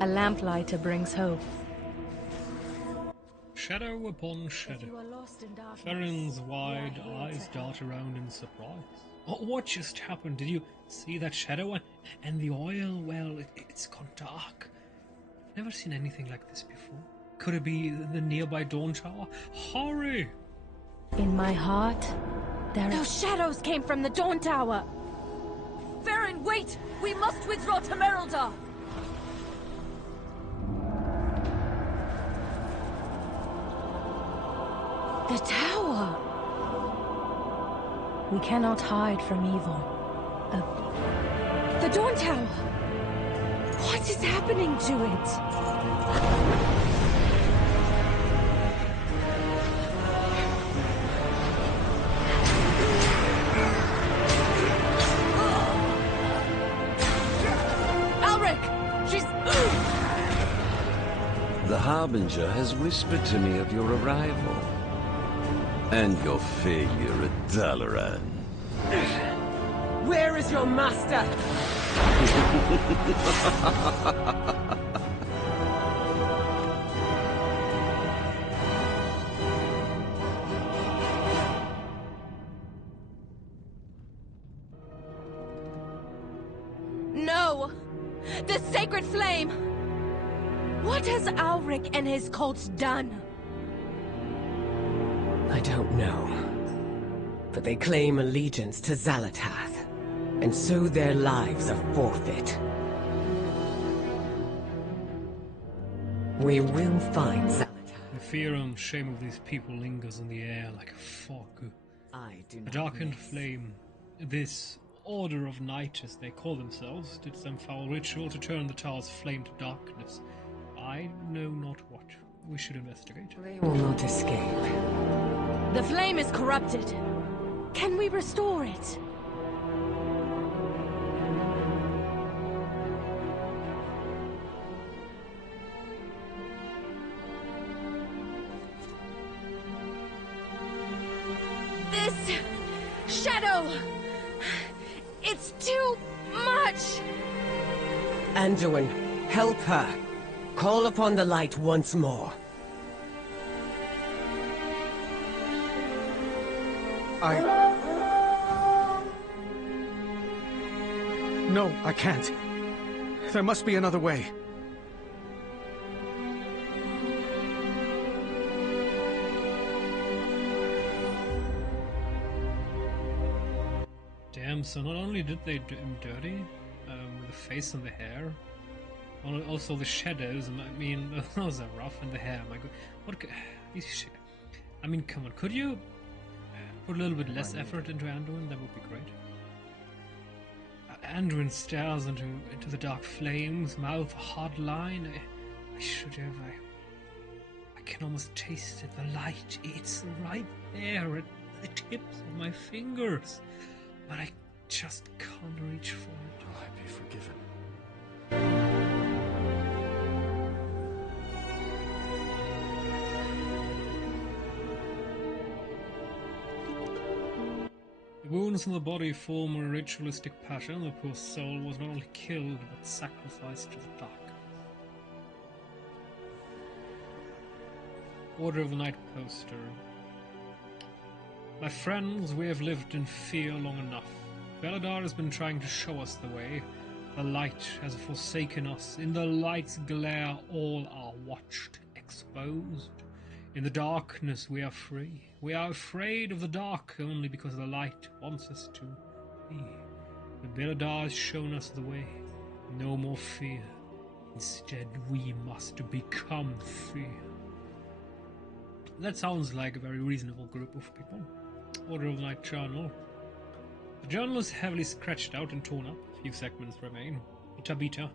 A lamplighter brings hope. Shadow upon shadow. Farron's wide eyes dart around in surprise. Oh, what just happened? Did you see that shadow? And the oil, well, it's gone dark. I've never seen anything like this before. Could it be the nearby Dawn Tower? Hurry! In my heart, Those shadows came from the Dawn Tower! Farron, wait! We must withdraw to Merildar! The tower! We cannot hide from evil. The Dawn Tower! What is happening to it? The Harbinger has whispered to me of your arrival. And your failure at Dalaran. Where is your master? No! The sacred flame! What has Alric and his cults done? I don't know. But they claim allegiance to Xalatath, and so their lives are forfeit. We will find Xalatath. The fear and shame of these people lingers in the air like a fog. I do A not darkened miss. flame, this Order of Night, as they call themselves, did some foul ritual to turn the tower's flame to darkness. I know not what. We should investigate. They will not escape. The flame is corrupted. Can we restore it? This shadow! It's too much! Anduin, help her. Call upon the light once more. No, I can't. There must be another way. Damn, so not only did they do him dirty, with the face and the hair, also the shadows, I mean, those are rough, and the hair, my god. These shit. I mean, come on, could you put a little bit less effort into Anduin? That would be great. Anduin stares into the dark flames, mouth a hard line. I should have. I can almost taste it. The light, it's right there at the tips of my fingers, but I just can't reach for it. Will I be forgiven? The wounds in the body form a ritualistic pattern. The poor soul was not only killed, but sacrificed to the darkness. Order of the Night poster. My friends, we have lived in fear long enough. Beladar has been trying to show us the way. The light has forsaken us. In the light's glare, all are watched, exposed. In the darkness, we are free. We are afraid of the dark only because the light wants us to be. The Beladar has shown us the way. No more fear. Instead, we must become fear. That sounds like a very reasonable group of people. Order of the Night Journal. The journal is heavily scratched out and torn up. A few segments remain. Tabita,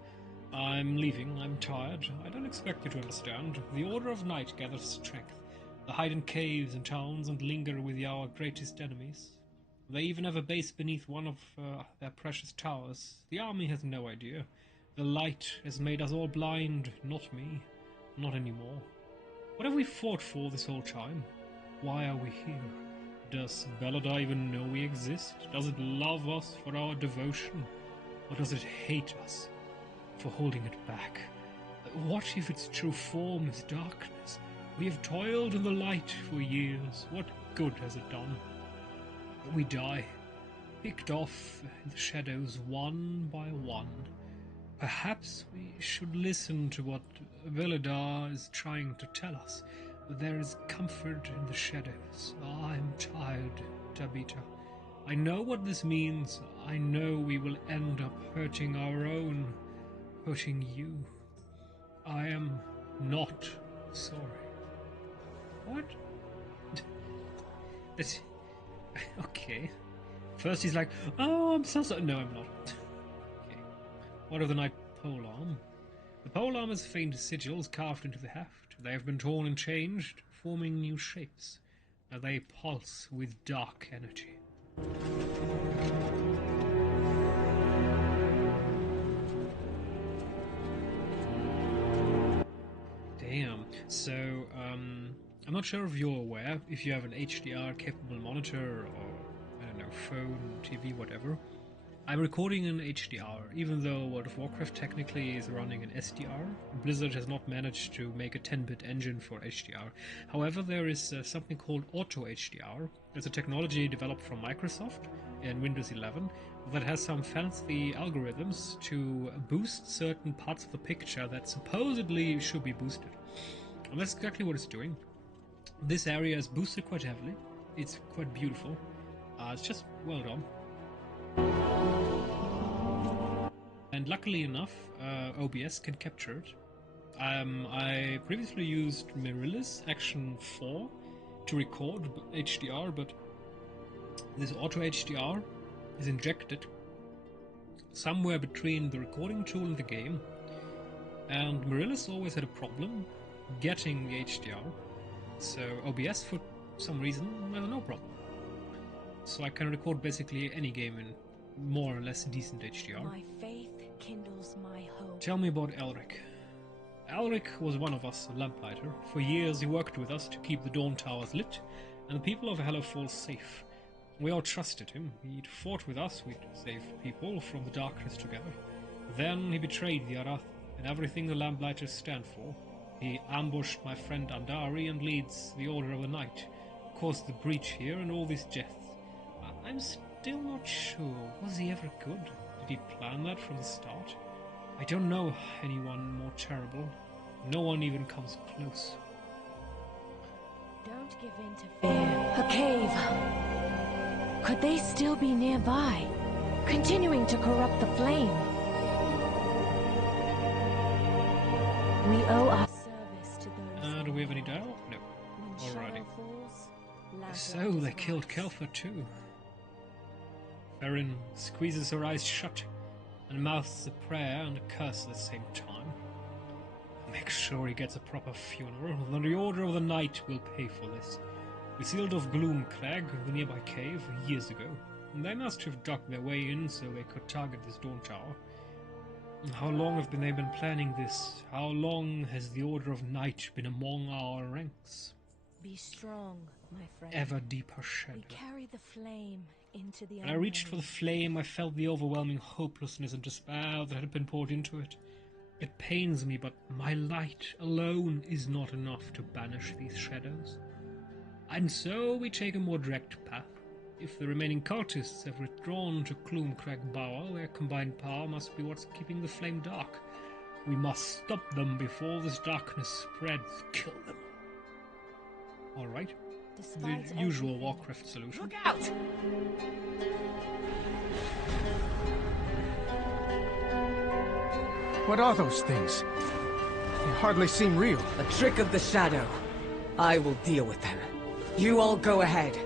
I'm leaving. I'm tired. I don't expect you to understand. The Order of Night gathers strength. They hide in caves and towns and linger with our greatest enemies. They even have a base beneath one of their precious towers. The army has no idea. The light has made us all blind. Not me. Not anymore. What have we fought for this whole time? Why are we here? Does Beladar even know we exist? Does it love us for our devotion? Or does it hate us for holding it back? What if its true form is darkness? We have toiled in the light for years. What good has it done? We die, picked off in the shadows one by one. Perhaps we should listen to what Veladar is trying to tell us. There is comfort in the shadows. I'm tired, Tabitha. I know what this means. I know we will end up hurting our own, hurting you. I am not sorry. What? That's... Okay. First he's like, oh, I'm so sorry. No, I'm not. Okay. What of the night polearm? The polearm has faint sigils carved into the heft. They have been torn and changed, forming new shapes. Now they pulse with dark energy. Damn. So, I'm not sure if you're aware, if you have an HDR-capable monitor or, I don't know, phone, TV, whatever. I'm recording in HDR, even though World of Warcraft technically is running in SDR. Blizzard has not managed to make a 10-bit engine for HDR. However, there is something called Auto HDR. It's a technology developed from Microsoft in Windows 11 that has some fancy algorithms to boost certain parts of the picture that supposedly should be boosted. And that's exactly what it's doing. This area is boosted quite heavily. It's quite beautiful. It's just well done. And luckily enough, OBS can capture it. I previously used Mirrorless Action 4 to record HDR, but this Auto HDR is injected somewhere between the recording tool and the game, and Mirrorless always had a problem getting the HDR, so OBS for some reason has no problem. So I can record basically any game in more or less decent HDR. My faith kindles my hope. Tell me about Elric. Elric was one of us, a lamplighter. For years he worked with us to keep the Dawn Towers lit and the people of Hallowfall safe. We all trusted him. He'd fought with us, we'd save people from the darkness together. Then he betrayed the Arath and everything the Lamplighters stand for. He ambushed my friend Andari and leads the Order of the Night, caused the breach here and all these deaths. I'm still not sure. Was he ever good? Did he plan that from the start? I don't know anyone more terrible. No one even comes close. Don't give in to fear. A cave. Could they still be nearby, continuing to corrupt the flame? We owe our service to those. Do we have any dialogue? No. Alrighty. So they killed Kelfa too. Erin squeezes her eyes shut and mouths a prayer and a curse at the same time. Make sure he gets a proper funeral, then the Order of the Night will pay for this. We sealed off Gloomcrag, the nearby cave, years ago. And they must have dug their way in so they could target this Dawn Tower. And how long have they been planning this? How long has the Order of Night been among our ranks? Be strong, my friend. Ever deeper shadow. We carry the flame into the When I reached for the flame, I felt the overwhelming hopelessness and despair that had been poured into it. It pains me, but my light alone is not enough to banish these shadows. And so we take a more direct path. If the remaining cultists have withdrawn to Gloomcrag Bower, their combined power must be what's keeping the flame dark. We must stop them before this darkness spreads. Kill them. Alright. The usual Warcraft solution. Look out! What are those things? They hardly seem real. A trick of the shadow. I will deal with them. You all go ahead.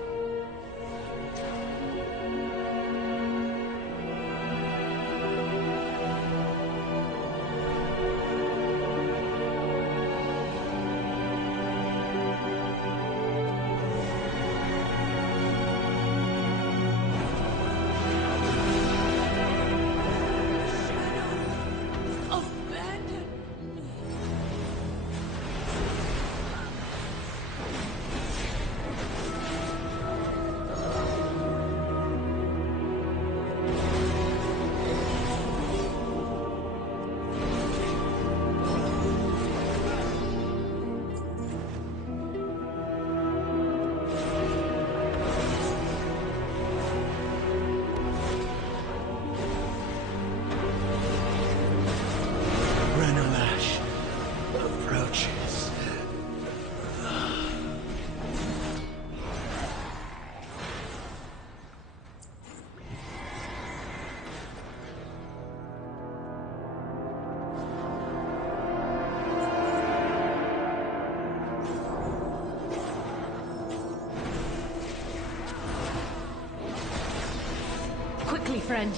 friend.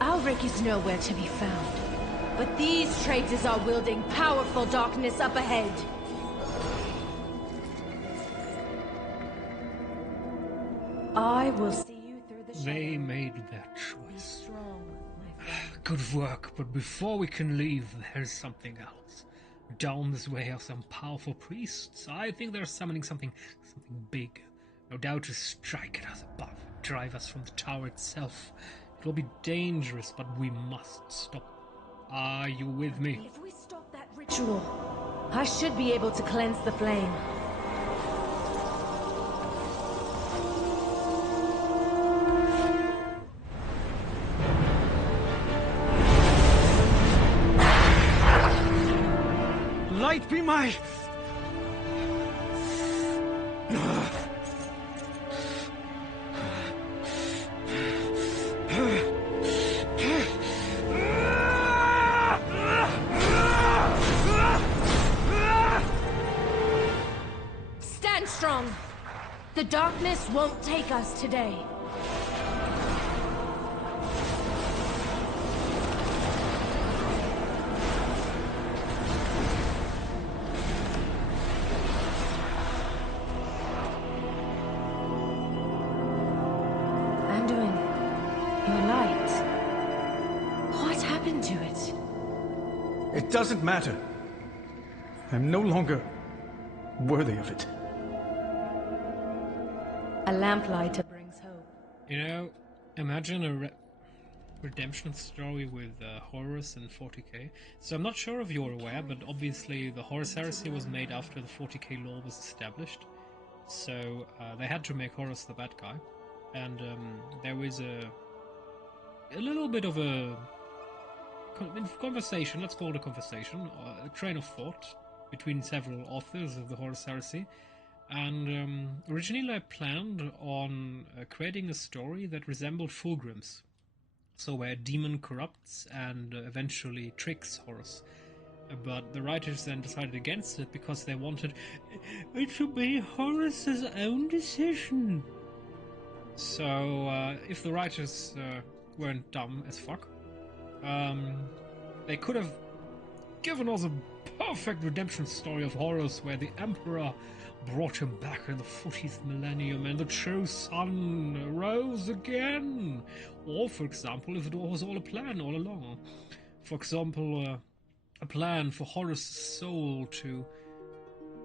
Alric is nowhere to be found. But these traitors are wielding powerful darkness up ahead. I will see you through the shadows. They made their Be choice. strong, my friend. Good work, but before we can leave, there's something else. Down this way are some powerful priests. I think they're summoning something big. No doubt to strike at us above, drive us from the tower itself. It will be dangerous, but we must stop. Are you with me? If we stop that ritual, I should be able to cleanse the flame. Light be my... Stand strong! The darkness won't take us today. Anduin, your light. What happened to it? It doesn't matter. I'm no longer worthy of it. A lamplighter brings hope. You know, imagine a redemption story with Horus and 40k. So I'm not sure if you're aware, but obviously the Horus heresy was made after the 40k law was established. So they had to make Horus the bad guy. And there was a little bit of a conversation, let's call it a conversation, a train of thought between several authors of the Horus heresy. And originally I planned on creating a story that resembled Fulgrim's. So where a demon corrupts and eventually tricks Horus. But the writers then decided against it because they wanted it to be Horus's own decision. So if the writers weren't dumb as fuck, they could have given us a perfect redemption story of Horus where the Emperor brought him back in the 40th millennium and the true sun rose again. Or, for example, if it was all a plan all along. For example, a plan for Horus' soul to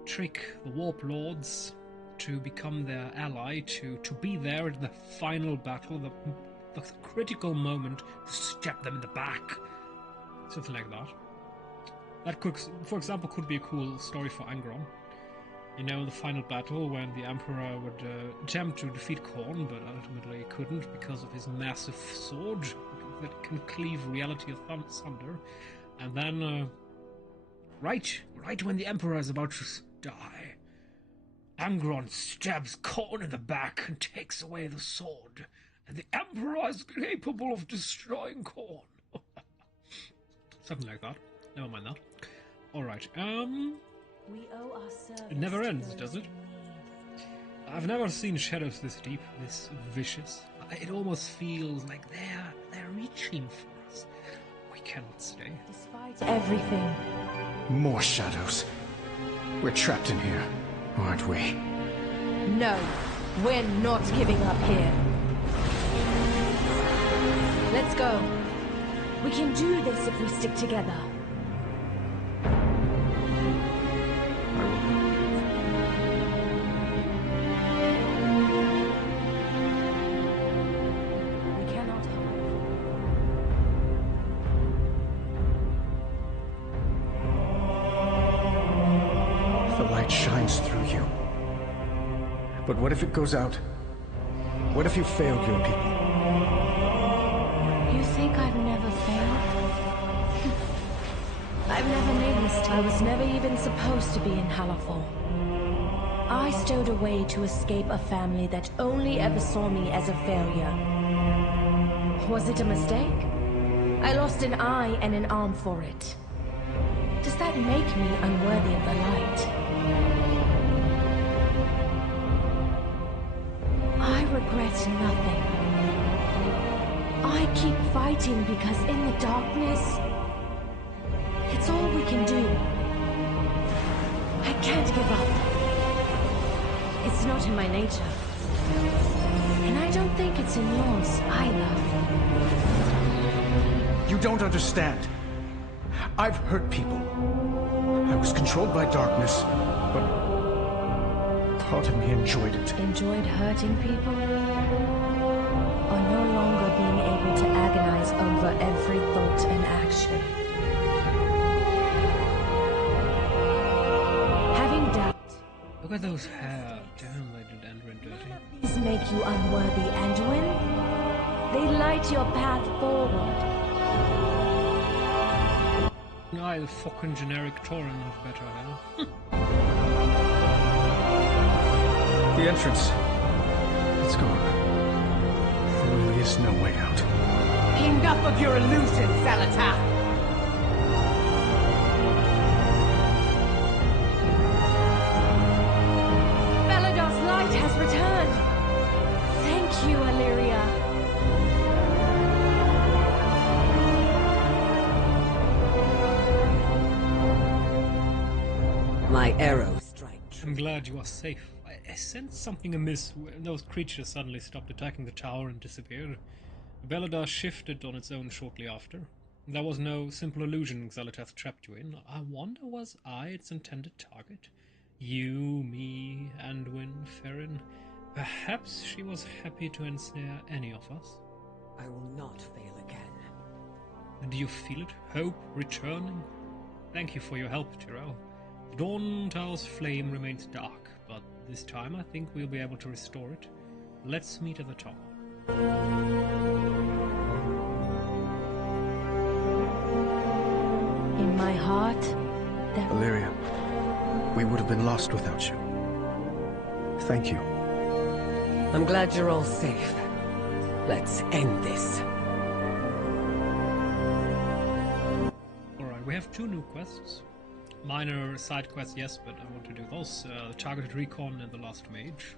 trick the Warp Lords, to become their ally, to be there at the final battle, the critical moment, to stab them in the back. Something like that. That could, for example, could be a cool story for Angron. You know, the final battle when the Emperor would attempt to defeat Khorne, but ultimately couldn't because of his massive sword that can cleave reality of thunder. And then, right when the Emperor is about to die, Angron stabs Khorne in the back and takes away the sword. And the Emperor is capable of destroying Khorne. Something like that. Never mind that. Alright, We owe our service it never to ends, those does it? in need. I've never seen shadows this deep, this vicious. It almost feels like they're reaching for us. We cannot stay. Despite everything, More shadows. We're trapped in here, aren't we? no, we're not giving up here. Let's go. We can do this if we stick together. We cannot hide. The light shines through you. But what if it goes out? What if you failed your people? You think I've never failed? I've never made mistakes. I was never even supposed to be in Hallowfall. I stowed away to escape a family that only ever saw me as a failure. Was it a mistake? I lost an eye and an arm for it. Does that make me unworthy of the light? I regret nothing. I keep fighting because in the darkness, it's all we can do. I can't give up. It's not in my nature. And I don't think it's in yours either. You don't understand. I've hurt people. I was controlled by darkness, but part of me enjoyed it. Enjoyed hurting people? Or no longer being able to agonize over every thought and action? Having doubt. Look at those hair. Damn, they did Anduin dirty. These make you unworthy, Anduin. They light your path forward. I, the fucking generic Tauren, have better hair. The entrance. It's gone. There really is no way out. Enough of your illusions, Zalatath! Belador's light has returned. Thank you, Illyria. My arrow strike true. I'm glad you are safe. I sensed something amiss when those creatures suddenly stopped attacking the tower and disappeared. Beladar shifted on its own shortly after. There was no simple illusion Xalatath trapped you in. I wonder, was I its intended target? You, me, Anduin, Ferrin. Perhaps she was happy to ensnare any of us. I will not fail again. Do you feel it? Hope returning? Thank you for your help, Tyrell. The Dawn Tower's flame remains dark, but this time I think we'll be able to restore it. Let's meet at the tower. In my heart, there... Illyria, we would have been lost without you. Thank you. I'm glad you're all safe. Let's end this. Alright, we have 2 new quests. Minor side quests, yes, but I want to do those. The targeted recon and the last mage.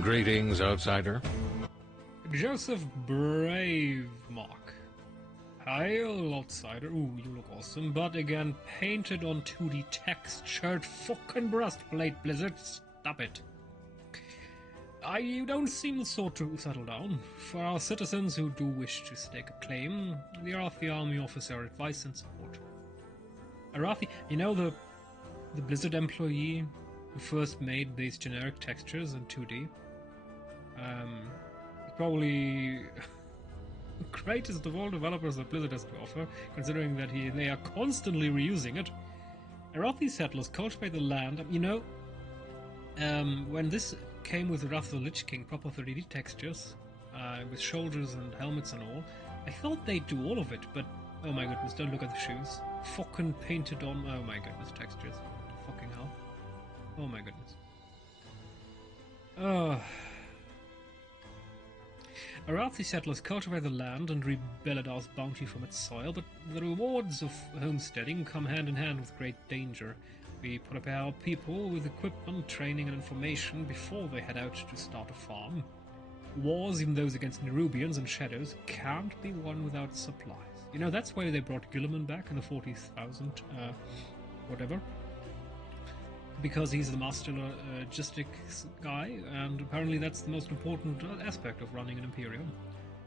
Greetings, outsider. Joseph Bravemark. Hail, outsider. Ooh, you look awesome. But again, painted on 2D textured fucking breastplate, Blizzard. Stop it. You don't seem the sort to settle down. For our citizens who do wish to stake a claim, the Arathi Army offers our advice and support. Arathi, you know the Blizzard employee who first made these generic textures in 2D? Probably the greatest of all developers that Blizzard has to offer, considering that they are constantly reusing it. Arathi settlers cultivate the land. You know, when this came with the Wrath of the Lich King, proper 3D textures, with shoulders and helmets and all, I thought they'd do all of it, but oh my goodness, don't look at the shoes. Fucking painted on, oh my goodness, textures. Fucking hell. Oh my goodness. Arathi settlers cultivate the land and reap Beladar's bounty from its soil, but the rewards of homesteading come hand in hand with great danger. We put up our people with equipment, training and information before they head out to start a farm. Wars, even those against Nerubians and Shadows, can't be won without supplies. You know, that's why they brought Gilliman back in the 40,000, whatever. Because he's the master logistics guy, and apparently that's the most important aspect of running an Imperium.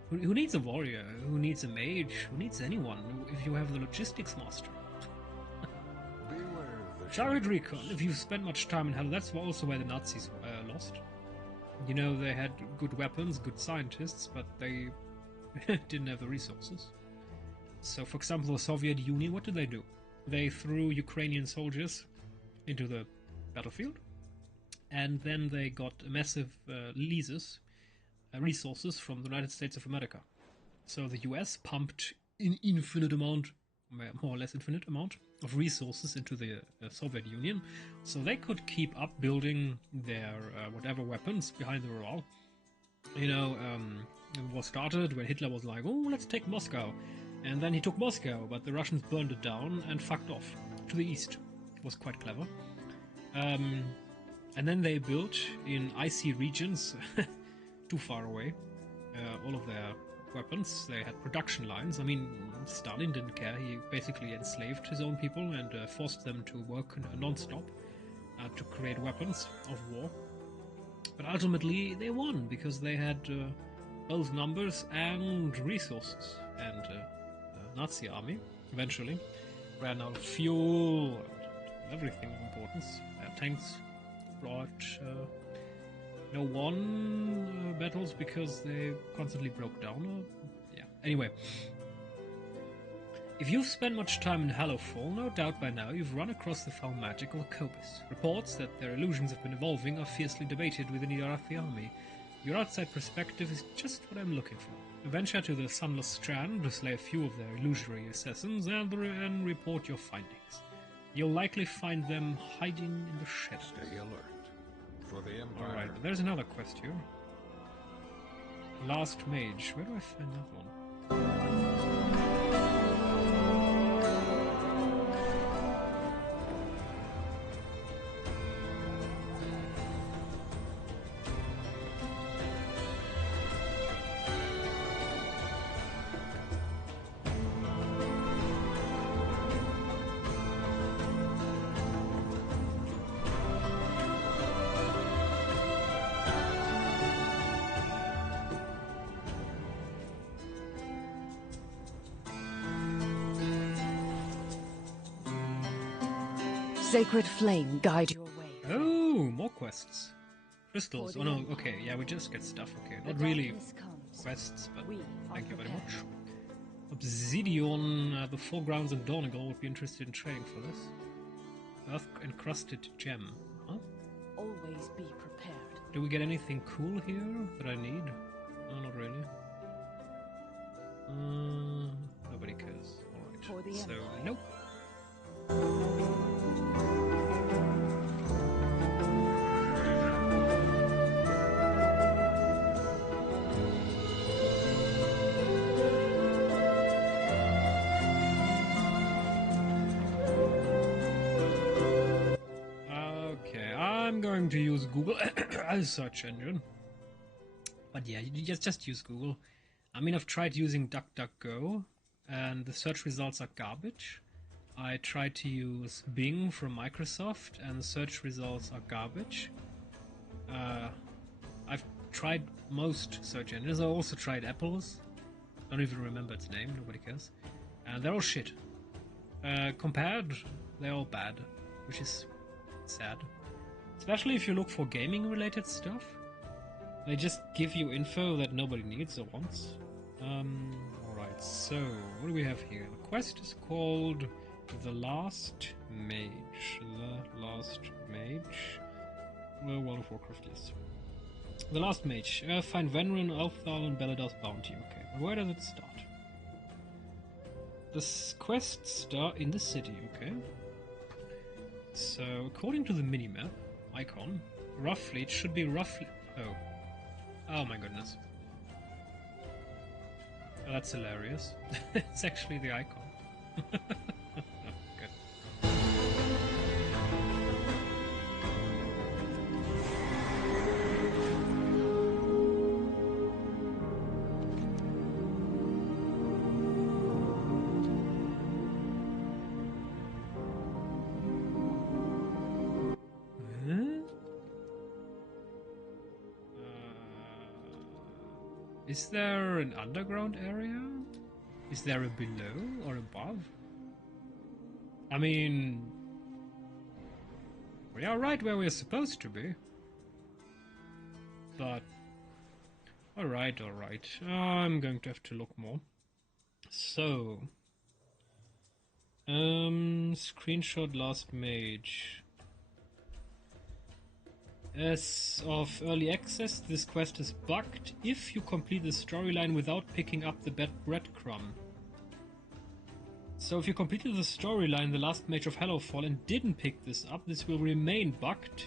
Who needs a warrior? Who needs a mage? Who needs anyone if you have the logistics master? Target recon. If you've spent much time in Hell, that's also where the Nazis lost. You know, they had good weapons, good scientists, but they didn't have the resources. So, for example, the Soviet Union, what did they do? They threw Ukrainian soldiers into the battlefield, and then they got massive resources from the United States of America. So the US pumped an infinite amount more or less infinite amount of resources into the Soviet Union, so they could keep up building their whatever weapons behind the wall. You know, the war started when Hitler was like, oh, let's take Moscow. And then he took Moscow, but the Russians burned it down and fucked off to the east. It was quite clever. And then they built in icy regions, too far away, all of their weapons. They had production lines. I mean, Stalin didn't care. He basically enslaved his own people and forced them to work non-stop to create weapons of war. But ultimately, they won because they had both numbers and resources. And the Nazi army eventually ran out of fuel and everything of importance. Tanks brought won battles because they constantly broke down. Yeah. Anyway, if you've spent much time in Hallowfall, no doubt by now you've run across the foul magic of Cobus. Reports that their illusions have been evolving are fiercely debated within the Arathi army. Your outside perspective is just what I'm looking for. Venture to the Sunless Strand to slay a few of their illusory assassins and report your findings. You'll likely find them hiding in the shadows. Stay alert. For the Empire. Alright, there's another quest here. Last Mage. Where do I find that one? Sacred flame, guide your way. Oh, more quests. Crystals. Oh no, okay, yeah, we just get stuff, okay. Not really quests, but thank you very much. Obsidian, the foregrounds and Dornigal would be interested in trading for this. Earth-encrusted gem, huh? Always be prepared. Do we get anything cool here that I need? No, not really. Nobody cares. Alright, so, nope. Okay, I'm going to use Google as a search engine. But yeah, you just use Google. I mean, I've tried using DuckDuckGo, and the search results are garbage. I tried to use Bing from Microsoft, and the search results are garbage. I've tried most search engines. I also tried Apple's. I don't even remember its name, nobody cares. And they're all shit. Compared, they're all bad, which is sad. Especially if you look for gaming-related stuff. They just give you info that nobody needs or wants. Alright, so what do we have here? The quest is called The Last Mage. The Last Mage. Well, World of Warcraft, yes. The Last Mage. Find Venran, Elfthal, and Beladar's bounty. Okay, but where does it start? The quests start in the city, okay? So, according to the minimap icon, roughly, it should be roughly... Oh. Oh my goodness. Oh, that's hilarious. It's actually the icon. Good. Is there an underground area? Is there a below or above? I mean... we are right where we're supposed to be. But... Alright, alright. I'm going to have to look more. So... screenshot Last Mage. As of early access, this quest is bugged if you complete the storyline without picking up the breadcrumb. So if you completed the storyline, the last mage of Hallowfall, and didn't pick this up, this will remain bugged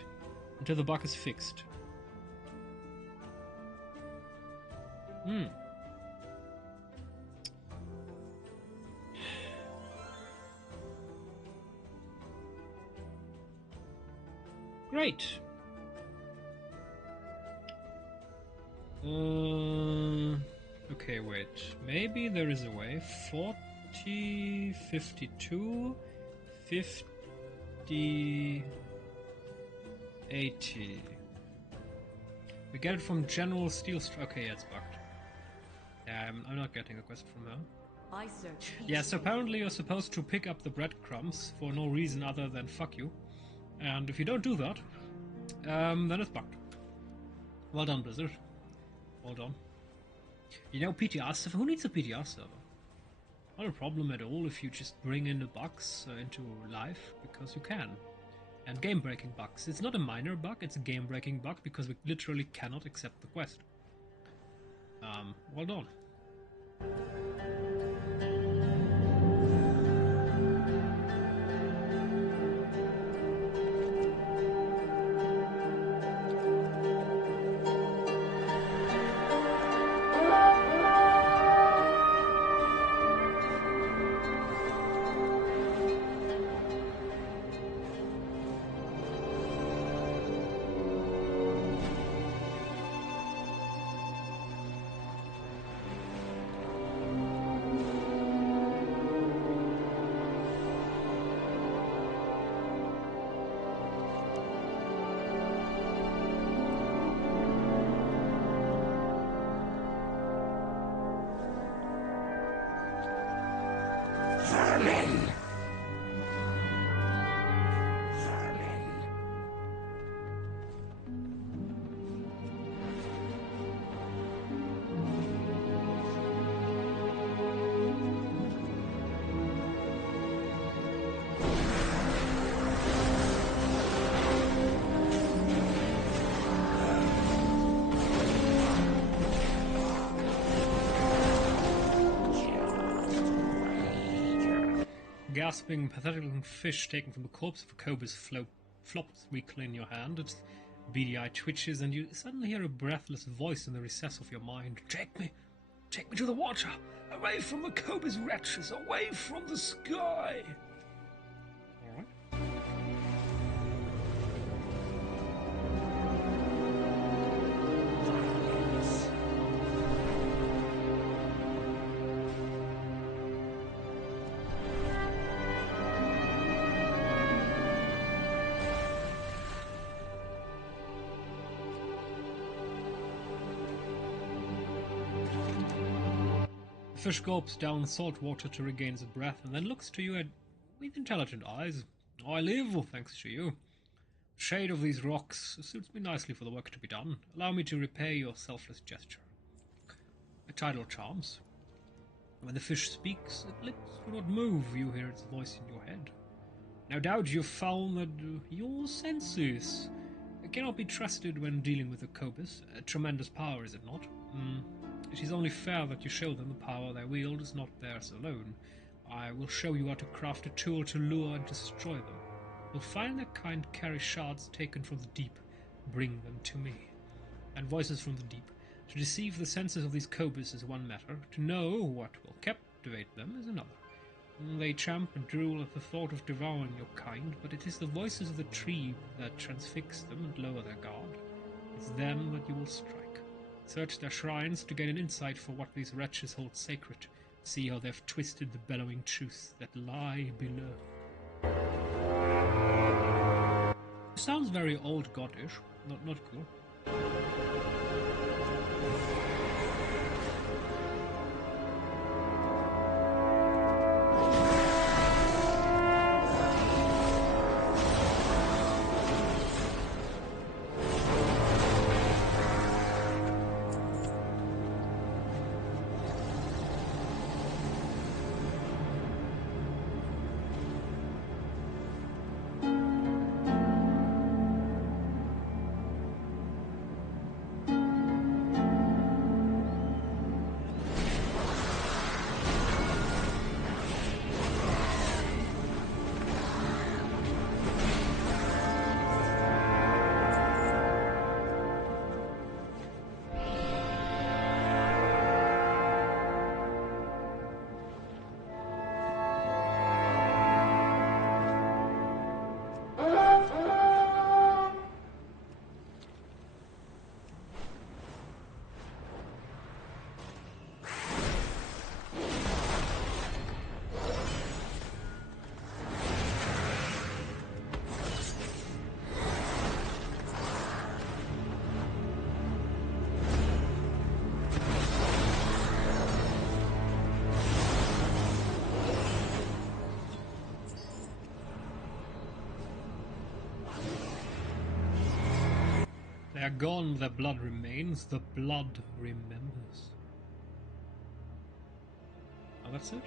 until the bug is fixed. Great. Okay, wait. Maybe there is a way. 40, 52, 50, 80. We get it from General Steel. Okay, yeah, it's bugged. Yeah, I'm not getting a quest from her. I search. Yeah, so apparently you're supposed to pick up the breadcrumbs for no reason other than fuck you. And if you don't do that, then it's bugged. Well done, Blizzard. Well done. You know, PTR server? Who needs a PTR server? Not a problem at all if you just bring in the bugs into life, because you can. And game-breaking bugs. It's not a minor bug, it's a game-breaking bug, because we literally cannot accept the quest. Well done. Gasping, pathetic-looking fish taken from the corpse of a cobus flops weakly in your hand. Its beady eye twitches, and you suddenly hear a breathless voice in the recess of your mind. Take me to the water! Away from the cobus wretches! Away from the sky! Alright. The fish gulps down salt water to regain his breath, and then looks to you with intelligent eyes. Oh, I live, thanks to you. The shade of these rocks suits me nicely for the work to be done. Allow me to repay your selfless gesture. A tidal charms. When the fish speaks, its lips do not move. You hear its voice in your head. No doubt you've found that your senses cannot be trusted when dealing with a cobus. A tremendous power, is it not? It is only fair that you show them the power they wield is not theirs alone. I will show you how to craft a tool to lure and destroy them. You'll find their kind carry shards taken from the deep. Bring them to me. And voices from the deep. To deceive the senses of these cobus is one matter. To know what will captivate them is another. They champ and drool at the thought of devouring your kind, but it is the voices of the tree that transfix them and lower their guard. It's them that you will strike. Search their shrines to gain an insight for what these wretches hold sacred. See how they've twisted the bellowing truths that lie below. Sounds very old god-ish. Not cool. They are gone, their blood remains, the blood remembers. Oh, that's it?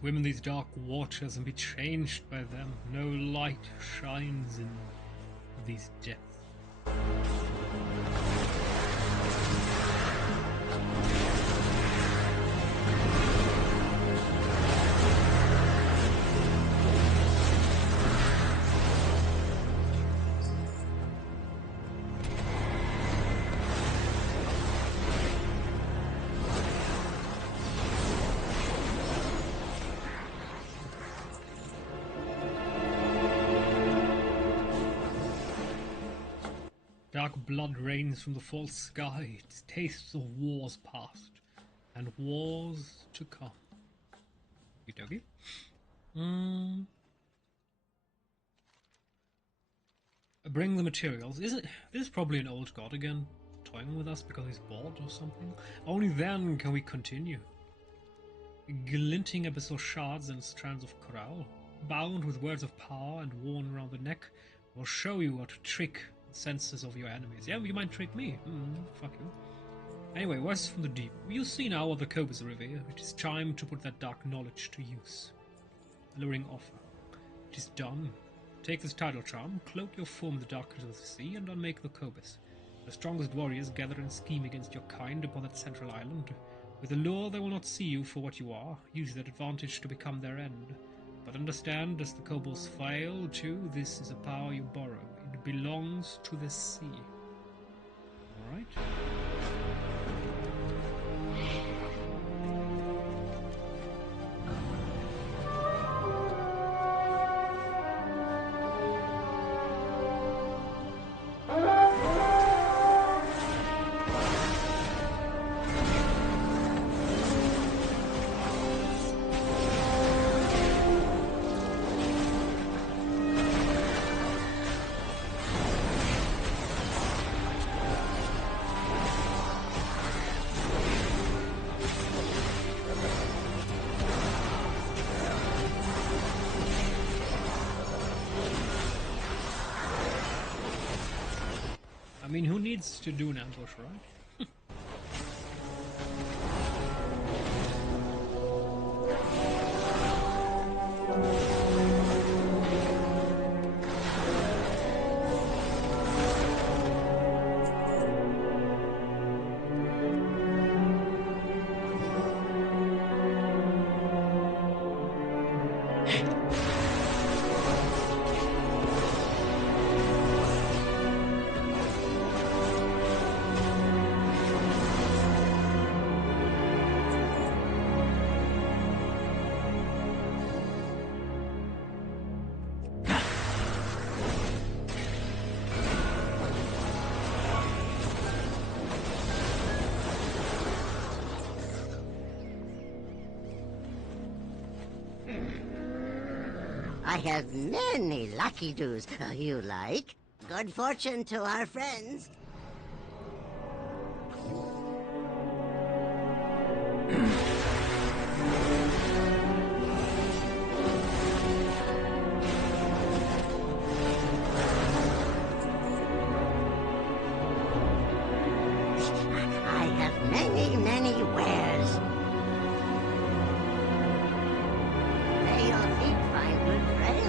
Swim in these dark waters and be changed by them. No light shines in these depths. Dark blood rains from the false sky. It tastes of wars past and wars to come. Okie dokie. Bring the materials. This is probably an old god again, toying with us because he's bored or something. Only then can we continue. Glinting abyssal shards and strands of coral, bound with words of power and worn around the neck, will show you how to trick the senses of your enemies. Yeah, you might trick me. Fuck you. Anyway, words from the deep. You see now what the Cobras revere. It is time to put that dark knowledge to use. Alluring offer. It is done. Take this tidal charm, cloak your form in the darkness of the sea, and unmake the Cobras. The strongest warriors gather and scheme against your kind upon that central island. With a lure, they will not see you for what you are. Use that advantage to become their end. But understand, as the kobolds fail too, this is a power you borrow. It belongs to the sea. Alright? I mean, who needs to do an ambush, right? I have many lucky doos you like. Good fortune to our friends. I have many, many wares. May your feet find good trails.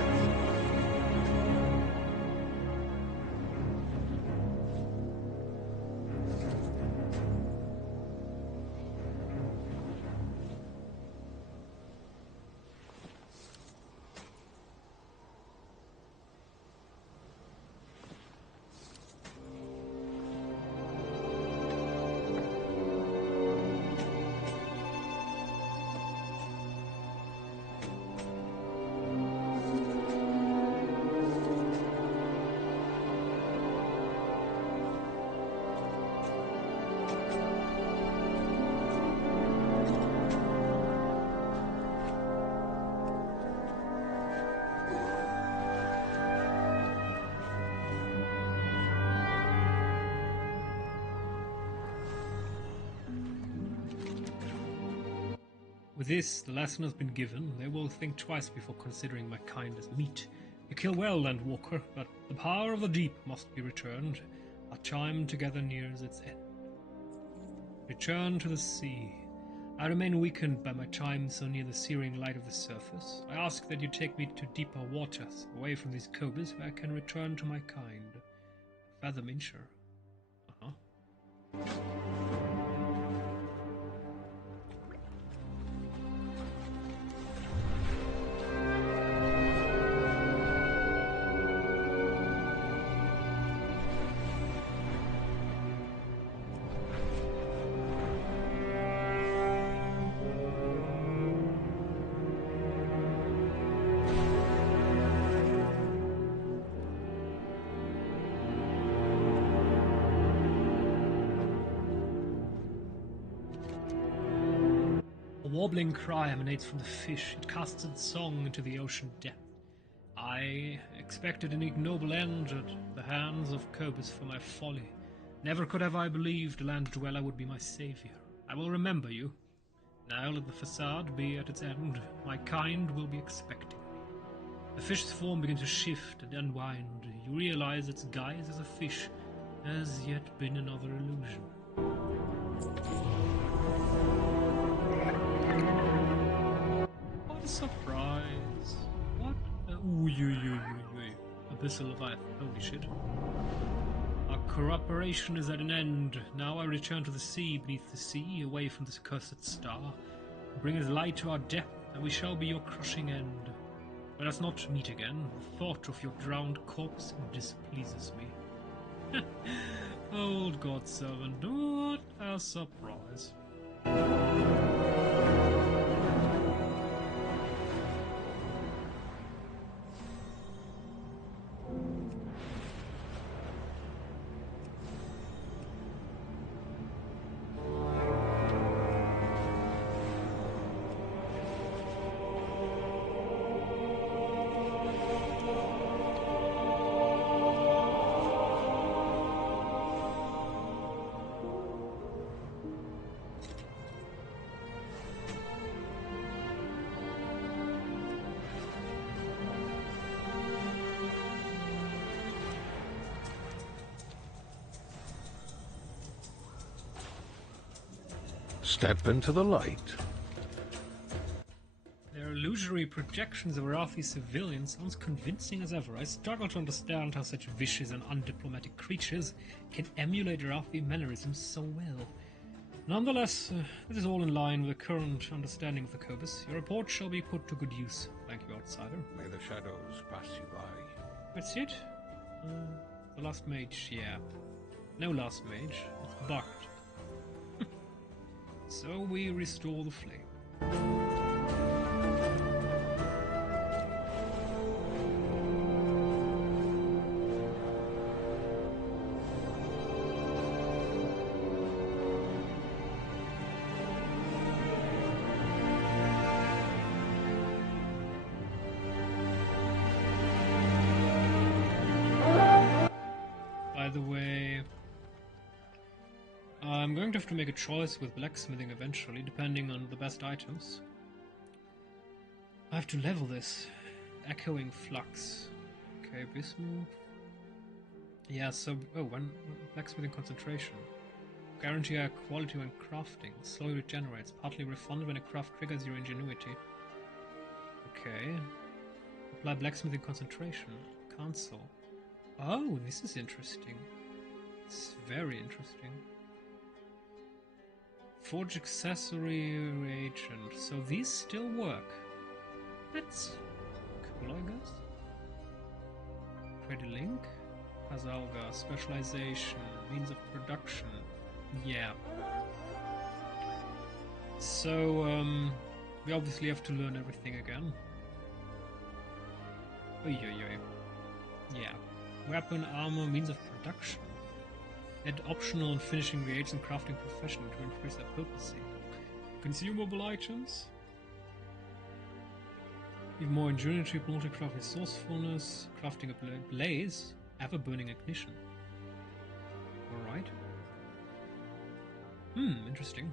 With this, the lesson has been given. They will think twice before considering my kind as meat. You kill well, Landwalker, but the power of the deep must be returned. Our time together nears its end. Return to the sea. I remain weakened by my time so near the searing light of the surface. I ask that you take me to deeper waters, away from these cobras, where I can return to my kind. Fathomshire. A warbling cry emanates from the fish. It casts its song into the ocean depth. I expected an ignoble end at the hands of Cobus for my folly. Never could have I believed a land dweller would be my savior. I will remember you. Now let the facade be at its end. My kind will be expecting me. The fish's form begins to shift and unwind. You realize its guise as a fish has yet been another illusion. What a surprise. What a... Abyssal Leviathan. Holy shit. Our cooperation is at an end. Now I return to the sea beneath the sea, away from this cursed star. Bring us light to our depth, and we shall be your crushing end. Let us not meet again. The thought of your drowned corpse displeases me. Old God servant, what a surprise. Step into the light. Their illusory projections of Arathi civilians sounds convincing as ever. I struggle to understand how such vicious and undiplomatic creatures can emulate Arathi mannerisms so well. Nonetheless, this is all in line with the current understanding of the Cobus. Your report shall be put to good use. Thank you, outsider. May the shadows pass you by. That's it? The last mage, yeah. No last mage. It's bugged. So we restore the flame. By the way, I'm going to have to make a choice with blacksmithing eventually, depending on the best items. I have to level this. Echoing flux. Okay, bismuth. Yeah, so... Oh, one blacksmithing concentration. Guarantee higher quality when crafting. Slowly regenerates. Partly refunded when a craft triggers your ingenuity. Okay. Apply blacksmithing concentration. Cancel. Oh, this is interesting. It's very interesting. Forge accessory reagent. So these still work. That's cool, I guess. Credit link. Hazalga. Specialization. Means of production. Yeah. So, we obviously have to learn everything again. Oy. Yeah. Weapon, armor, means of production. Add optional and finishing reagent crafting profession to increase their potency. Consumable items. Even more ingenuity, multi-craft resourcefulness, crafting a blaze, ever-burning ignition. Alright. Interesting.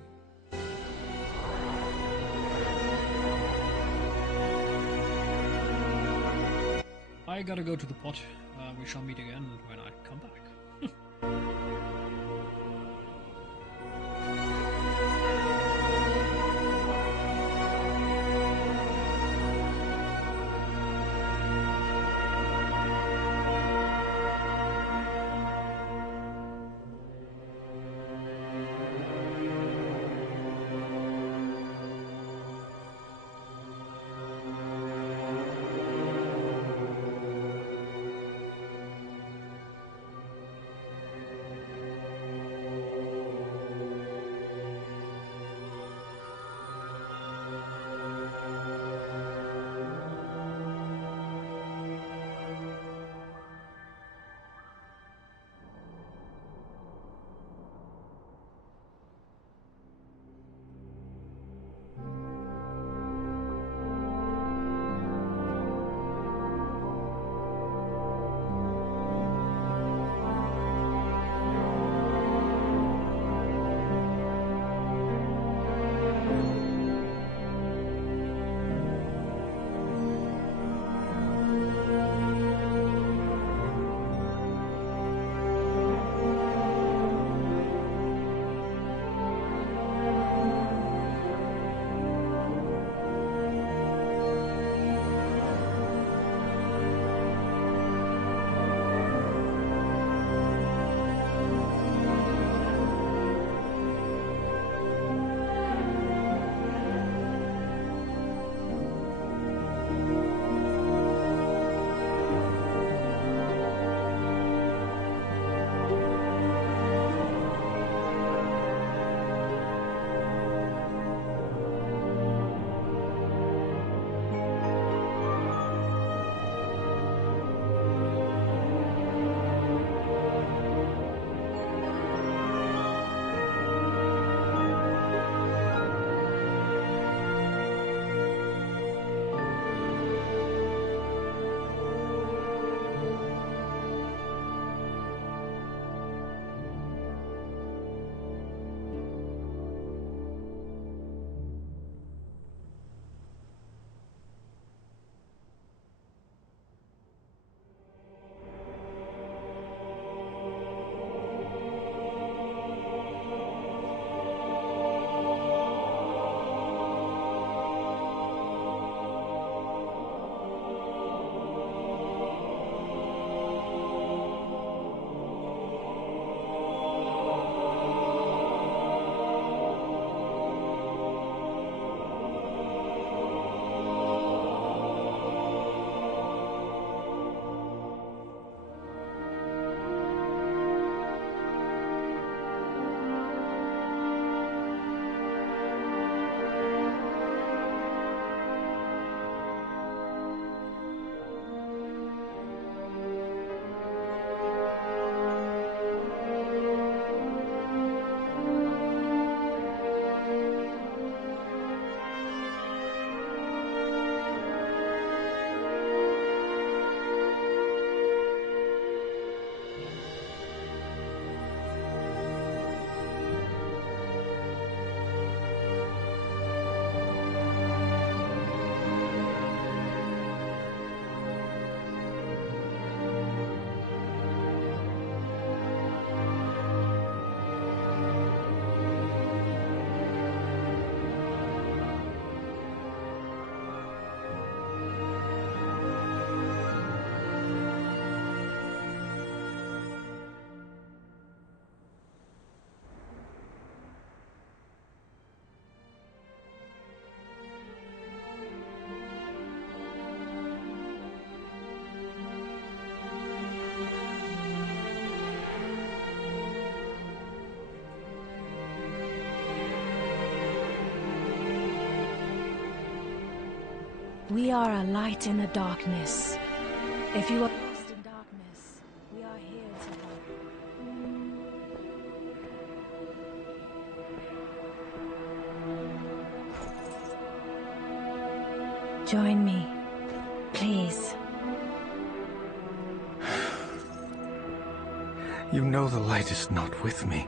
I gotta go to the pot. We shall meet again when I come back. We are a light in the darkness. If you are lost in darkness, we are here to help. Join me, please. You know the light is not with me.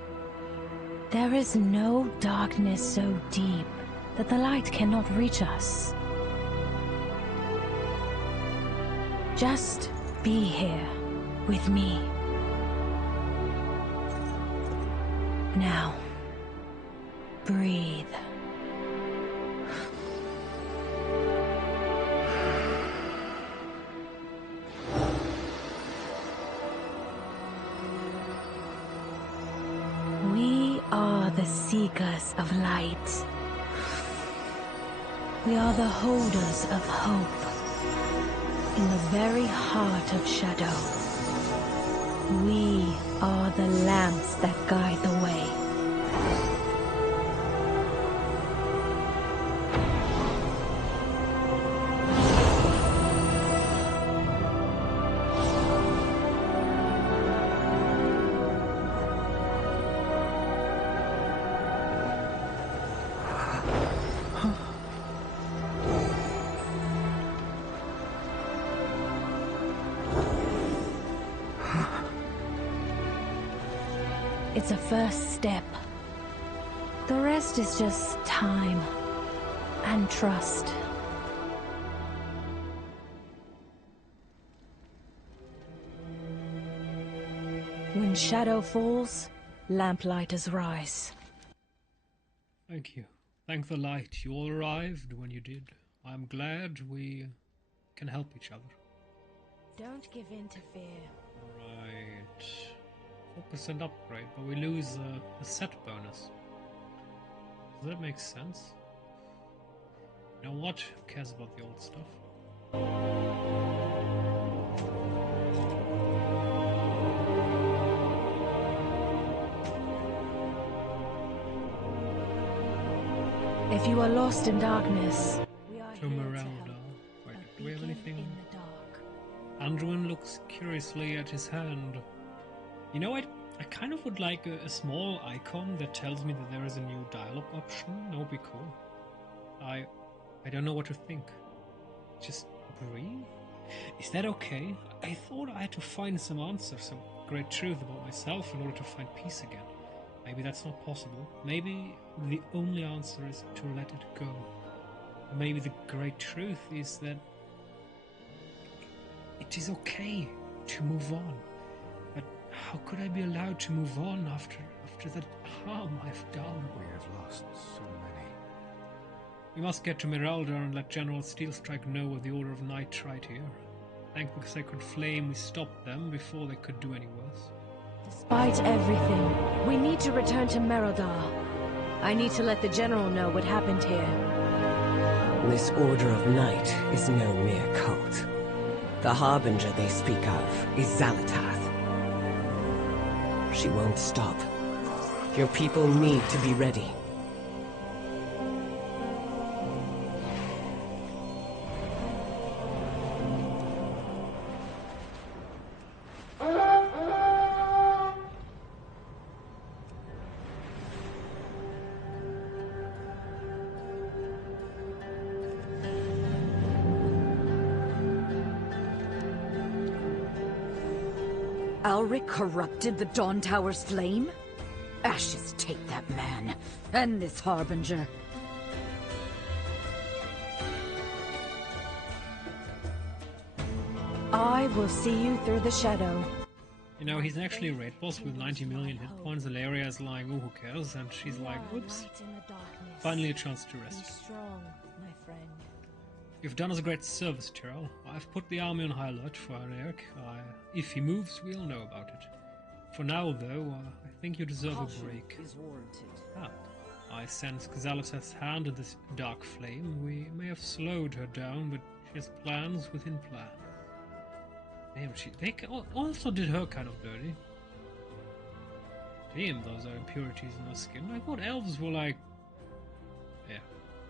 There is no darkness so deep that the light cannot reach us. Just Be here with me. Now, breathe. We are the seekers of light. We are the holders of hope. In the very heart of shadow. We are the lamps that guide the way. It's a first step. The rest is just time and trust. When shadow falls, lamplighters rise. Thank you. Thank the light. You all arrived when you did. I'm glad we can help each other. Don't give in to fear. Right. 4% upgrade, but we lose a set bonus. Does that make sense? You know what? Who cares about the old stuff? If you are lost in darkness, we are To here to Merelda. help. Wait, A do we have beacon anything? in the dark. Anduin looks curiously at his hand. You know, I kind of would like a small icon that tells me that there is a new dialogue option. That would be cool. I don't know what to think. Just breathe? Is that okay? I thought I had to find some answers, some great truth about myself in order to find peace again. Maybe that's not possible. Maybe the only answer is to let it go. Maybe the great truth is that it is okay to move on. But how could I be allowed to move on after that harm I've done? We have lost so many. We must get to Merelda and let General Steelstrike know of the Order of Night right here. Thank the sacred flame we stopped them before they could do any worse. Despite everything, we need to return to Merodar. I need to let the General know what happened here. This Order of Night is no mere cult. The Harbinger they speak of is Xalatath. She won't stop. Your people need to be ready. Alric corrupted the Dawn Tower's flame? Ashes take that man, and this Harbinger. I will see you through the shadow. You know, he's actually a raid boss with 90 million hit points. Valeria is lying, oh, who cares? And she's like, whoops, finally a chance to Be rest. strong, my friend. You've done us a great service, Tyrell. I've put the army on high alert for Eric. If he moves, we'll know about it. For now, though, I think you deserve a break. Is warranted. I sense Xalatath's hand in this dark flame. We may have slowed her down, but she has plans within plans. Damn, they also did her kind of dirty. Damn, those are impurities in her skin. I thought elves were like... Yeah.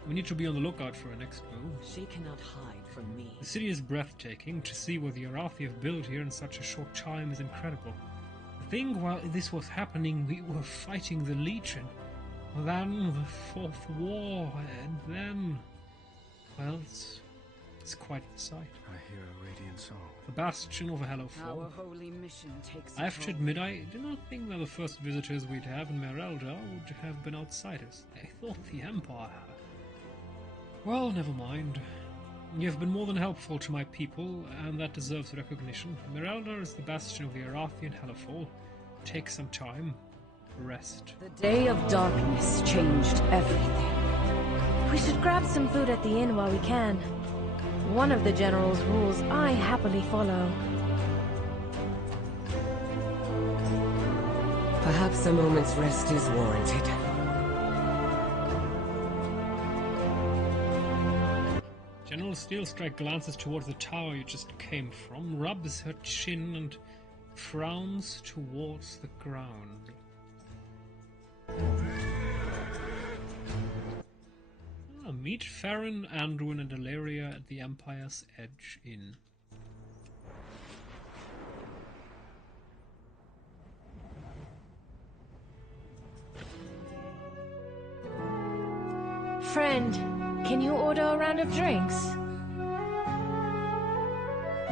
We need to be on the lookout for her next move. She cannot hide from me. The city is breathtaking. To see what the Arathi have built here in such a short time is incredible. The thing, while this was happening, we were fighting the Legion. Then the Fourth War, and then... Well, it's quite the sight. I hear a radiant song. The bastion of Hallowfall. Our holy mission takes I have to admit, I did not think that the first visitors we'd have in Merelda would have been outsiders. I thought the Empire... Well, never mind. You have been more than helpful to my people, and that deserves recognition. Miralda is the bastion of the Arathian Hallowfall. Take some time. Rest. The Day of Darkness changed everything. We should grab some food at the inn while we can. One of the General's rules I happily follow. Perhaps a moment's rest is warranted. General Steelstrike glances towards the tower you just came from, rubs her chin and frowns towards the ground. Meet Farron, Anduin, and Ilaria at the Empire's Edge Inn. Friend, can you order a round of drinks?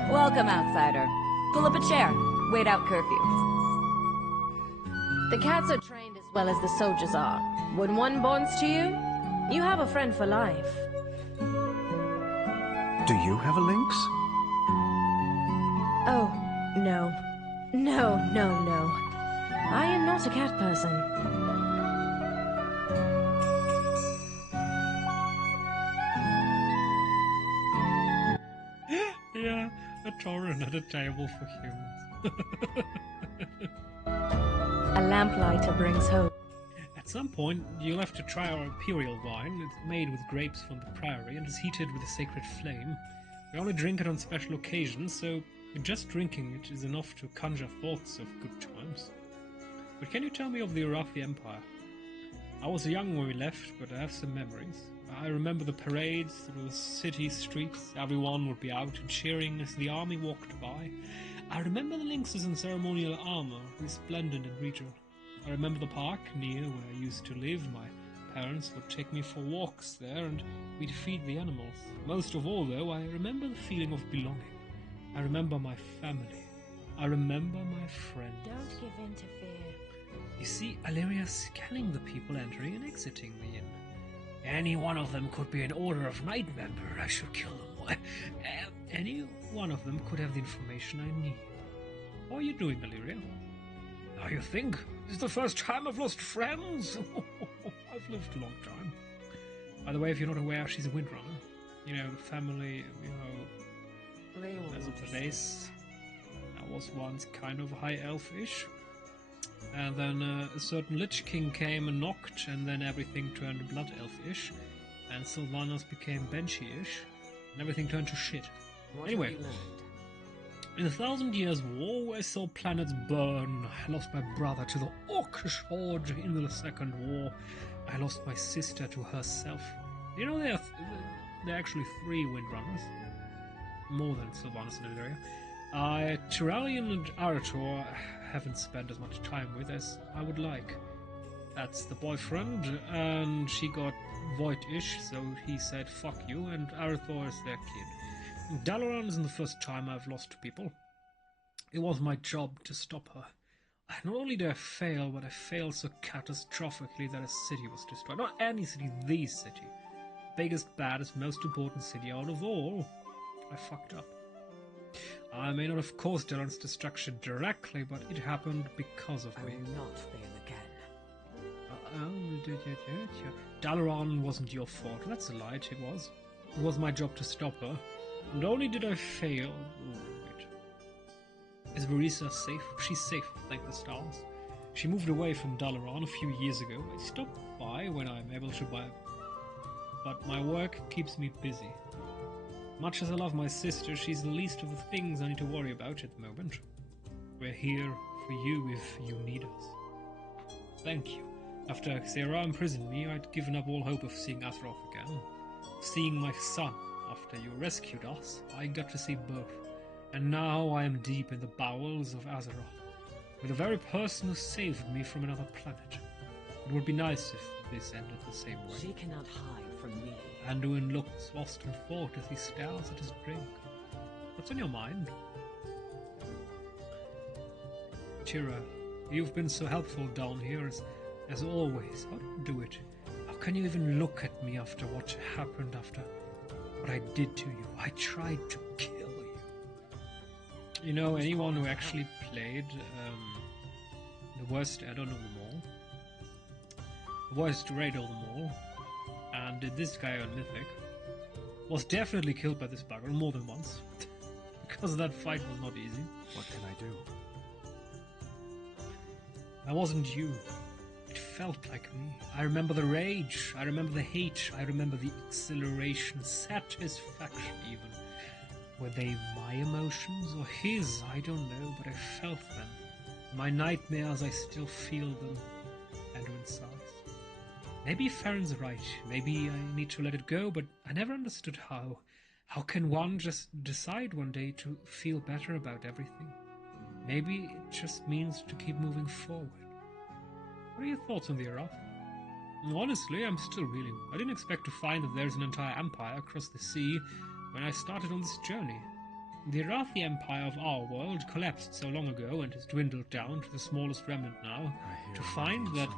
Welcome, outsider. Pull up a chair. Wait out curfew. The cats are trained as well as the soldiers are. When one bonds to you, you have a friend for life. Do you have a lynx? Oh, no. No. I am not a cat person. Yeah, a Tauren at a table for humans. A lamplighter brings hope. At some point, you'll have to try our imperial wine. It's made with grapes from the prairie and is heated with a sacred flame. We only drink it on special occasions, so just drinking it is enough to conjure thoughts of good times. But can you tell me of the Arathi Empire? I was young when we left, but I have some memories. I remember the parades through the city streets. Everyone would be out and cheering as the army walked by. I remember the lynxes in ceremonial armor, resplendent and regal. I remember the park near where I used to live. My parents would take me for walks there and we'd feed the animals. Most of all, though, I remember the feeling of belonging. I remember my family. I remember my friends. Don't give in to fear. You see Illyria's scanning the people entering and exiting the inn. Any one of them could be an Order of Knight member. I should kill them all. Any one of them could have the information I need. How are you doing, Illyria? How you think? This is the first time I've lost friends. I've lived a long time. By the way, if you're not aware, she's a Windrunner. You know, the family, as a place that was once kind of high elf-ish. And then a certain Lich King came and knocked, and then everything turned blood elf-ish. And Sylvanas became Banshee-ish, and everything turned to shit. Anyway, in the 1,000 Years' War, I saw planets burn. I lost my brother to the Orcish Horde in the Second War. I lost my sister to herself. You know, there are actually 3 Windrunners. More than Sylvanas and Illyria. Tyrallion and Arator haven't spent as much time with as I would like. That's the boyfriend, and she got Void-ish, so he said fuck you, and Arathor is their kid. Dalaran isn't the first time I've lost to people. It was my job to stop her. Not only did I fail, but I failed so catastrophically that a city was destroyed. Not any city, the city. Biggest, baddest, most important city out of all. I fucked up. I may not have caused Dalaran's destruction directly, but it happened because of me. I will not fail again. Dalaran wasn't your fault. That's a lie, it was. It was my job to stop her. Not only did I fail... wait. Is Marisa safe? She's safe, thank the stars. She moved away from Dalaran a few years ago. I stopped by when I'm able to buy... But my work keeps me busy. Much as I love my sister, she's the least of the things I need to worry about at the moment. We're here for you if you need us. Thank you. After Xera imprisoned me, I'd given up all hope of seeing Azeroth again. Seeing my son. After you rescued us, I got to see both. And now I am deep in the bowels of Azeroth, with the very person who saved me from another planet. It would be nice if this ended the same way. She cannot hide from me. Anduin looks lost in thought as he stares at his drink. What's on your mind? Tira, you've been so helpful down here as always. How do you do it? How can you even look at me after what happened, after what I did to you. I tried to kill you. You know, anyone who actually played the worst add-on of them all, the worst raid of them all, and did this guy on Mythic, was definitely killed by this bugger more than once. Because that fight was not easy. What can I do? That wasn't you. It felt like me. I remember the rage, I remember the hate, I remember the exhilaration, satisfaction even. Were they my emotions or his? I don't know, but I felt them. My nightmares, I still feel them. Edwin sighs. Maybe Farron's right. Maybe I need to let it go, but I never understood how. How can one just decide one day to feel better about everything? Maybe it just means to keep moving forward. What are your thoughts on the Arathi? Honestly, I'm still reeling. I didn't expect to find that there's an entire empire across the sea when I started on this journey. The Arathi Empire of our world collapsed so long ago and has dwindled down to the smallest remnant now. To find that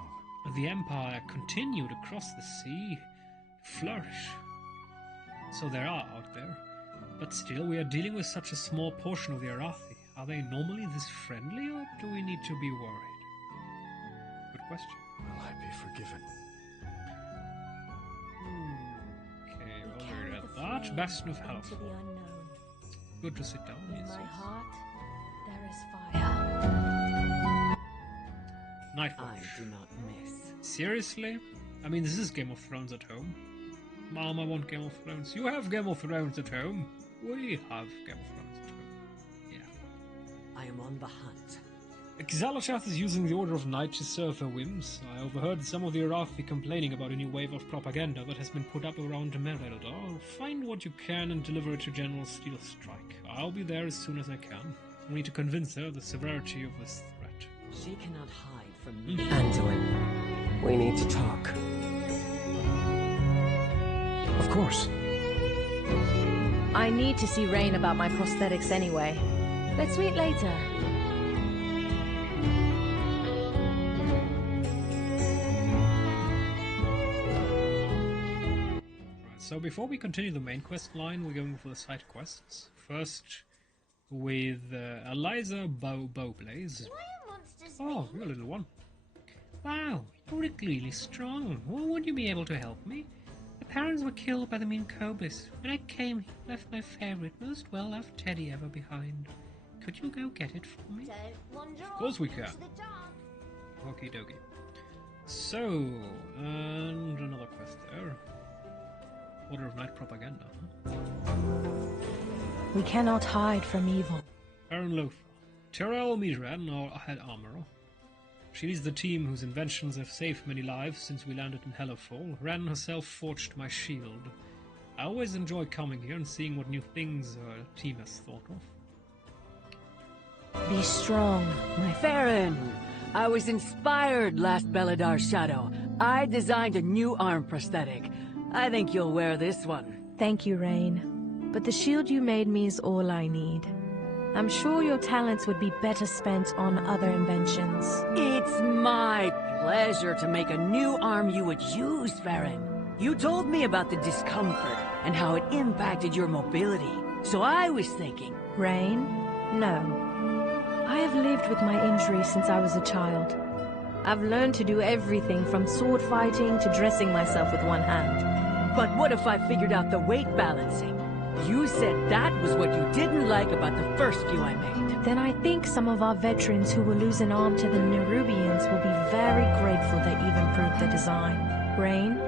the empire continued across the sea, flourish. So there are out there, but still we are dealing with such a small portion of the Arathi. Are they normally this friendly, or do we need to be worried? Good question. Will I be forgiven? Okay, well we're at that. Bastion of Hallowfall. Good to sit down. In Yes, my yes. heart, there is fire. Nightwatch. I do not miss. Seriously? I mean, this is Game of Thrones at home. Mom, I want Game of Thrones. You have Game of Thrones at home. We have Game of Thrones at home. Yeah. I am on the hunt. Xalatath is using the Order of Night to serve her whims. I overheard some of the Arathi complaining about a new wave of propaganda that has been put up around Mereldor. Find what you can and deliver it to General Steel Strike. I'll be there as soon as I can. We need to convince her of the severity of this threat. She cannot hide from me. Anduin, we need to talk. Of course. I need to see Rain about my prosthetics anyway. Let's meet later. So before we continue the main quest line, we're going for the side quests. First, with Eliza Bowblaze. Oh, you're a little one. Wow, you're really strong. Well, would you be able to help me? My parents were killed by the mean Cobus. When I came, he left my favorite, most well-loved teddy ever behind. Could you go get it for me? Of course we can. Okie dokie. So, and another quest there. Order of Night propaganda, huh? We cannot hide from evil. Baron Lothar. Terrell Midran, our head armorer. She leads the team whose inventions have saved many lives since we landed in Hallowfall. Ran herself forged my shield. I always enjoy coming here and seeing what new things her team has thought of. Be strong, my Farron! I was inspired last Belladar's Shadow. I designed a new arm prosthetic. I think you'll wear this one. Thank you, Rain. But the shield you made me is all I need. I'm sure your talents would be better spent on other inventions. It's my pleasure to make a new arm you would use, Farron. You told me about the discomfort and how it impacted your mobility. So I was thinking... Rain? No. I have lived with my injury since I was a child. I've learned to do everything from sword fighting to dressing myself with one hand. But what if I figured out the weight balancing? You said that was what you didn't like about the first few I made. Then I think some of our veterans who will lose an arm to the Nerubians will be very grateful that you've improved the design. Rain,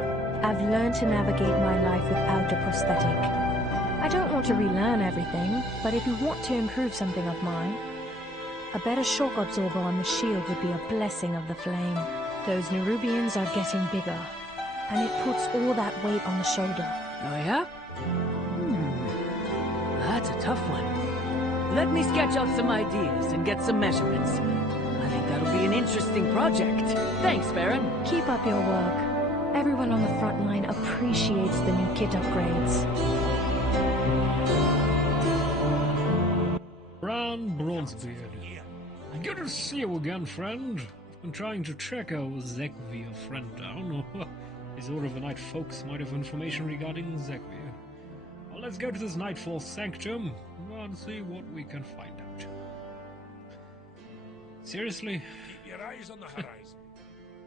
I've learned to navigate my life without a prosthetic. I don't want to relearn everything, but if you want to improve something of mine, a better shock absorber on the shield would be a blessing of the flame. Those Nerubians are getting bigger, and it puts all that weight on the shoulder. Oh yeah? That's a tough one. Let me sketch out some ideas and get some measurements. I think that'll be an interesting project. Thanks, Farron. Keep up your work. Everyone on the front line appreciates the new kit upgrades. Bran Bronzebeard. Good to see you again, friend. I've been trying to track our Zekvir friend down. His Order of the Night folks might have information regarding Zekvir. Well, let's go to this Nightfall Sanctum and see what we can find out. Seriously? Keep your eyes on the horizon.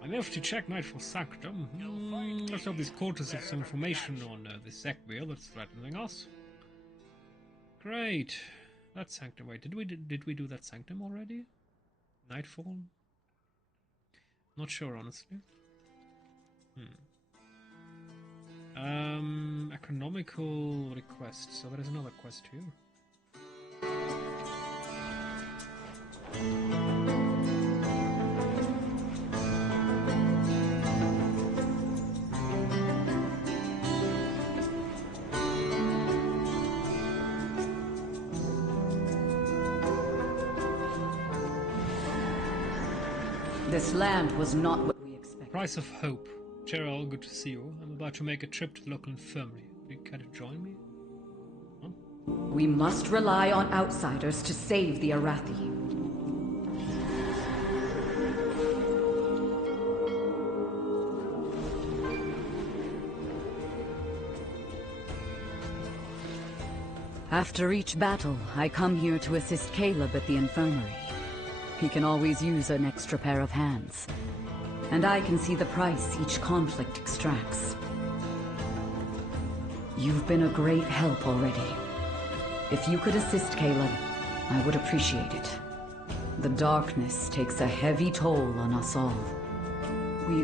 I'm off to check Nightfall Sanctum. Let's hope this quarters have some information on this sec wheel that's threatening us. Great. That Sanctum. Wait, did we do that Sanctum already? Nightfall? Not sure, honestly. Economical request. So there is another quest here. This land was not what we expected. Price of Hope. Gerald, good to see you. I'm about to make a trip to the local infirmary. Would you care to join me? Huh? We must rely on outsiders to save the Arathi. After each battle, I come here to assist Caleb at the infirmary. He can always use an extra pair of hands. And I can see the price each conflict extracts. You've been a great help already. If you could assist Caleb, I would appreciate it. The darkness takes a heavy toll on us all.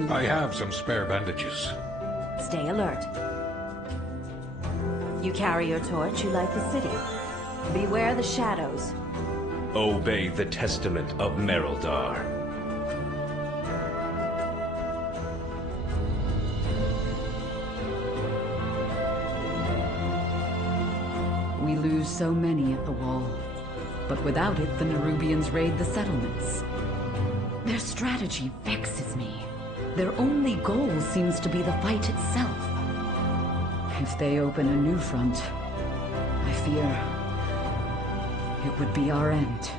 I have some spare bandages. Stay alert. You carry your torch, you light the city. Beware the shadows. Obey the testament of Merildar. We lose so many at the wall. But without it, the Nerubians raid the settlements. Their strategy vexes me. Their only goal seems to be the fight itself. If they open a new front, I fear it would be our end.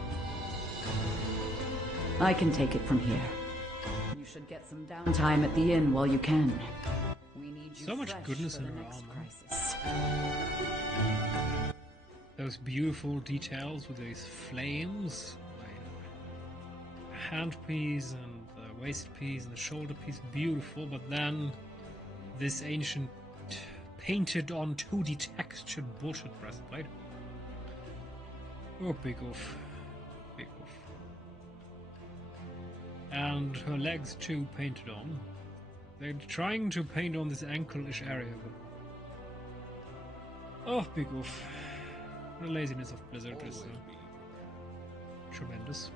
I can take it from here. You should get some downtime at the inn while you can. We need you so much goodness in her armor. Those beautiful details with these flames, handpiece and the waist piece and the shoulder piece, beautiful. But then this ancient painted on 2D textured bullshit breastplate. Oh, big oof. Big oof. And her legs too painted on. They're trying to paint on this ankle-ish area, but... oh, big oof. The laziness of Blizzard is tremendous.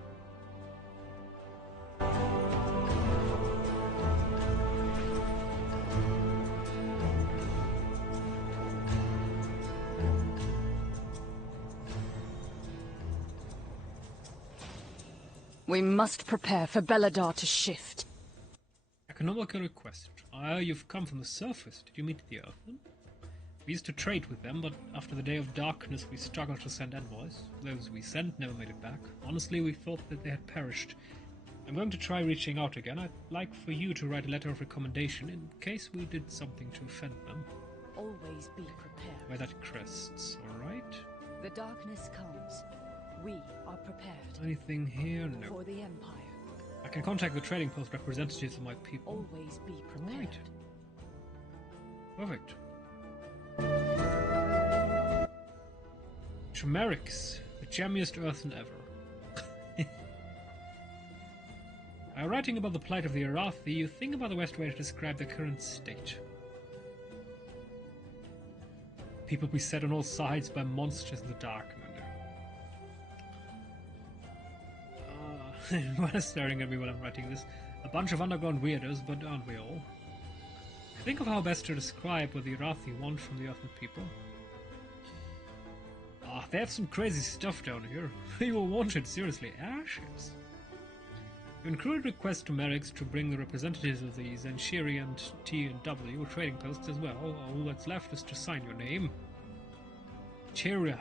We must prepare for Belladar to shift. Economical request. Ah, you've come from the surface. Did you meet the Earthmen? We used to trade with them, but after the Day of Darkness we struggled to send envoys. Those we sent never made it back. Honestly, we thought that they had perished. I'm going to try reaching out again. I'd like for you to write a letter of recommendation in case we did something to offend them. Always be prepared. Where that crests, alright? The darkness comes. We are prepared. Anything here? No. For the Empire. I can contact the trading post representatives of my people. Always be prepared. Right. Perfect. Chimerics, the jammiest earthen ever. Writing about the plight of the Arathi, you think about the best way to describe the current state. People beset on all sides by monsters in the dark. Well, staring at me while I'm writing this. A bunch of underground weirdos, but aren't we all? Think of how best to describe what the Arathi want from the Earthen people. They have some crazy stuff down here. You will want it, seriously. Ashes. You included requests to Merrick's to bring the representatives of the Zenshiri and T&W trading posts as well. All that's left is to sign your name. Tyrael,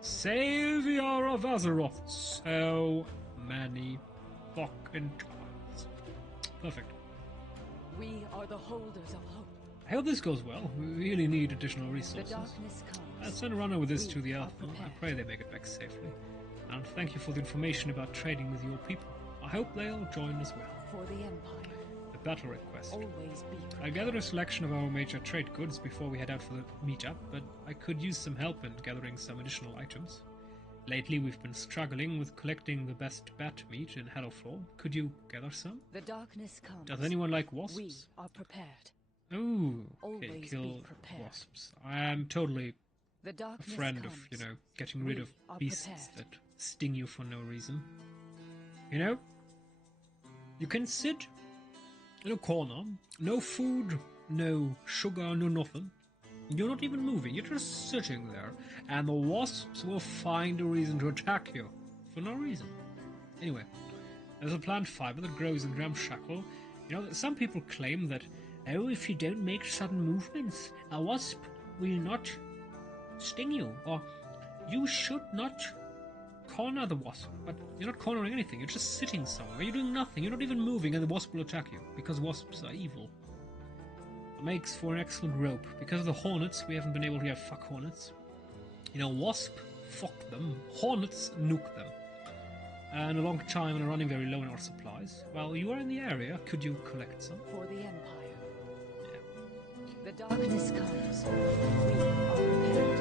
Savior of Azeroth. So many fucking times. Perfect. We are the holders of hope. I hope this goes well. We really need additional resources. The darkness comes. Let's send a runner with this to the We are Earth. I prepared. pray they make it back safely. And thank you for the information about trading with your people. I hope they'll join as well. For the Empire. The battle request. Always be prepared. I gathered a selection of our major trade goods before we head out for the meetup, but I could use some help in gathering some additional items. Lately, we've been struggling with collecting the best bat meat in Hallowfall. Could you gather some? The darkness comes. Does anyone like wasps? We are prepared. Ooh, okay, Always kill be prepared. wasps. I am totally The a darkness friend comes. of, getting rid We of are beasts prepared. that sting you for no reason. You can sit in a corner, no food, no sugar, no nothing. You're not even moving, you're just sitting there, and the wasps will find a reason to attack you for no reason. Anyway, there's a plant fiber that grows in ramshackle. Some people claim that, if you don't make sudden movements, a wasp will not sting you, or you should not corner the wasp. But you're not cornering anything, you're just sitting somewhere, you're doing nothing, you're not even moving, and the wasp will attack you, because wasps are evil. Makes for an excellent rope. Because of the hornets, we haven't been able to get fuck hornets. Wasp, fuck them. Hornets, nuke them. And a long time and are running very low on our supplies. While you are in the area, could you collect some? For the Empire. Yeah. The darkness comes. We are prepared.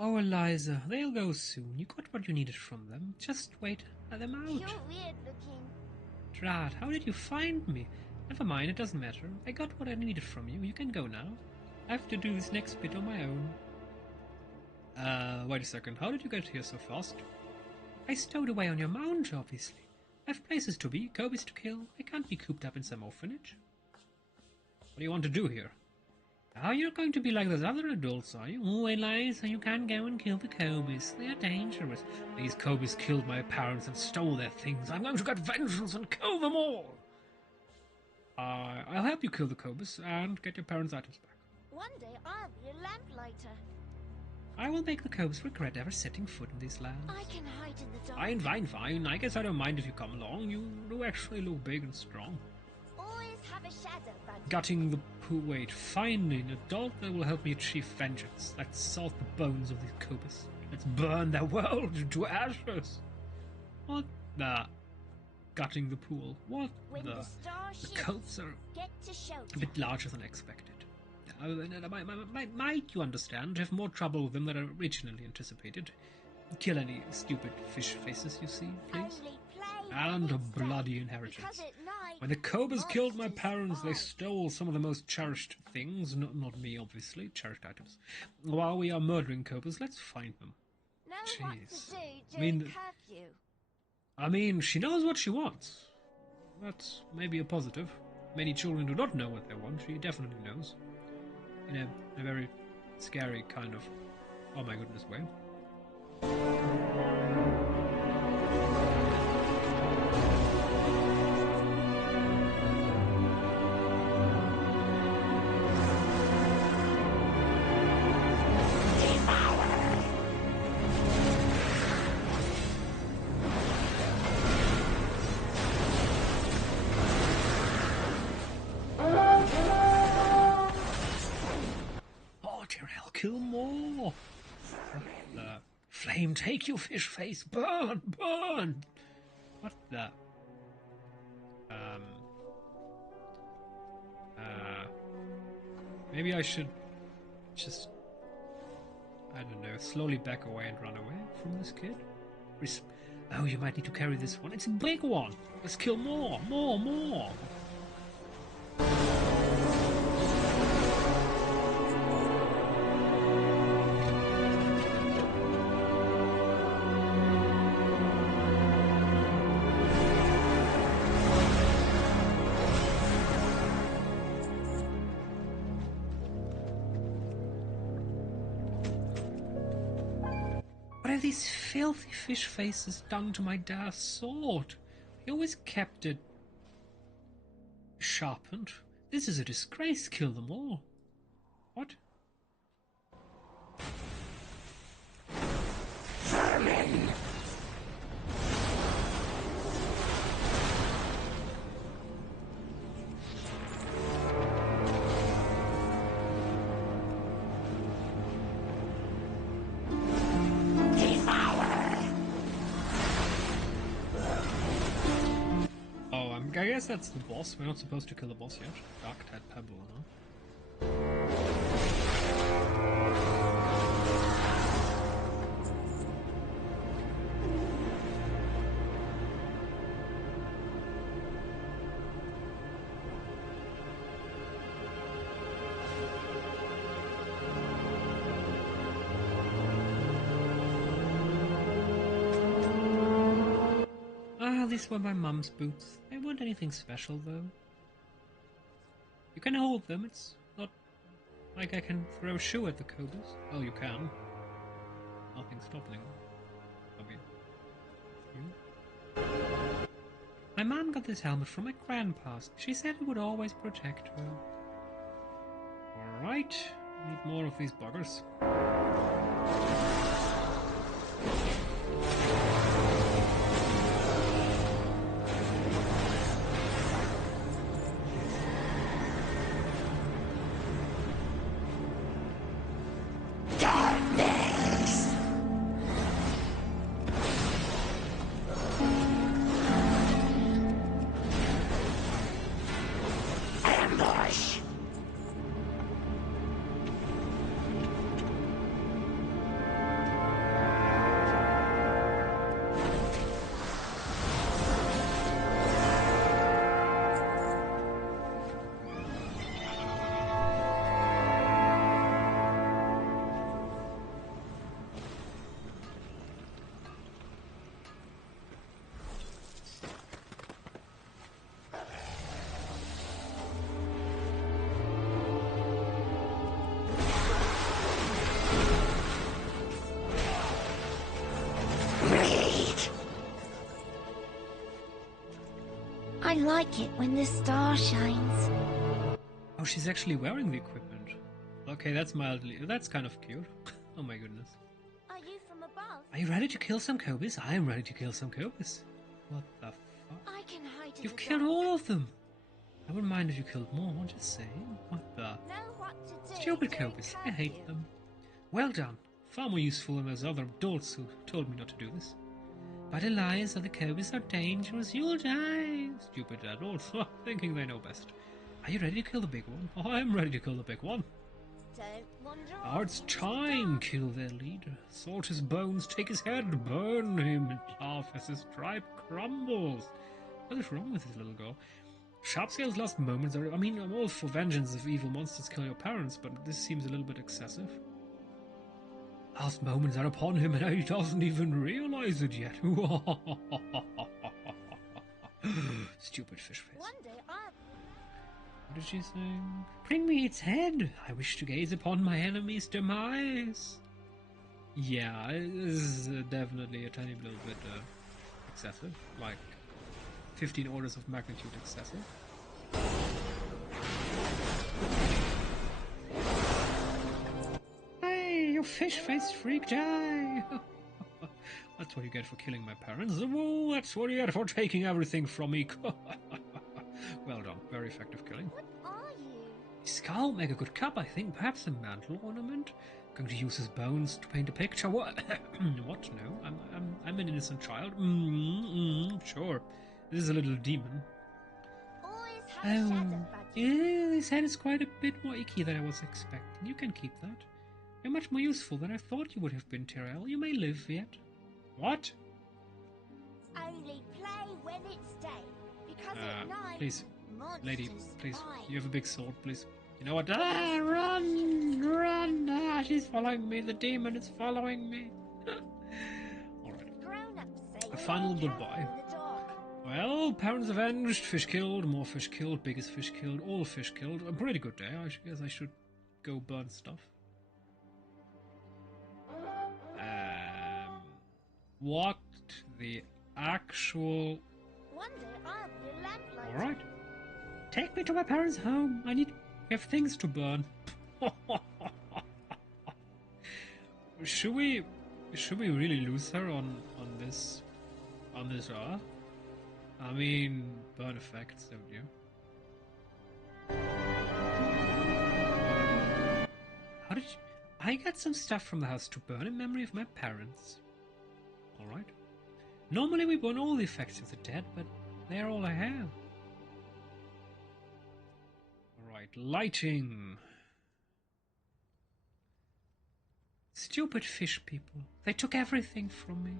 Oh, Eliza, they'll go soon. You got what you needed from them. Just wait, let them out. You're weird looking. Drat, how did you find me? Never mind, it doesn't matter. I got what I needed from you. You can go now. I have to do this next bit on my own. Wait a second. How did you get here so fast? I stowed away on your mount, obviously. I have places to be, Kobe's to kill. I can't be cooped up in some orphanage. What do you want to do here? Oh, you're not going to be like those other adults, are you? Oh, Eliza, you can't go and kill the Cobes. They're dangerous. These Cobes killed my parents and stole their things. I'm going to get vengeance and kill them all. I'll help you kill the Cobes and get your parents' items back. One day I'll be a lamplighter. I will make the Cobes regret ever setting foot in these lands. I can hide in the dark. Fine. I guess I don't mind if you come along. You do actually look big and strong. Always have a shadow, buddy. Gutting the wait, finding an adult that will help me achieve vengeance. Let's salt the bones of these Cobus. Let's burn their world into ashes. What the? Gutting the pool. What When the? the star The shifts, coats are get to shelter. a bit larger than expected. Might you understand, have more trouble with them than originally anticipated. Kill any stupid fish faces you see, please. Only play And when a it's bloody dark, inheritance. because at night, When the Cobras killed my parents, they hide. stole some of the most cherished things, not me, obviously, cherished items. While we are murdering Cobras, let's find them. Know what Jeez. to do I mean, during curfew. she knows what she wants. That's maybe a positive. Many children do not know what they want. She definitely knows. In a very scary kind of, oh my goodness way. Kill more! Flame, take you, fish face! Burn! Burn! What the? Maybe I should just, I don't know, slowly back away and run away from this kid? Oh, you might need to carry this one. It's a big one! Let's kill more! More! What have these filthy fish faces done to my dad's sword? He always kept it sharpened. This is a disgrace. Kill them all. What? Vermin! I guess that's the boss. We're not supposed to kill the boss yet. Dark-Tide Pebble, huh? These were my mum's boots. They weren't anything special, though. You can hold them. It's not like I can throw a shoe at the cobras. Well, you can. Nothing's stopping them. I mean, you. My mum got this helmet from my grandpa. She said it would always protect her. Alright. Need more of these buggers. I like it when the star shines. Oh, she's actually wearing the equipment. Okay, that's mildly... That's kind of cute. Oh my goodness. Are you from above? Are you ready to kill some cobras? I am ready to kill some cobras. What the fuck? I can hide in You've the killed dark. all of them. I wouldn't mind if you killed more, I'm just saying. What the... Know what to do Stupid during cobras. I curfew. hate them. Well done. Far more useful than those other adults who told me not to do this. But Elias, the cobras are dangerous. You'll die. Stupid adults, thinking they know best. Are you ready to kill the big one? Oh, I'm ready to kill the big one. Don't wander Oh, off it's into the time. dark. Kill their leader. Salt his bones, take his head, burn him, and laugh as his tribe crumbles. What is wrong with this little girl? Sharpscale's last moments are... I mean, I'm all for vengeance if evil monsters kill your parents, but this seems a little bit excessive. Last moments are upon him and he doesn't even realize it yet. Stupid fish face. One day I'll... What did she say? Bring me its head. I wish to gaze upon my enemy's demise. Yeah, this is definitely a tiny little bit excessive. Like 15 orders of magnitude excessive. Hey, you fish-faced freak, die! That's what you get for killing my parents. Whoa, that's what you get for taking everything from me. Well done, very effective killing. What are you? Skull make a good cup, I think. Perhaps a mantle ornament. Going to use his bones to paint a picture. What? What? No, I'm an innocent child. Sure. This is a little demon. Always have a shadow buddy. Yeah, this head is quite a bit more icky than I was expecting. You can keep that. You're much more useful than I thought you would have been, Tyrell. You may live yet. What? Only play when it's day. Because at night, Please, lady, monsters please. spy. You have a big sword, please. You know what? Ah, run! Run! Ah, she's following me. The demon is following me. Alright. Grown-ups say A final stay goodbye. careful in the dark. Well, parents avenged, fish killed, more fish killed, biggest fish killed, all fish killed. A pretty good day. I guess I should go burn stuff. What the actual... One day I'll be a lamplighter. Alright. Take me to my parents' home. We have things to burn. Should we really lose her on this earth? I mean, burn effects, don't you? How did you... I got some stuff from the house to burn in memory of my parents. Alright. Normally we burn all the effects of the dead, but they're all I have. Alright, lighting. Stupid fish people. They took everything from me.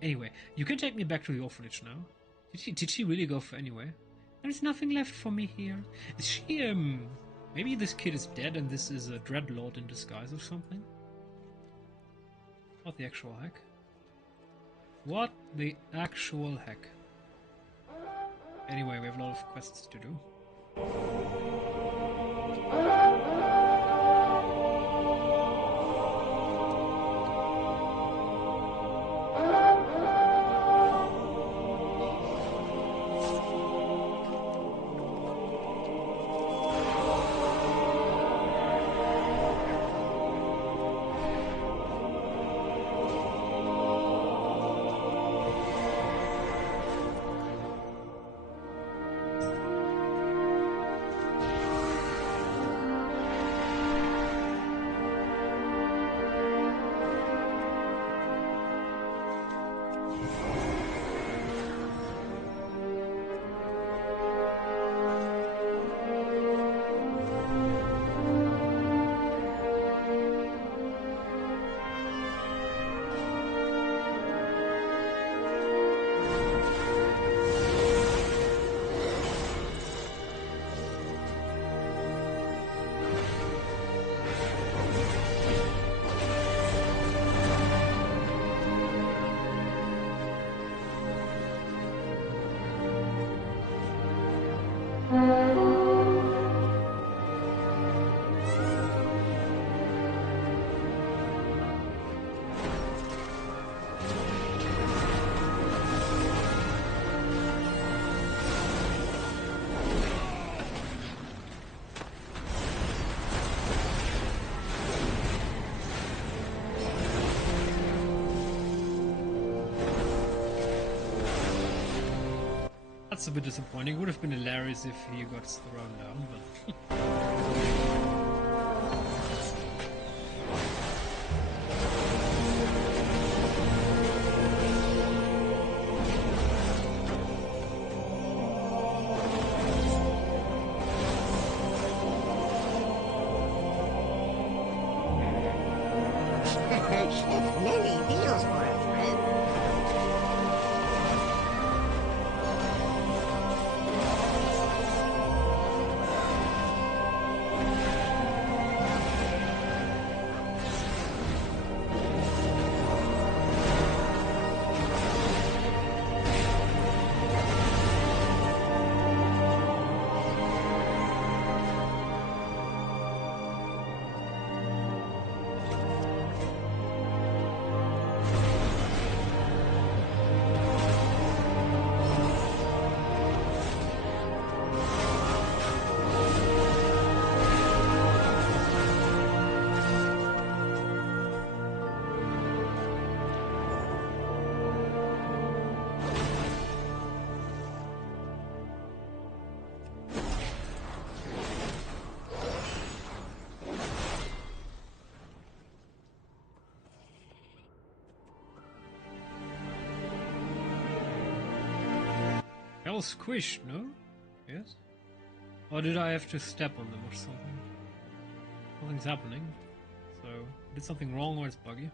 Anyway, you can take me back to the orphanage now. Did she really go for anywhere? There's nothing left for me here. Is she, maybe this kid is dead and this is a dreadlord in disguise or something? What the actual heck? What the actual heck? Anyway, we have a lot of quests to do. That's a bit disappointing. It would have been hilarious if he got thrown down, but... Many deals for a friend. Hell squished, no? Yes? Or did I have to step on them or something? Nothing's happening. So, did something wrong or it's buggy?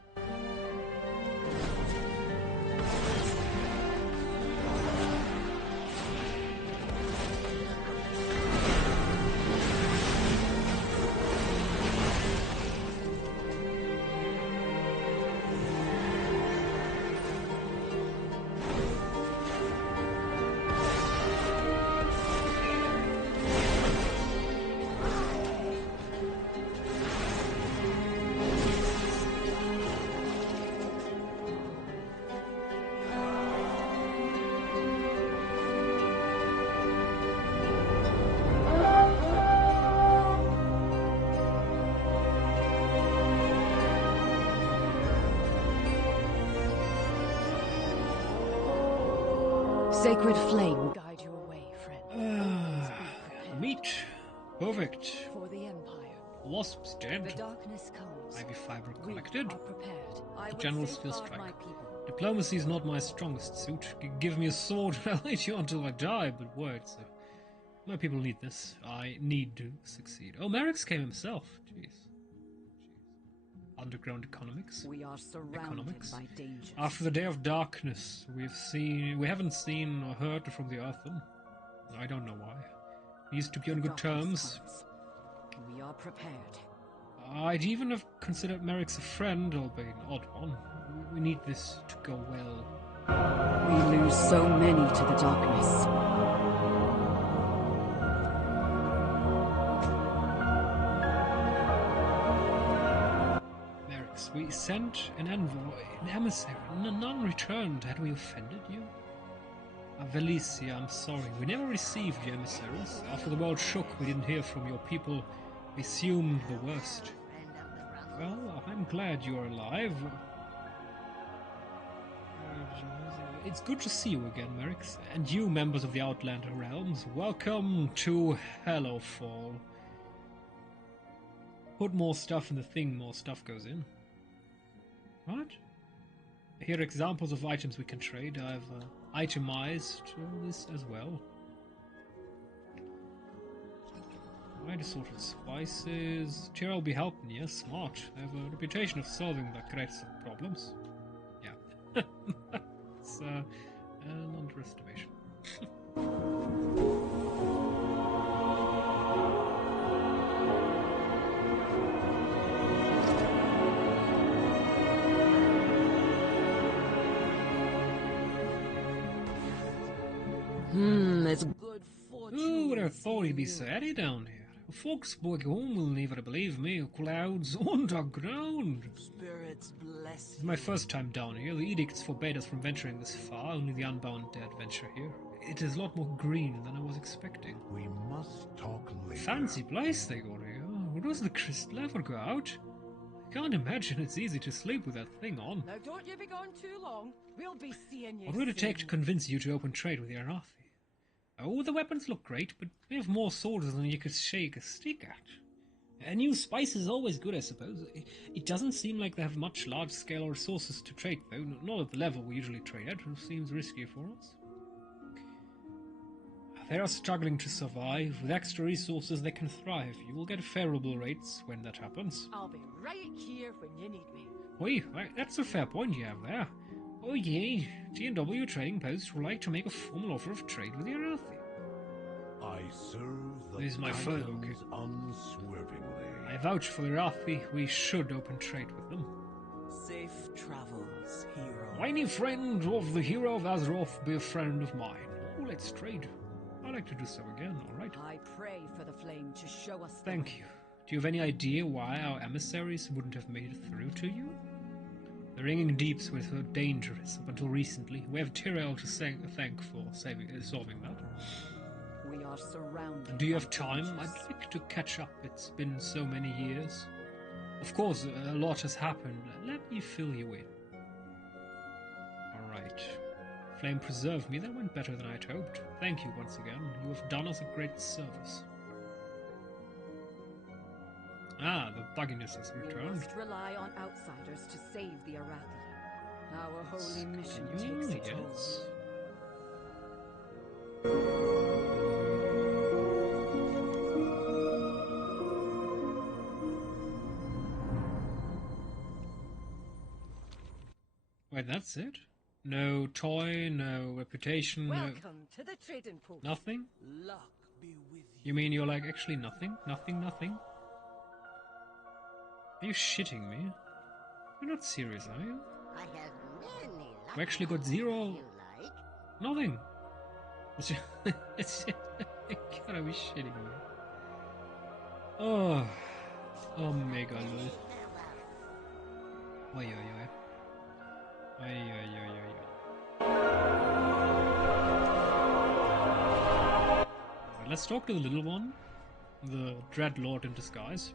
Sacred flame guide your way, friend. Meat. Perfect. For the Empire. Wasp's dead. The darkness comes. Ivy fiber collected. Prepared. The general still strike. Diplomacy is not my strongest suit. Give me a sword and I'll hate you until I die, but words. My people need this. I need to succeed. Oh, Merrick's came himself. Jeez. Underground economics. We are surrounded by danger. After the day of darkness, we haven't seen or heard from the Earthen. I don't know why. We used to be on good terms. We are prepared. I'd even have considered Merrick's a friend, albeit an odd one. We need this to go well. We lose so many to the darkness. Merrick's, we sent an envoy, an emissary, and none returned. Had we offended you? Valicia, I'm sorry. We never received your emissaries. After the world shook, we didn't hear from your people. We assumed the worst. Well, I'm glad you're alive. It's good to see you again, Merrick. And you, members of the Outlander Realms, welcome to Hallowfall. Put more stuff in the thing, more stuff goes in. What? Here are examples of items we can trade. I've itemized this as well. Right, assorted spices. Here I'll be helping you. Smart. I have a reputation of solving the greatest of problems. Yeah. It's an underestimation. It's good fortune. Who would have thought he'd be so heady down here? Folks back home will never believe me. Clouds underground. Spirits bless It's my first time down here. The edicts forbade us from venturing this far. Only the unbound dead venture here. It is a lot more green than I was expecting. We must talk later. Fancy place they got here. Does the crystal ever go out? I can't imagine it's easy to sleep with that thing on. Now don't you be gone too long. We'll be seeing you. What would it take to convince you to open trade with the Arathi? Oh, the weapons look great, but we have more swords than you could shake a stick at. A new spice is always good, I suppose. It doesn't seem like they have much large-scale resources to trade, though. Not at the level we usually trade at. It seems risky for us. They are struggling to survive. With extra resources, they can thrive. You will get favorable rates when that happens. I'll be right here when you need me. Wait, that's a fair point you have there. Oh yay, G&W Trading Post would like to make a formal offer of trade with the Arathi. I serve the This is my foe, okay. unswervingly. I vouch for the Arathi. We should open trade with them. Safe travels, hero. Any friend of the hero of Azeroth be a friend of mine. Oh, let's trade. I'd like to do so again, alright. I pray for the flame to show us. Thank you. Do you have any idea why our emissaries wouldn't have made it through to you? The Ringing Deeps were so dangerous up until recently. We have Tyrell to thank for solving that. We are surrounded. Do you have time? I'd like to catch up. It's been so many years. Of course, a lot has happened. Let me fill you in. Alright. Flame preserved me. That went better than I'd hoped. Thank you once again. You have done us a great service. Ah, the bugginess has returned. We must rely on outsiders to save the Arathi. Our holy mission Really, takes a toll. yes. Wait, that's it? No toy, no reputation, Welcome to the trading post. nothing? Luck be with you. You mean you're like actually nothing? Nothing? Are you shitting me? You're not serious, are you? I have many We actually got zero... you like. Nothing! You gotta be shitting me. Oh... Omega lol. Oi oi oi. Oi oi oi oi oi. Alright, let's talk to the little one. The Dreadlord in disguise.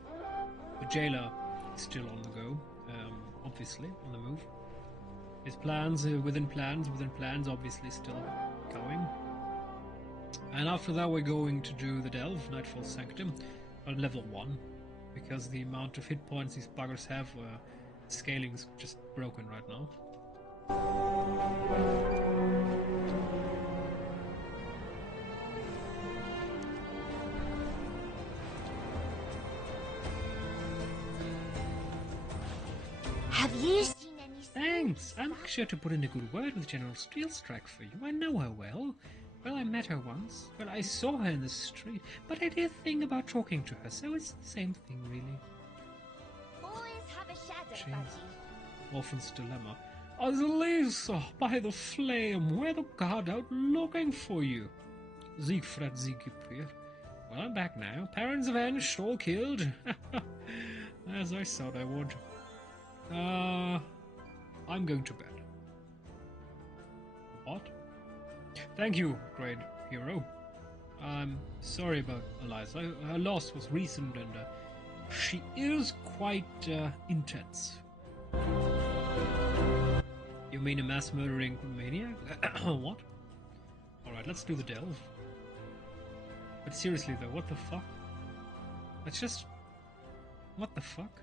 The jailer is still on the go. Obviously, on the move. His plans within plans, obviously still going. And after that we're going to do the Delve, Nightfall Sanctum, on level 1, because the amount of hit points these buggers have, scaling is just broken right now. Have you seen any... Thanks! I'll make sure to put in a good word with General Steelstrike for you. I know her well. Well, I met her once. Well, I saw her in the street, but I did think about talking to her, so it's the same thing, really. Always have a shadow, Jeez. buddy. Orphan's Dilemma. Azalisa, by the flame, we're the guard out looking for you. Siegfried Siegfried. Well, I'm back now. Parents avenged, all killed. As I thought I would. I'm going to bed. What? Thank you, great hero. I'm sorry about Eliza. Her loss was recent and she is quite intense. You mean a mass murdering maniac? What? Alright, let's do the Delve. But seriously though, what the fuck? That's just... What the fuck?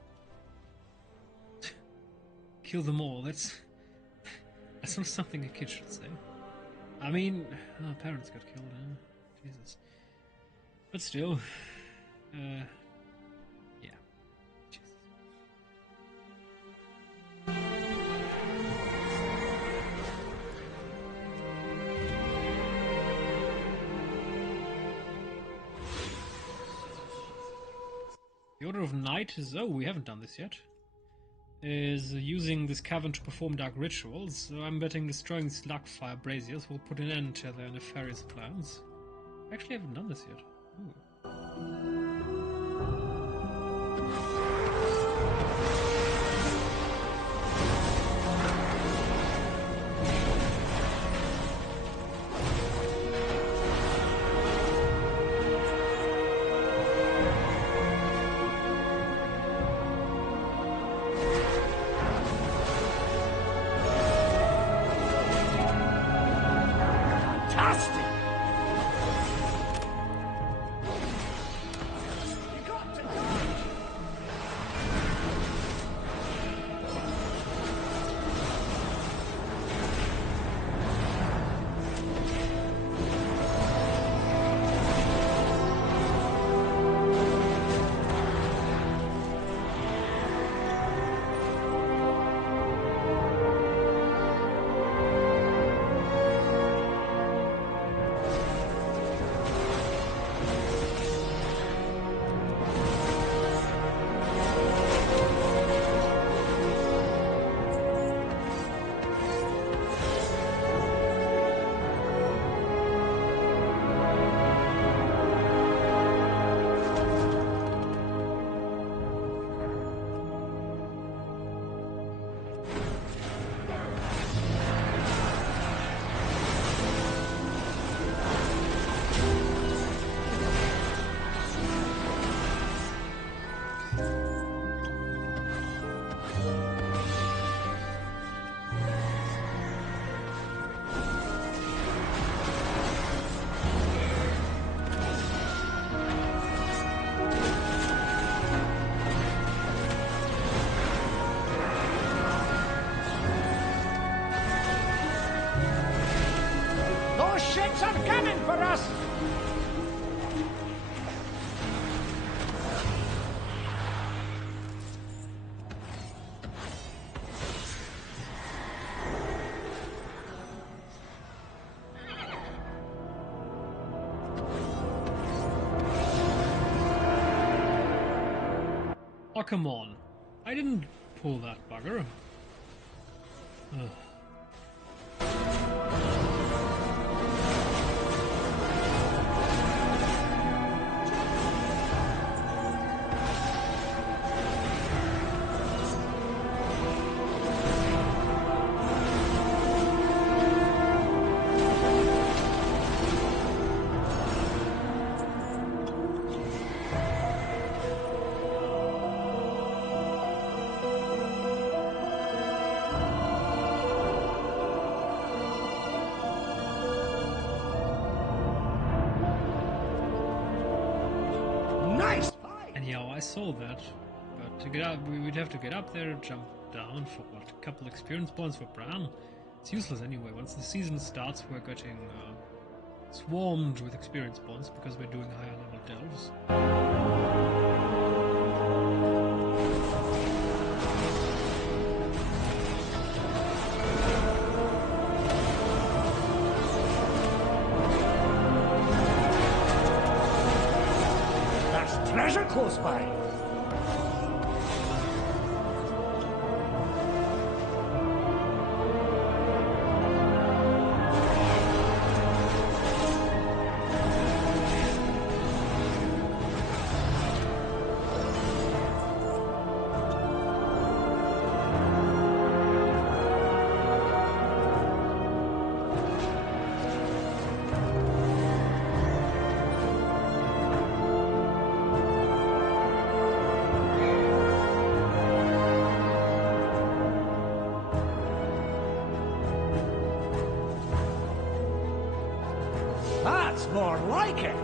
Kill them all, that's not something a kid should say. I mean, parents got killed, huh? Jesus. But still, yeah. Jesus. The Order of Night is... Oh, we haven't done this yet. Is using this cavern to perform dark rituals, so I'm betting destroying these Luckfire braziers will put an end to their nefarious plans. Actually, I haven't done this yet. Ooh. Oh, come on. I didn't pull that bugger. Ugh. saw that, but to get up, we'd have to get up there, jump down for what, a couple experience points for Bran. It's useless anyway. Once the season starts, we're getting swarmed with experience points because we're doing higher level delves. There's treasure close by. That's more like it.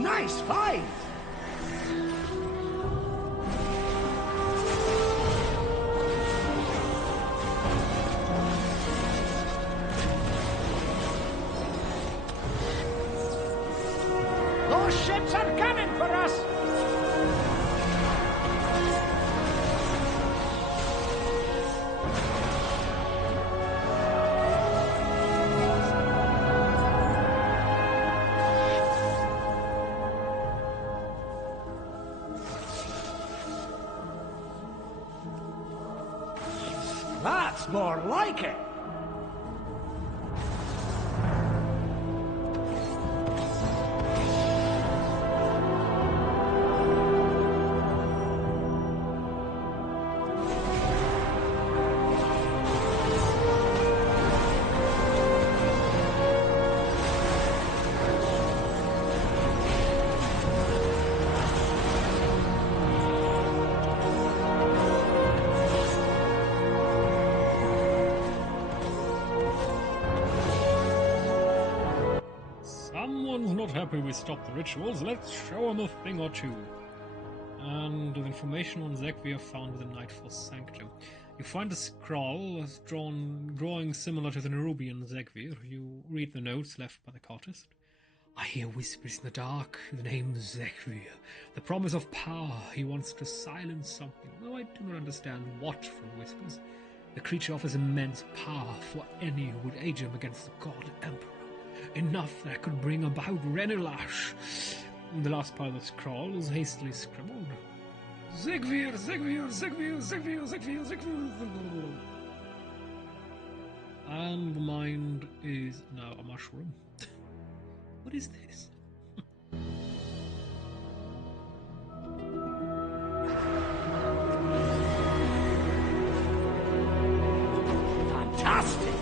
Nice fight! Those ships are coming for us! That's more like it! Someone's not happy we stopped the rituals. Let's show them a thing or two. And with information on Zegvir found within Nightfall Sanctum. You find a scroll drawing similar to the Nerubian Zegvir. You read the notes left by the cultist. I hear whispers in the dark, the name Zegvir, the promise of power. He wants to silence something, though I do not understand what from whispers. The creature offers immense power for any who would aid him against the God Emperor. Enough that could bring about Renilash. The last part of the scroll is hastily scribbled. Zegvir, Zegvir, Zegvir, Zegvir, Zegvir, Zegvir. And the mind is now a mushroom. What is this? Fantastic!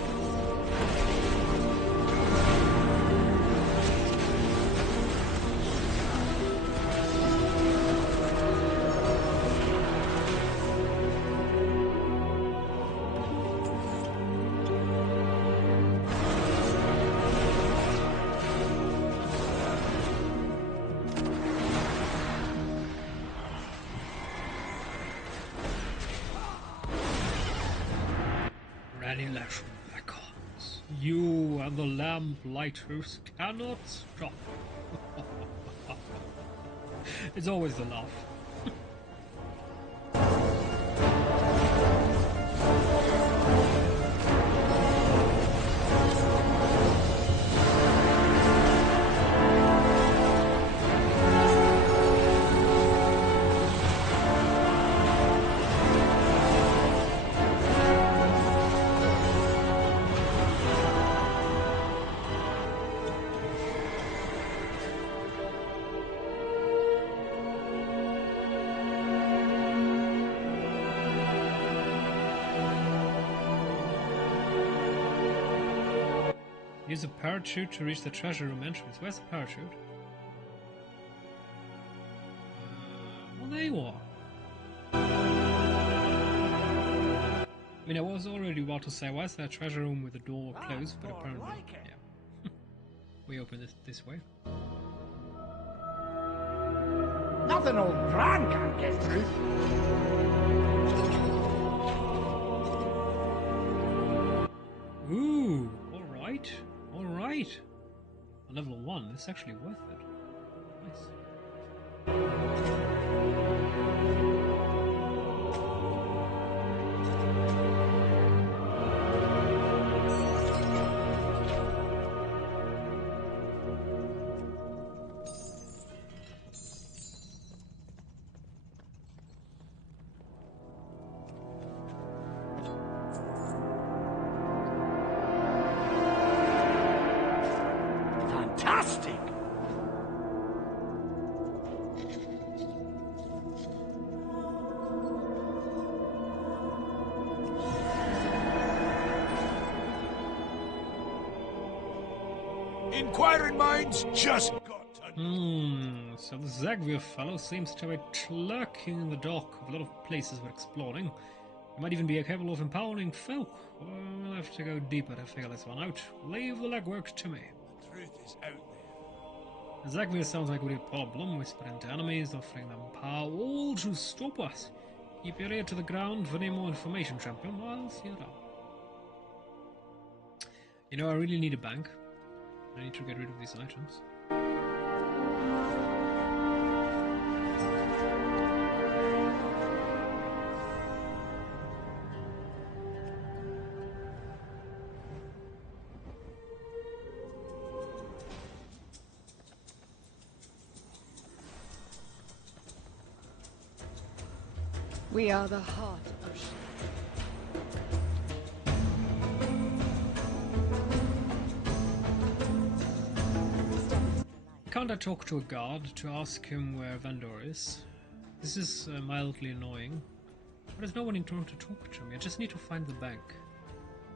Renilash beckons. You and the lamp lighters cannot stop. It's always the laugh. Use a parachute to reach the treasure room entrance. Where's the parachute? Well, there you are. I mean, I was already about to say, why is there a treasure room with the door closed? But apparently, yeah. We open this way. Nothing old Bran can't get through. Ooh, alright. Alright. Level 1, it's actually worth it. Nice. Fantastic! Inquiring minds just got to... So the Zagvir fellow seems to be lurking in the dock of a lot of places we're exploring. He might even be capable of empowering folk. Well, we'll have to go deeper to figure this one out. Leave the legwork to me. The truth is out there. Zagvir sounds like a real problem, whispering to enemies, offering them power, all to stop us. Keep your ear to the ground for any more information, champion. I'll see you around. You know, I really need a bank. I need to get rid of these items. We are the heart ocean. Can't I talk to a guard to ask him where Vandor is? This is mildly annoying. But there's no one in town to talk to me. I just need to find the bank.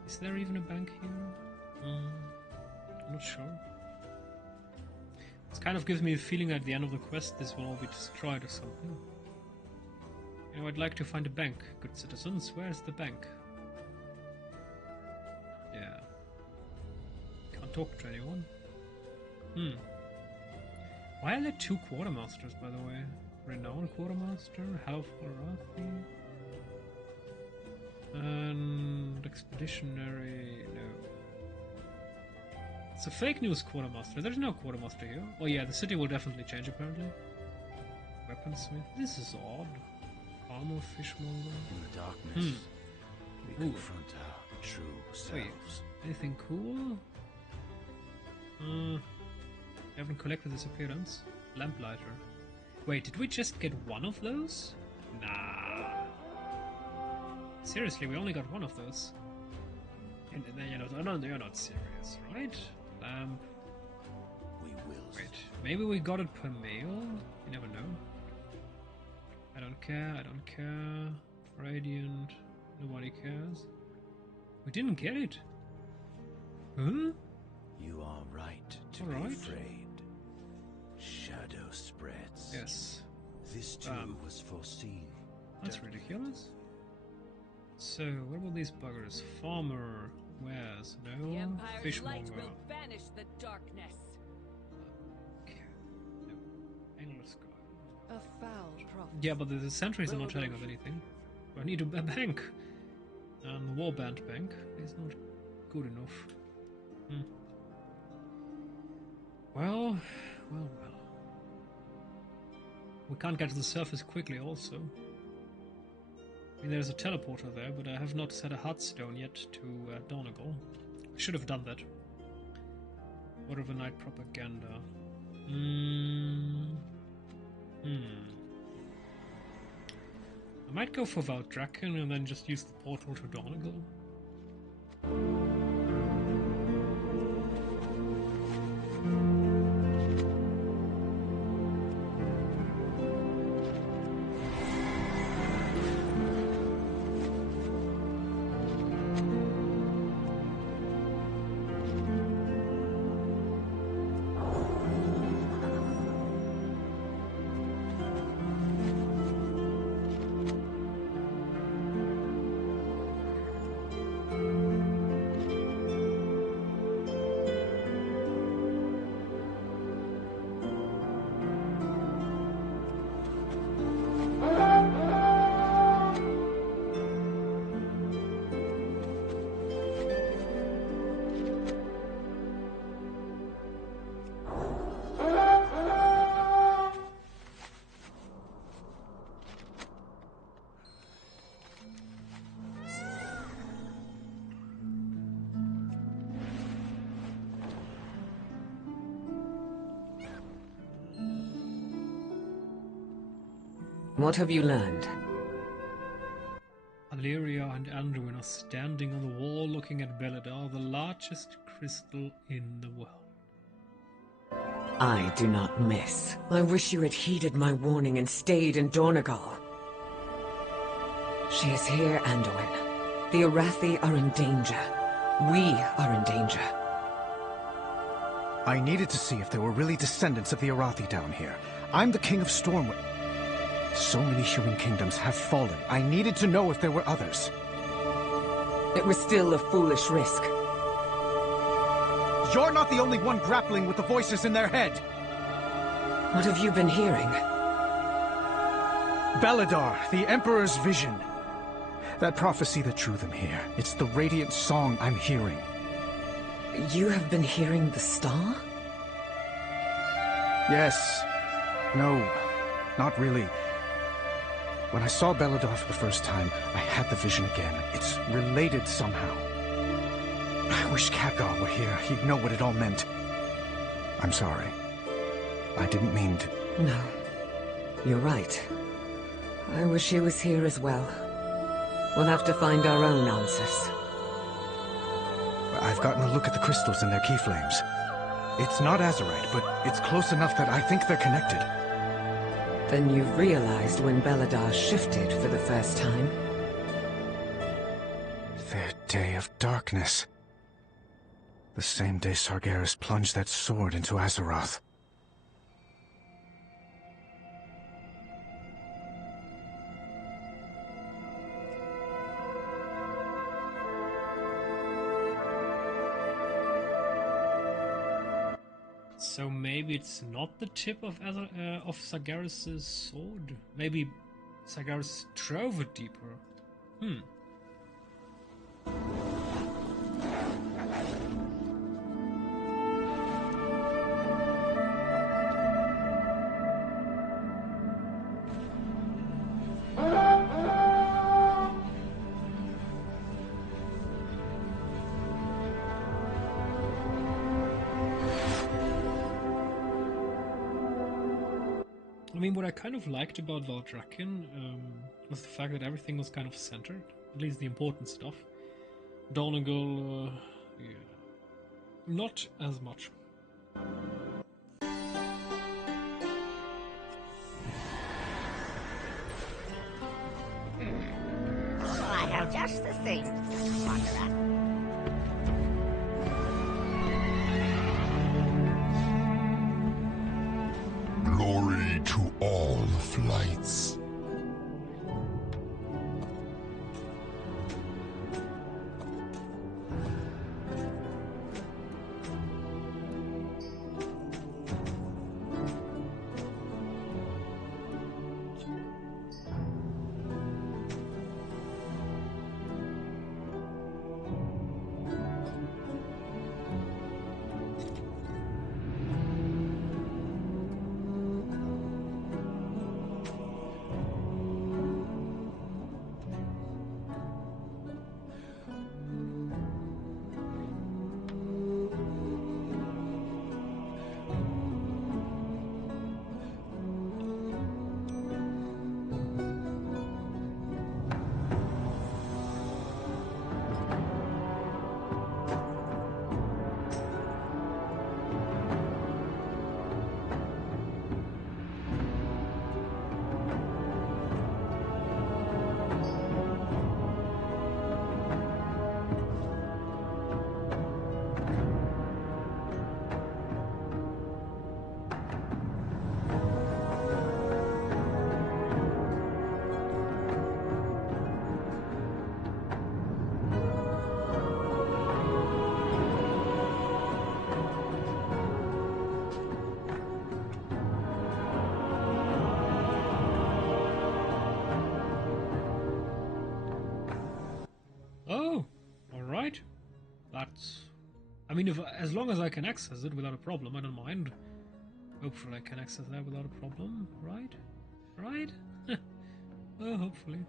Is there even a bank here? I'm not sure. This kind of gives me the feeling at the end of the quest this will all be destroyed or something. You know, I'd like to find a bank, good citizens. Where's the bank? Yeah. Can't talk to anyone. Why are there two quartermasters, by the way? Renowned quartermaster, Hallowfall, and expeditionary. No. It's a fake news quartermaster. There's no quartermaster here. Oh yeah, the city will definitely change apparently. Weaponsmith. This is odd. Armor fishmonger. In the darkness, we confront our true selves. Wait, anything cool? Haven't collected this appearance. Lamplighter. Wait, did we just get one of those? Nah. Seriously, we only got one of those. And you're not serious, right? Lamp. We will. Wait, maybe we got it per mail? You never know. I don't care, I don't care. Radiant. Nobody cares. We didn't get it. Huh? You are right to be afraid. Shadow spreads. Yes. This too was foreseen. That's ridiculous. So, what about these buggers? Farmer, wares, no. The Empire's light Fishmonger. will banish the darkness. Okay. No. Endless guy. A foul prophet. Yeah, but the sentries are not telling us anything. I need a bank. And the warband bank is not good enough. Well. We can't get to the surface quickly also. I mean, there's a teleporter there, but I have not set a heartstone yet to Donegal. I should have done that. What of a night propaganda? I might go for Valdraken and then just use the portal to Donegal. What have you learned? Valeria and Anduin are standing on the wall looking at Belladar, the largest crystal in the world. I do not miss. I wish you had heeded my warning and stayed in Dornegal. She is here, Anduin. The Arathi are in danger. We are in danger. I needed to see if there were really descendants of the Arathi down here. I'm the King of Stormwind. So many human kingdoms have fallen. I needed to know if there were others. It was still a foolish risk. You're not the only one grappling with the voices in their head! What have you been hearing? Belladar, the Emperor's vision. That prophecy that drew them here. It's the radiant song I'm hearing. You have been hearing the star? Yes. No. Not really. When I saw Belladar for the first time, I had the vision again. It's related somehow. I wish Khadgar were here. He'd know what it all meant. I'm sorry. I didn't mean to... No. You're right. I wish he was here as well. We'll have to find our own answers. I've gotten a look at the crystals and their key flames. It's not Azerite, but it's close enough that I think they're connected. Then you've realized when Belladar shifted for the first time? Their day of darkness. The same day Sargeras plunged that sword into Azeroth. So maybe it's not the tip of Sargeras' sword. Maybe Sargeras drove it deeper. I mean, what I kind of liked about Valdrakken was the fact that everything was kind of centered, at least the important stuff. Donegal, yeah, not as much. I have just the thing, Wanderer. Glory to all flights. I mean, as long as I can access it without a problem, I don't mind. Hopefully I can access that without a problem, right? Right? Well, hopefully.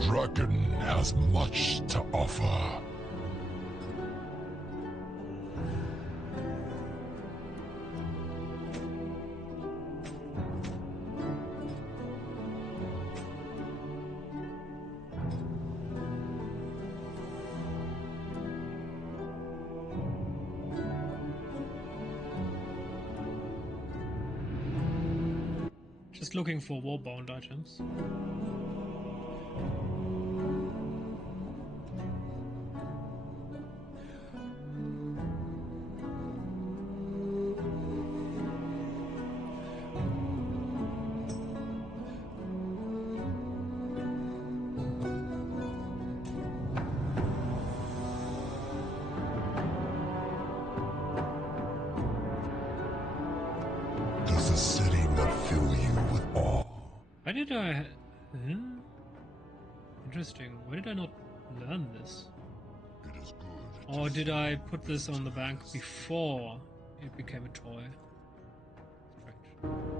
dragon has much to offer. Just looking for war-bound items. Does the city not fill you with awe? Why did I... Interesting. Why did I not learn this? It is good. Or did I put this on the bank before it became a toy? Strange.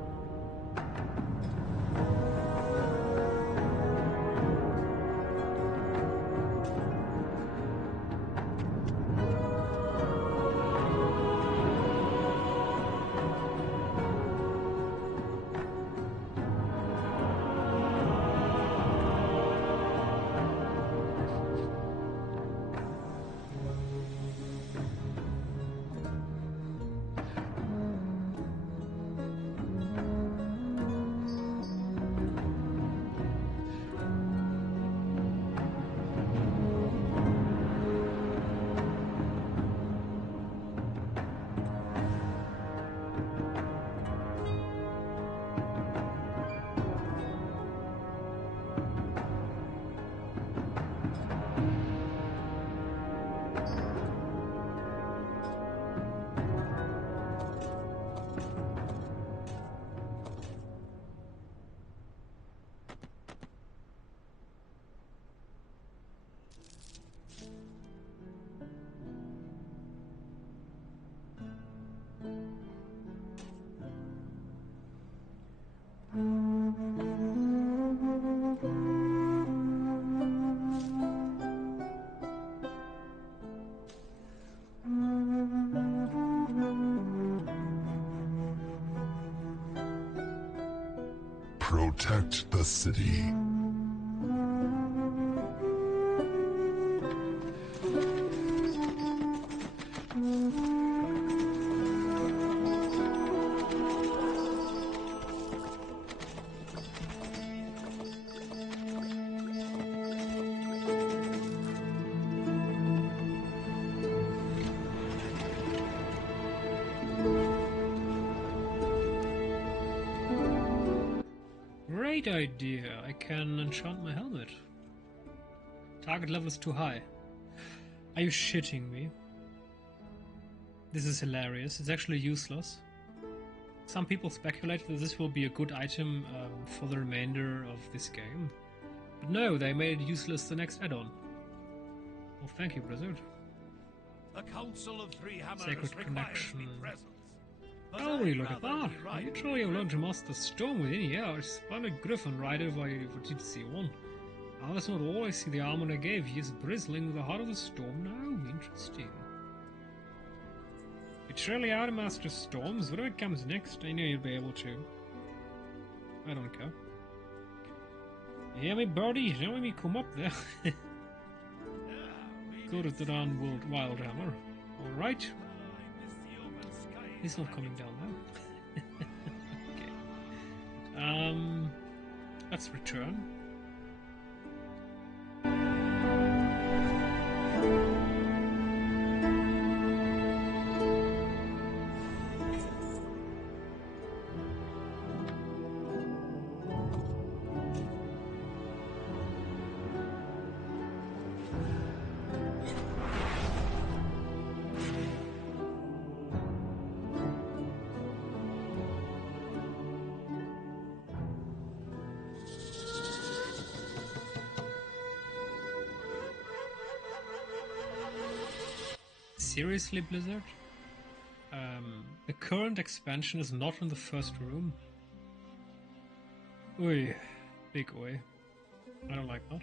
Protect the city. Great idea. I can enchant my helmet. Target level is too high. Are you shitting me? This is hilarious. It's actually useless. Some people speculate that this will be a good item for the remainder of this game. But no, they made it useless the next add-on. Well, thank you, Blizzard. The Council of Three Hammers Sacred Connection. Oh, look at that! You truly have learned to master Storm within years. Splendid Griffin rider for Deep Sea 1. Ah, that's not all. I see the armor I gave you is bristling with the heart of the storm now. Interesting. You truly are to master storms. Whatever comes next, I know you'll be able to. I don't care. You hear me, birdie? Don't let me come up there. Good at the darn wild hammer. Alright. He's not coming down now. Okay. Let's return. Seriously, Blizzard? The current expansion is not in the first room? Oi. Big oi. I don't like that.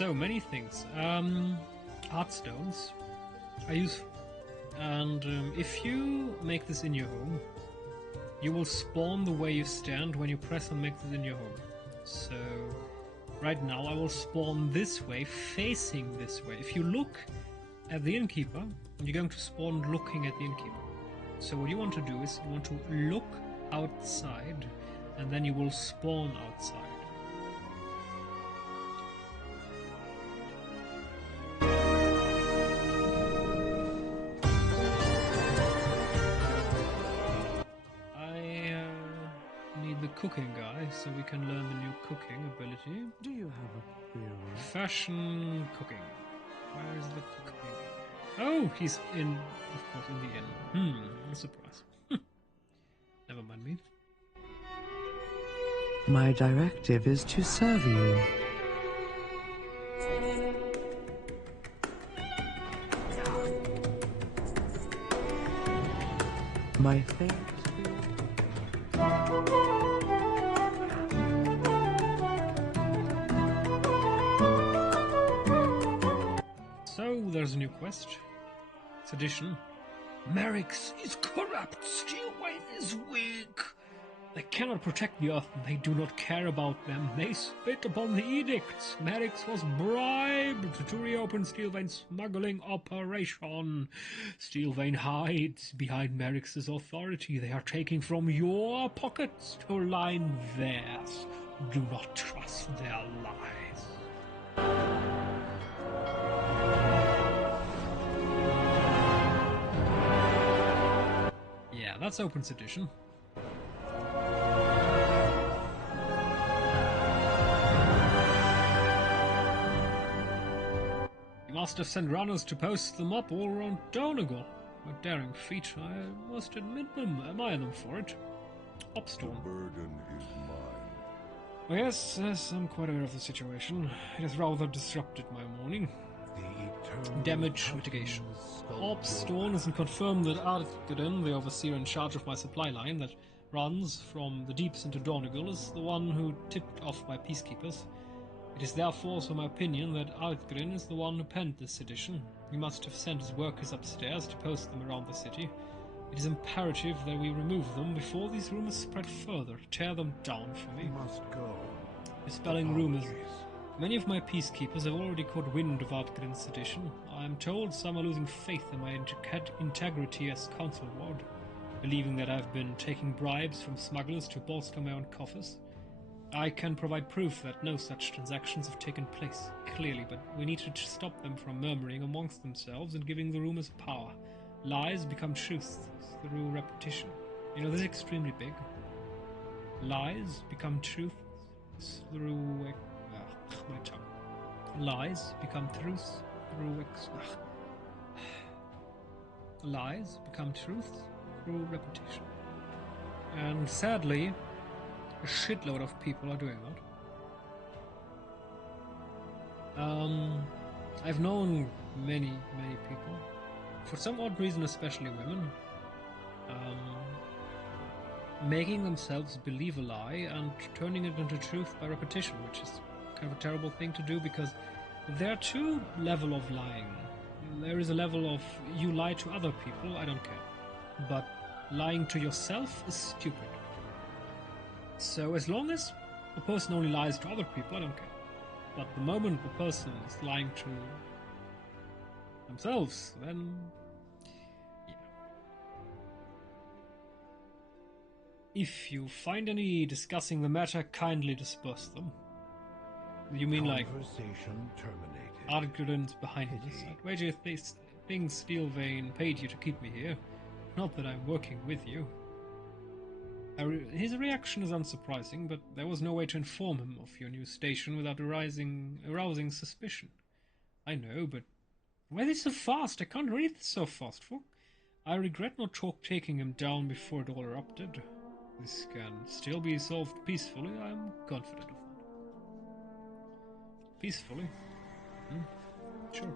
So many things. Art stones are useful. And if you make this in your home, you will spawn the way you stand when you press on make this in your home. So right now I will spawn this way, facing this way. If you look at the innkeeper, you're going to spawn looking at the innkeeper. So what you want to do is you want to look outside, and then you will spawn outside. Cooking guy, so we can learn the new cooking ability. Do you have a query? Fashion cooking. Where is the cooking? Oh, he's in, of course, in the inn. A surprise. Never mind me. My directive is to serve you. My fate. So, there's a new quest. Sedition. Merix is corrupt. Steelwain is weak. They cannot protect the Earth, and they do not care about them. They spit upon the edicts. Merix was bribed to reopen Steelvain's smuggling operation. Steelvain hides behind Merix's authority. They are taking from your pockets to line theirs. Do not trust their lies. Yeah, that's open sedition. You must have sent runners to post them up all around Donegal. A daring feat, I must admire them for it. Upstorm. The burden is mine. Yes, I'm quite aware of the situation. It has rather disrupted my morning. Damage mitigation. Upstorm has confirmed that Ardgren, the overseer in charge of my supply line that runs from the deeps into Donegal, is the one who tipped off my peacekeepers. It is therefore also my opinion that Ardgren is the one who penned this sedition. He must have sent his workers upstairs to post them around the city. It is imperative that we remove them before these rumors spread further. Tear them down for me. Must go. Dispelling rumors. Many of my peacekeepers have already caught wind of Ardgren's sedition. I am told some are losing faith in my integrity as council ward, believing that I've been taking bribes from smugglers to bolster my own coffers. I can provide proof that no such transactions have taken place, clearly, but we need to stop them from murmuring amongst themselves and giving the rumors power. Lies become truths through repetition. You know, this is extremely big. Lies become truths through... my tongue. Lies become truths through... Lies become truths through repetition. And sadly, a shitload of people are doing that. I've known many people, for some odd reason especially women, making themselves believe a lie and turning it into truth by repetition, which is kind of a terrible thing to do, because there are two levels of lying. There is a level of you lie to other people, I don't care, but lying to yourself is stupid. So as long as a person only lies to other people, I don't care. But the moment a person is lying to themselves, then yeah. If you find any discussing the matter, kindly disperse them. You mean like conversation terminated? Ardgren's behind this. I'd wager these things Steelvain paid you to keep me here. Not that I'm working with you. His reaction is unsurprising, but there was no way to inform him of your new station without arousing suspicion. I know, but why are they so fast? I can't read this so fast, folk. I regret not taking him down before it all erupted. This can still be solved peacefully, I am confident of that. Peacefully? Sure.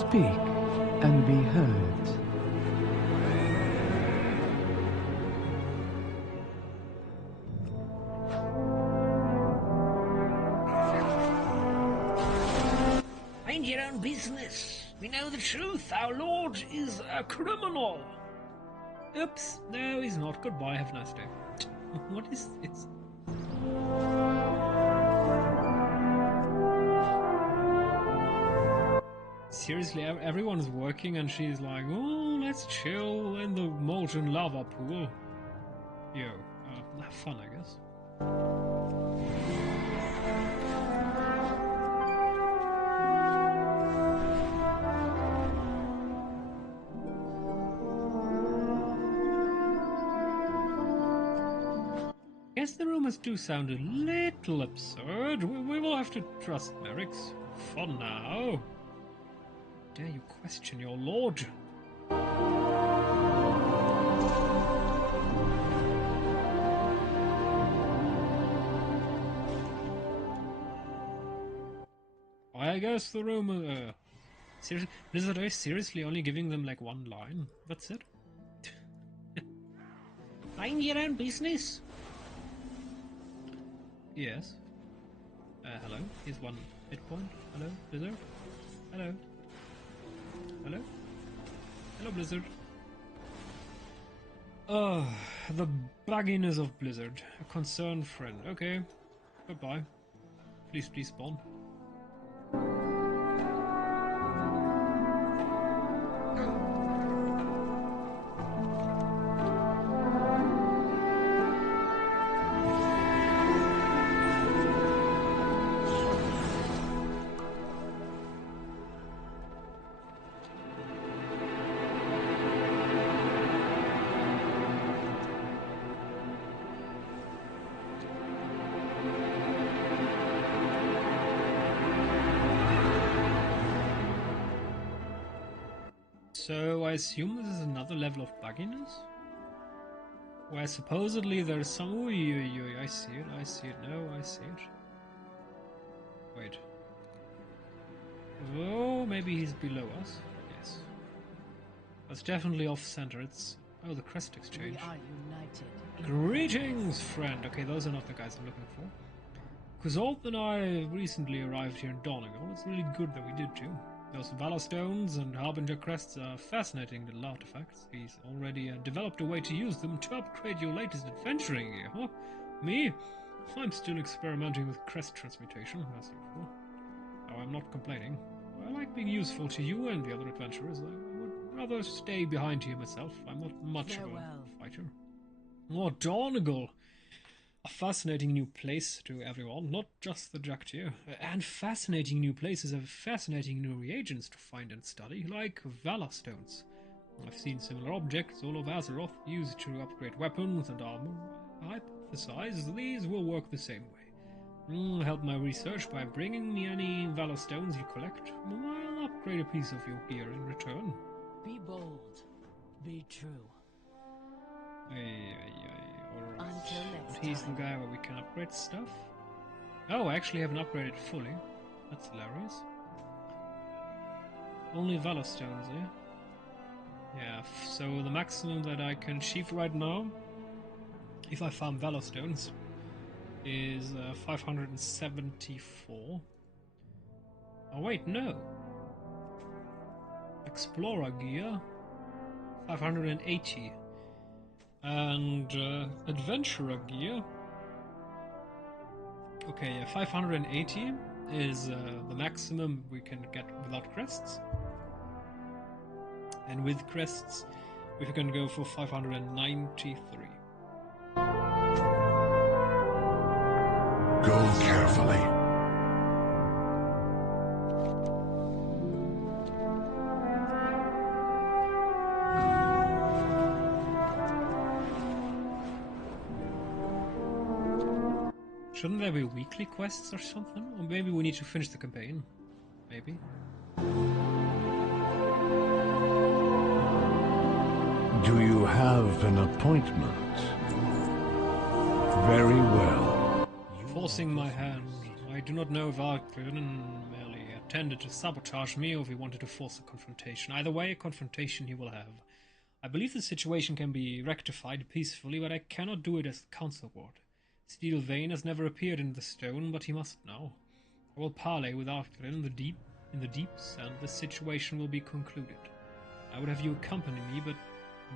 Speak and be heard. Mind your own business. We know the truth. Our lord is a criminal. Oops. No, he's not. Goodbye. Have a nice day. What is this? Seriously, everyone's working and she's like, oh, let's chill in the molten lava pool. Yo, have fun, I guess. Guess the rumors do sound a little absurd. We will have to trust Merrick's for now. Dare you question your lord? I guess the rumor. Seriously, Blizzard are seriously only giving them like one line. That's it. Mind your own business. Yes. Hello. Here's one hit point. Hello, Blizzard. Hello. Hello? Hello, Blizzard. Oh, the bugginess of Blizzard. A concerned friend. Okay. Goodbye. Please spawn. So I assume this is another level of bugginess? Where supposedly there's some... Ooh, I see it, no, I see it. Wait. Oh, maybe he's below us? Yes. That's definitely off-center, it's... Oh, the crest exchange. We are united. Greetings, friend! Okay, those are not the guys I'm looking for. Kuzalt and I recently arrived here in Donegal. It's really good that we did too. Those Valor Stones and Harbinger Crests are fascinating little artifacts. He's already developed a way to use them to upgrade your latest adventuring gear, huh? Me? I'm still experimenting with crest transmutation, as usual. Oh, I'm not complaining. I like being useful to you and the other adventurers. I would rather stay behind here myself. I'm not much of a fighter. Oh, Donegal! A fascinating new place to everyone, not just the Jacktier. And fascinating new places have fascinating new reagents to find and study, like Valor Stones. I've seen similar objects all over Azeroth used to upgrade weapons and armor. I hypothesize these will work the same way. Help my research by bringing me any Valor Stones you collect. I'll upgrade a piece of your gear in return. Be bold. Be true. Alright. Until next And he's the guy where we can upgrade stuff. Oh, I actually haven't upgraded fully. That's hilarious. Only Valor Stones, eh? Yeah, so the maximum that I can achieve right now, if I farm Valor Stones, is 574. Oh wait, no. Explorer gear, 580. And adventurer gear. Okay, yeah, 580 is the maximum we can get without crests. And with crests, we can go for 593. Go carefully. Shouldn't there be weekly quests or something? Or maybe we need to finish the campaign. Maybe. Do you have an appointment? Very well. Forcing my hand. I do not know Varkun merely yet. intended to sabotage me or if he wanted to force a confrontation. Either way, a confrontation he will have. I believe the situation can be rectified peacefully, but I cannot do it as the council ward. Steel Vein has never appeared in the stone, but he must now. I will parley with Arthur in the deeps, and the situation will be concluded. I would have you accompany me, but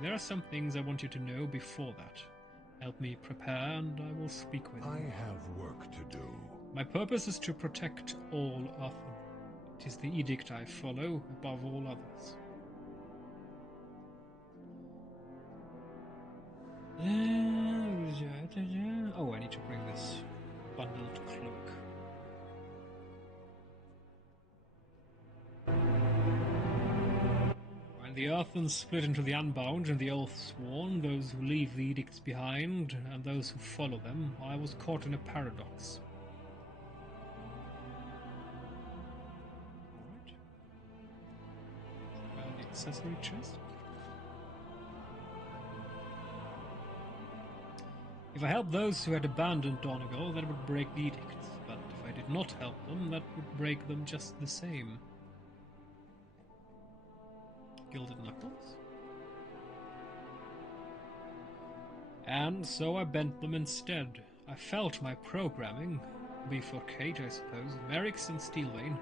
there are some things I want you to know before that. Help me prepare, and I will speak with you. I have work to do. My purpose is to protect all Arthur. It is the edict I follow above all others. Oh, I need to bring this bundled cloak. And the Earthens split into the Unbound and the Oathsworn, those who leave the edicts behind and those who follow them. I was caught in a paradox. Alright. The accessory chest. If I helped those who had abandoned Donegal, that would break the edicts, but if I did not help them, that would break them just the same. Gilded knuckles? And so I bent them instead. I felt my programming, bifurcate I suppose, Merrick's and Steelvein,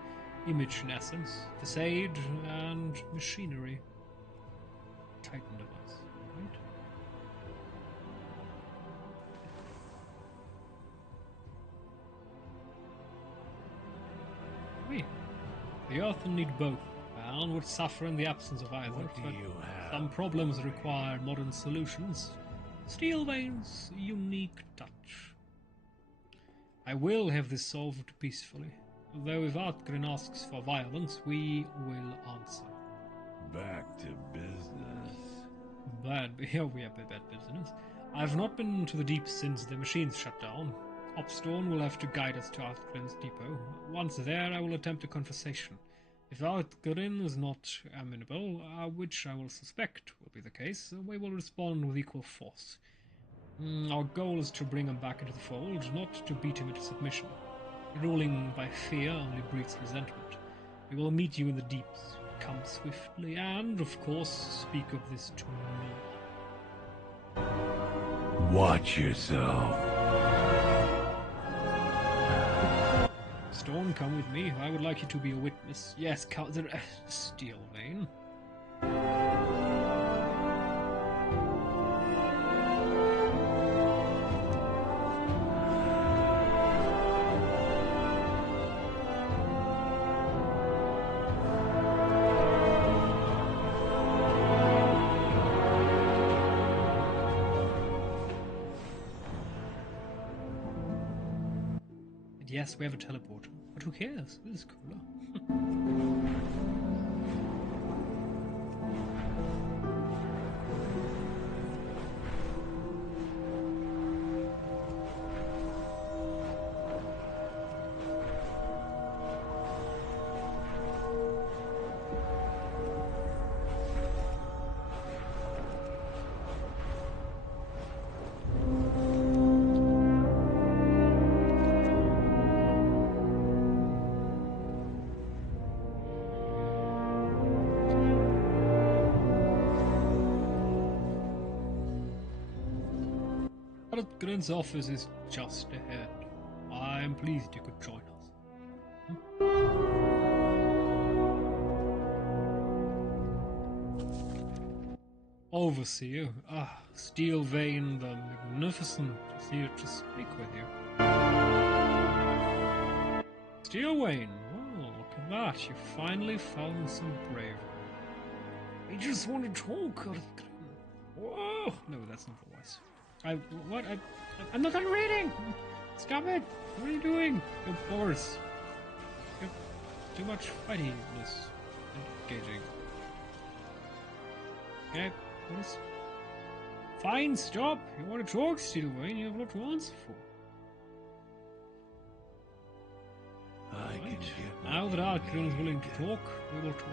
image in essence, facade and machinery. Titan device, right? The Earth will need both. Man would suffer in the absence of either, but some problems require modern solutions. Steelvein's unique touch. I will have this solved peacefully, though if Artgren asks for violence, we will answer. Back to business. Here we have bad business. I've not been to the deep since the machines shut down. Opstorm will have to guide us to Artgren's depot. Once there, I will attempt a conversation. If Artgren is not amenable, which I will suspect will be the case, we will respond with equal force. Our goal is to bring him back into the fold, not to beat him into submission. Ruling by fear only breeds resentment. We will meet you in the deeps. Come swiftly, and, of course, speak of this to me. Watch yourself. Storm, come with me. I would like you to be a witness. Yes, Steelvein. Yes, we have a teleporter, but who cares? This is cooler. Artgren's office is just ahead. I am pleased you could join us. Overseer, Steelvein the Magnificent is here to speak with you. Steelvein, well, look at that, you finally found some bravery. I just want to talk, Artgren. Whoa! No, that's not the voice. I'm not done reading! Stop it! What are you doing? You're boars. You have too much fightiness. Engaging. Okay, what is... Fine, stop! You want to talk, Steelvein? You have a lot to answer for. Now that Artgren is willing to talk, we will talk.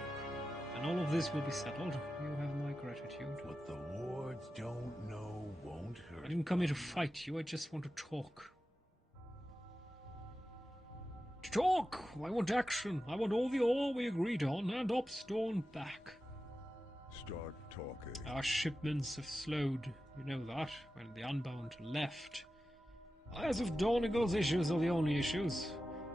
And all of this will be settled. You have my gratitude. What the wards don't know won't hurt. I didn't come here to fight you, I just want to talk. To talk! I want action! I want all the ore we agreed on and Opstone back. Start talking. Our shipments have slowed, you know that, when the Unbound left. As if Donegal's issues are the only issues.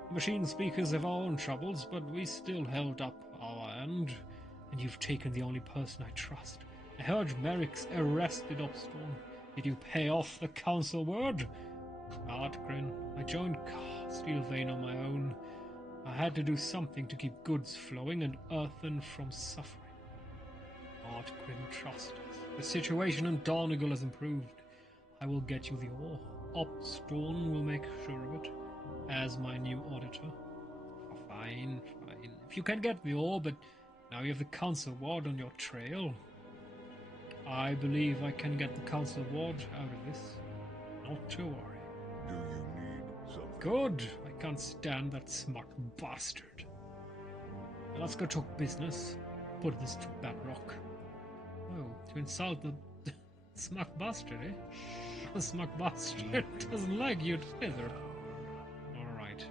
The machine speakers have our own troubles, but we still held up our end. And you've taken the only person I trust. I heard Merrick's arrested Opstone. Did you pay off the council word? Artgren, I joined Steelvane on my own. I had to do something to keep goods flowing and Earthen from suffering. Artgren, trust us. The situation in Donegal has improved. I will get you the ore. Opstone will make sure of it, as my new auditor. Fine, fine. If you can get the ore, but now you have the council ward on your trail. I believe I can get the council ward out of this. Not to worry. Do you need something? Good. I can't stand that smug bastard. Now let's go talk business. Put this to bedrock. Oh, to insult the smug bastard, eh? The smug bastard doesn't like you either. Alright.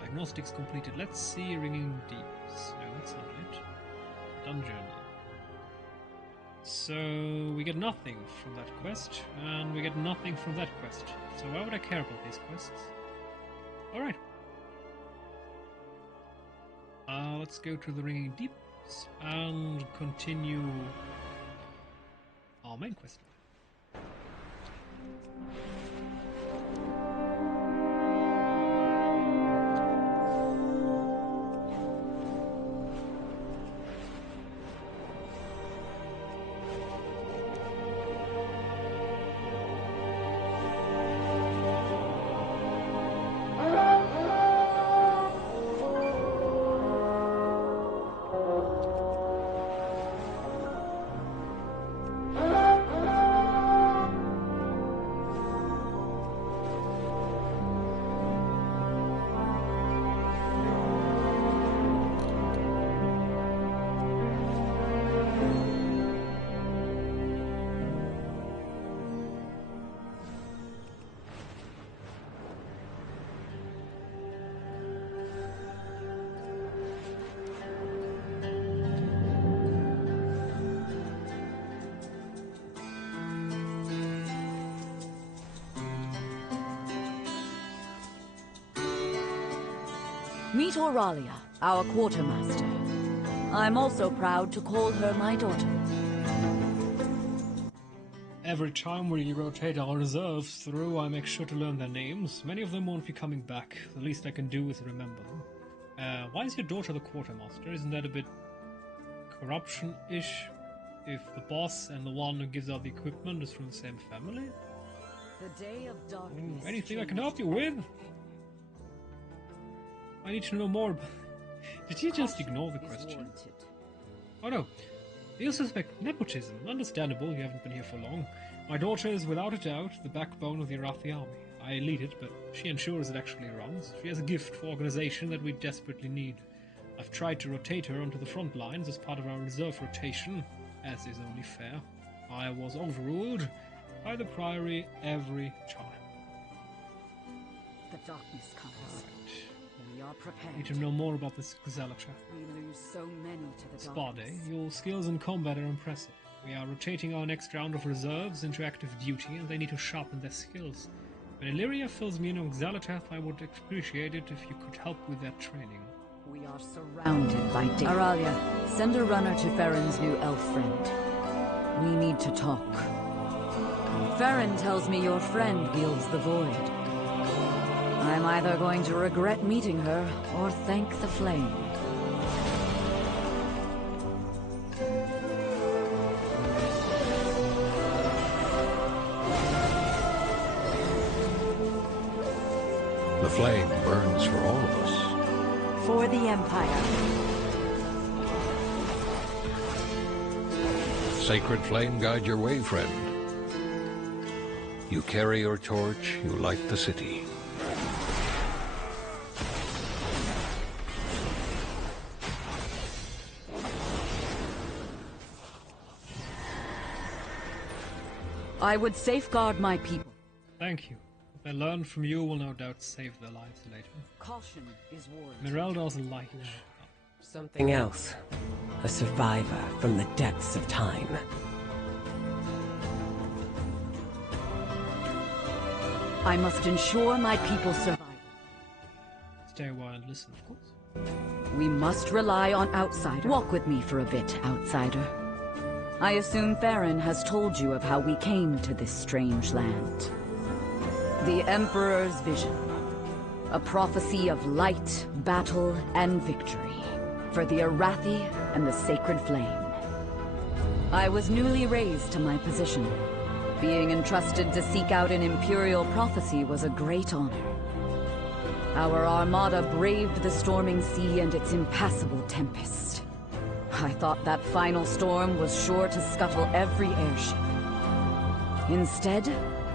Diagnostics completed. Let's see Ringing Deeps. No, that's not it. Dungeon. So we get nothing from that quest, and we get nothing from that quest. So why would I care about these quests? Alright. Let's go to the Ringing Deeps and continue our main quest. Meet Auralia, our quartermaster. I'm also proud to call her my daughter. Every time we rotate our reserves through, I make sure to learn their names. Many of them won't be coming back. The least I can do is remember them. Why is your daughter the quartermaster? Isn't that a bit corruption-ish? If the boss and the one who gives out the equipment is from the same family? The day of darkness. Anything I can help you with? I need to know more. Did you just ignore the question? Oh no. You suspect nepotism. Understandable, you haven't been here for long. My daughter is without a doubt the backbone of the Arathi army. I lead it, but she ensures it actually runs. She has a gift for organization that we desperately need. I've tried to rotate her onto the front lines as part of our reserve rotation, as is only fair. I was overruled by the Priory every time. The darkness comes. We are prepared. Need to know more about this Xalacha. We lose so many to the Spa Day. Your skills in combat are impressive. We are rotating our next round of reserves into active duty, and they need to sharpen their skills. When Illyria fills me in on Xalatath, I would appreciate it if you could help with their training. We are surrounded by danger. Auralia, send a runner to Farron's new elf friend. We need to talk. Farron tells me your friend wields the void. I'm either going to regret meeting her, or thank the flame. The flame burns for all of us. For the Empire. Sacred flame guide your way, friend. You carry your torch, you light the city. I would safeguard my people. Thank you. They learn from you will no doubt save their lives later. Caution is warned. Miraldar's light. Something else. A survivor from the depths of time. I must ensure my people survive. Stay a while and listen, of course. We must rely on outsiders. Walk with me for a bit, outsider. I assume Farron has told you of how we came to this strange land. The Emperor's vision. A prophecy of light, battle, and victory. For the Arathi and the Sacred Flame. I was newly raised to my position. Being entrusted to seek out an Imperial prophecy was a great honor. Our armada braved the storming sea and its impassable tempest. I thought that final storm was sure to scuttle every airship. Instead,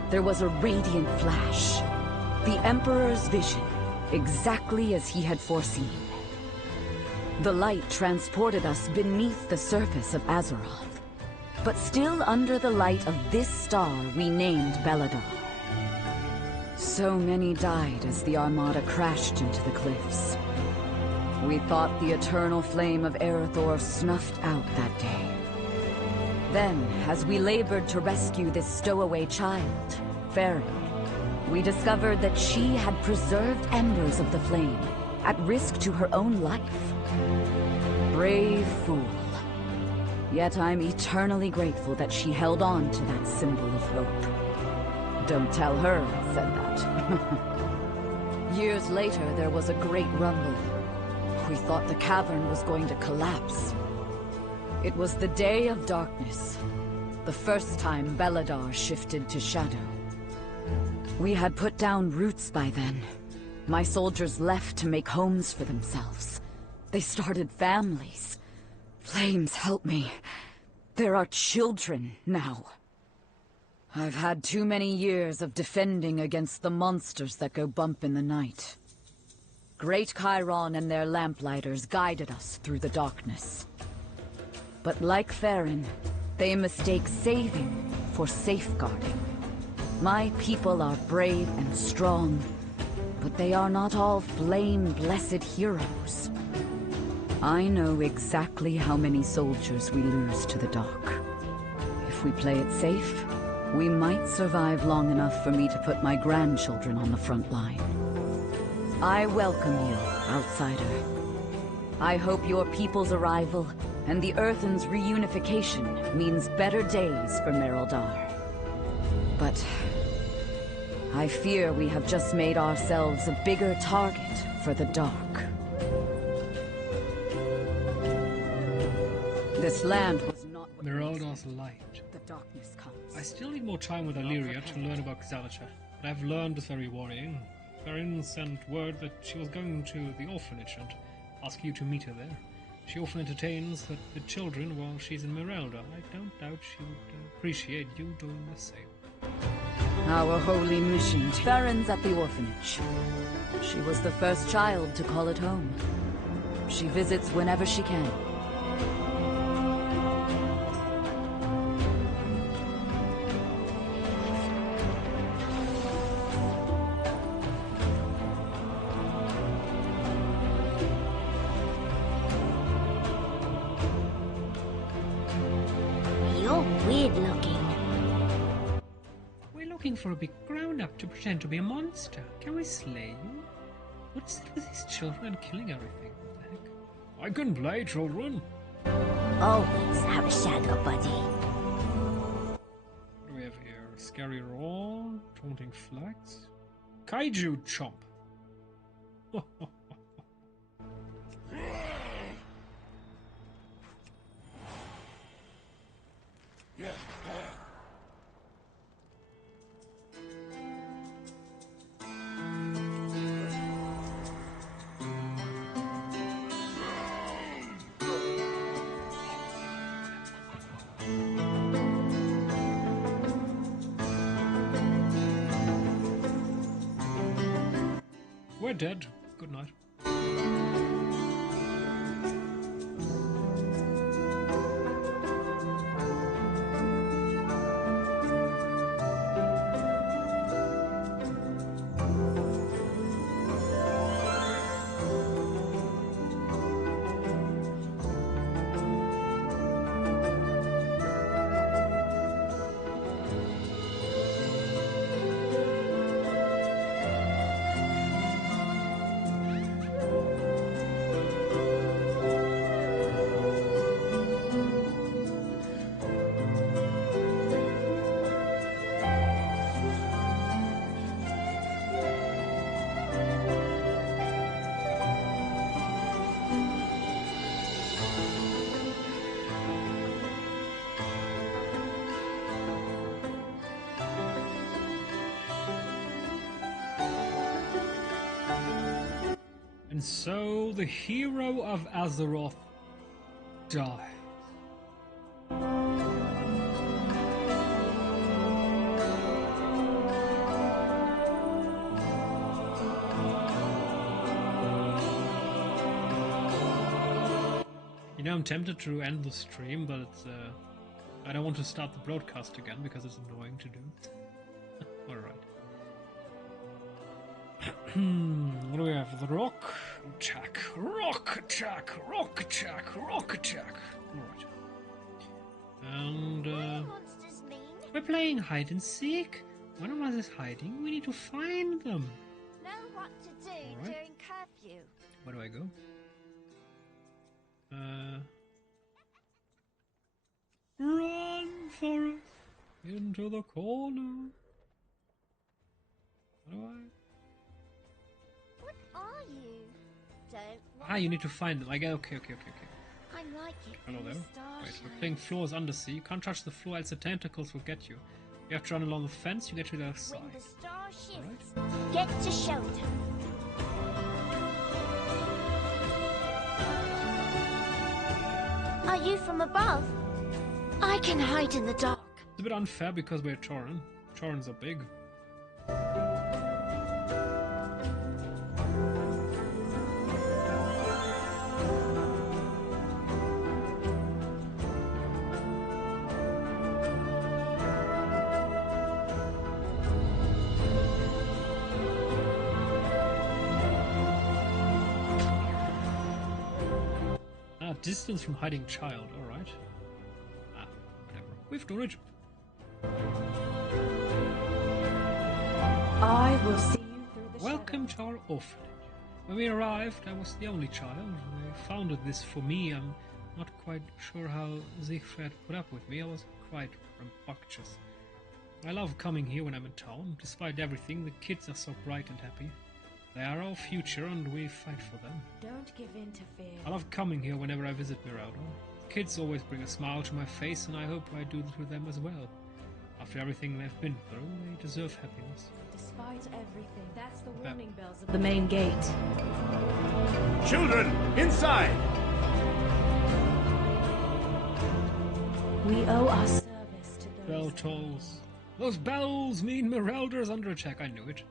there was a radiant flash. The Emperor's vision, exactly as he had foreseen. The light transported us beneath the surface of Azeroth. But still under the light of this star we named Belladar. So many died as the Armada crashed into the cliffs. We thought the eternal flame of Erethdor snuffed out that day. Then, as we labored to rescue this stowaway child, Farron, we discovered that she had preserved embers of the flame, at risk to her own life. Brave fool. Yet I'm eternally grateful that she held on to that symbol of hope. Don't tell her I said that. Years later, there was a great rumble. We thought the cavern was going to collapse. It was the Day of Darkness. The first time Belladar shifted to shadow. We had put down roots by then. My soldiers left to make homes for themselves. They started families. Flames, help me. There are children now. I've had too many years of defending against the monsters that go bump in the night. Great Chiron and their lamplighters guided us through the darkness. But like Farron, they mistake saving for safeguarding. My people are brave and strong, but they are not all flame-blessed heroes. I know exactly how many soldiers we lose to the dark. If we play it safe, we might survive long enough for me to put my grandchildren on the front line. I welcome you, outsider. I hope your people's arrival and the Earthen's reunification means better days for Merildar. But I fear we have just made ourselves a bigger target for the dark. This land was not what Miraldar's light. The darkness comes. I still need more time with Illyria to learn about Xalata, but I've learned is very worrying. Farron sent word that she was going to the orphanage and ask you to meet her there. She often entertains the children while she's in Miralda. I don't doubt she would appreciate you doing the same. Our holy mission. Farron's at the orphanage. She was the first child to call it home. She visits whenever she can. Looking for a big grown-up to pretend to be a monster. Can we slay you? What's it with these children and killing everything? What the heck? I can play, children. Always have a shadow buddy. What do we have here? Scary roar, taunting flags, kaiju chomp. We're dead. Good night. And so the hero of Azeroth dies. You know, I'm tempted to end the stream, but I don't want to start the broadcast again because it's annoying to do. Alright. What do we have? The rock attack, rock attack, rock attack, rock attack. Alright. And we're playing hide and seek. One of us is hiding. We need to find them. Know what to do during curfew. Where do I go? Run, Forest, into the corner. What do I? What are you? Ah, you need to find them. I get okay. I'm like it. Hello there. Wait, we're playing floors undersea. You can't touch the floor, else the tentacles will get you. You have to run along the fence. You get to the other side. When the star shifts, get to shelter. Are you from above? I can hide in the dark. It's a bit unfair because we're Tauren. Taurens are big. Distance from hiding child, alright. Ah, whatever. We've done it. I will see you through the Welcome to our orphanage. When we arrived, I was the only child. They founded this for me. I'm not quite sure how Siegfried put up with me. I was quite rambunctious. I love coming here when I'm in town. Despite everything, the kids are so bright and happy. They are our future and we fight for them. Don't give in to fear. I love coming here whenever I visit Miraldo. Kids always bring a smile to my face and I hope I do that with them as well. After everything they've been through, they deserve happiness. Despite everything, that's the warning bells of the main gate. Children, inside! We owe our service to those. Bell tolls. Those bells mean Miraldo is under attack. I knew it.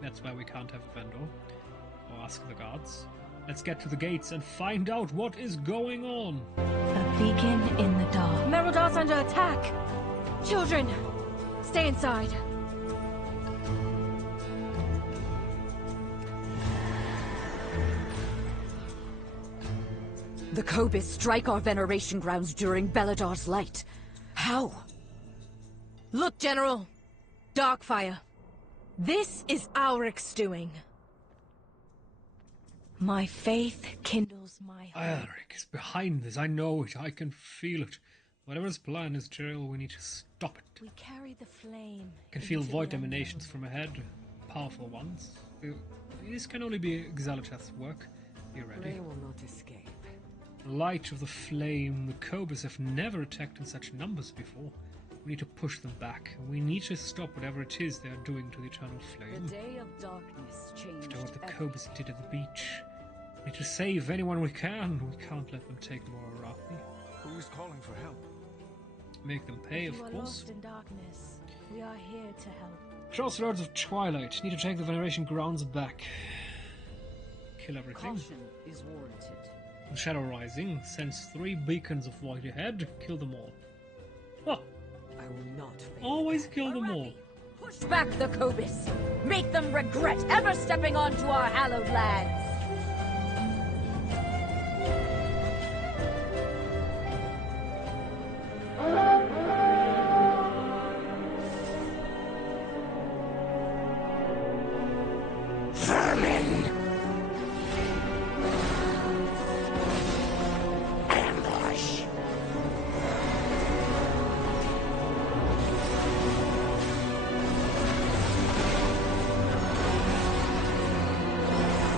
That's why we can't have a vendor. Or ask the guards. Let's get to the gates and find out what is going on. A beacon in the dark. Merildar's under attack! Children, stay inside. The Kobis strike our veneration grounds during Beladar's light. How? Look, General. Darkfire. This is Auric's doing. My faith kindles my heart. Auric is behind this. I know it. I can feel it. Whatever his plan is, Gerald, we need to stop it. We carry the flame. I can feel void emanations from ahead. Powerful ones. This can only be Xalatath's work. Be ready. They will not escape. Light of the flame. The Kobis have never attacked in such numbers before. We need to push them back. We need to stop whatever it is they are doing to the eternal flame. The day of darkness changed. After what the Kobis did at the beach. We need to save anyone we can. We can't let them take more Arathi. Who is calling for help? Make them pay, of You are course. lost in darkness. We are here to help. Crossroads of Twilight. Need to take the veneration grounds back. Kill everything. Caution is warranted. The Shadow Rising sends 3 beacons of white ahead. Kill them all. Huh. I will not fail. Always kill them all. Push back the Kobis. Make them regret ever stepping onto our hallowed lands. Vermin! Ambush!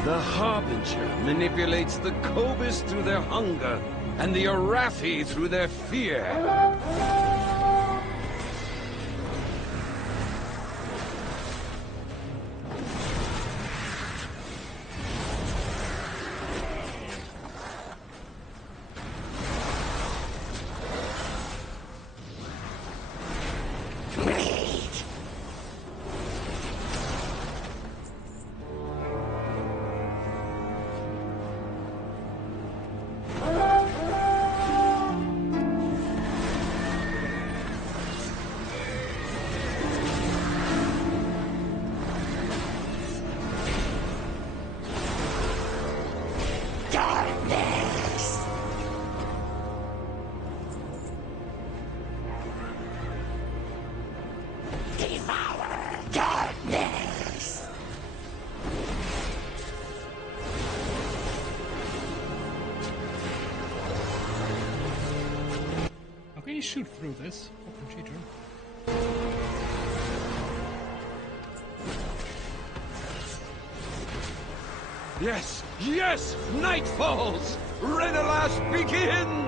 The Harbinger manipulates the Kobis through their hunger, and the Arathi through their fear. me shoot through this. Fucking cheater. Yes, yes! Night falls! Renelas begins!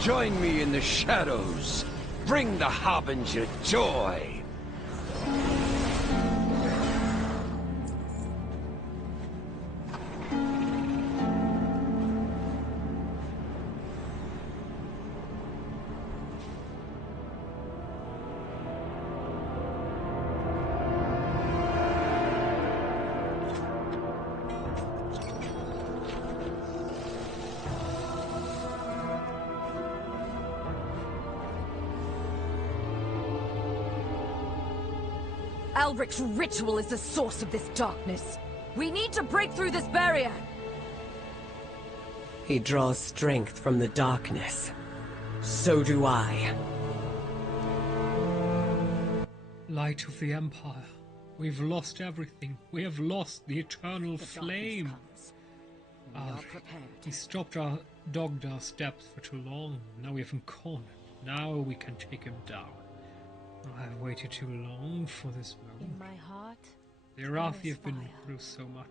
Join me in the shadows. Bring the Harbinger joy. Alric's ritual is the source of this darkness. We need to break through this barrier. He draws strength from the darkness. So do I. Light of the Empire. We've lost everything. We have lost the eternal flame. He dogged our steps for too long. Now we have him cornered. Now we can take him down. I've waited too long for this moment. In my heart, the Arathi have been through so much.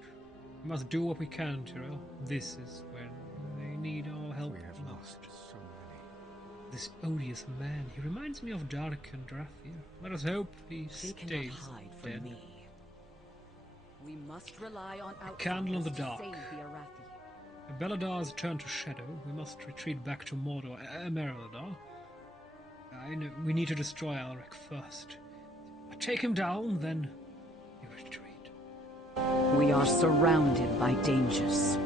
We must do what we can, Tyrell. This is when they need our help. We have lost so many. This odious man, he reminds me of Dark and Drathir. Let us hope he stays dead. Me. We must rely on a candle in the dark. To save the Arathi. If Beladar's turned to shadow, we must retreat back to Mordor, Mereladar. I know we need to destroy Alric first. Take him down, then we retreat. We are surrounded by dangers.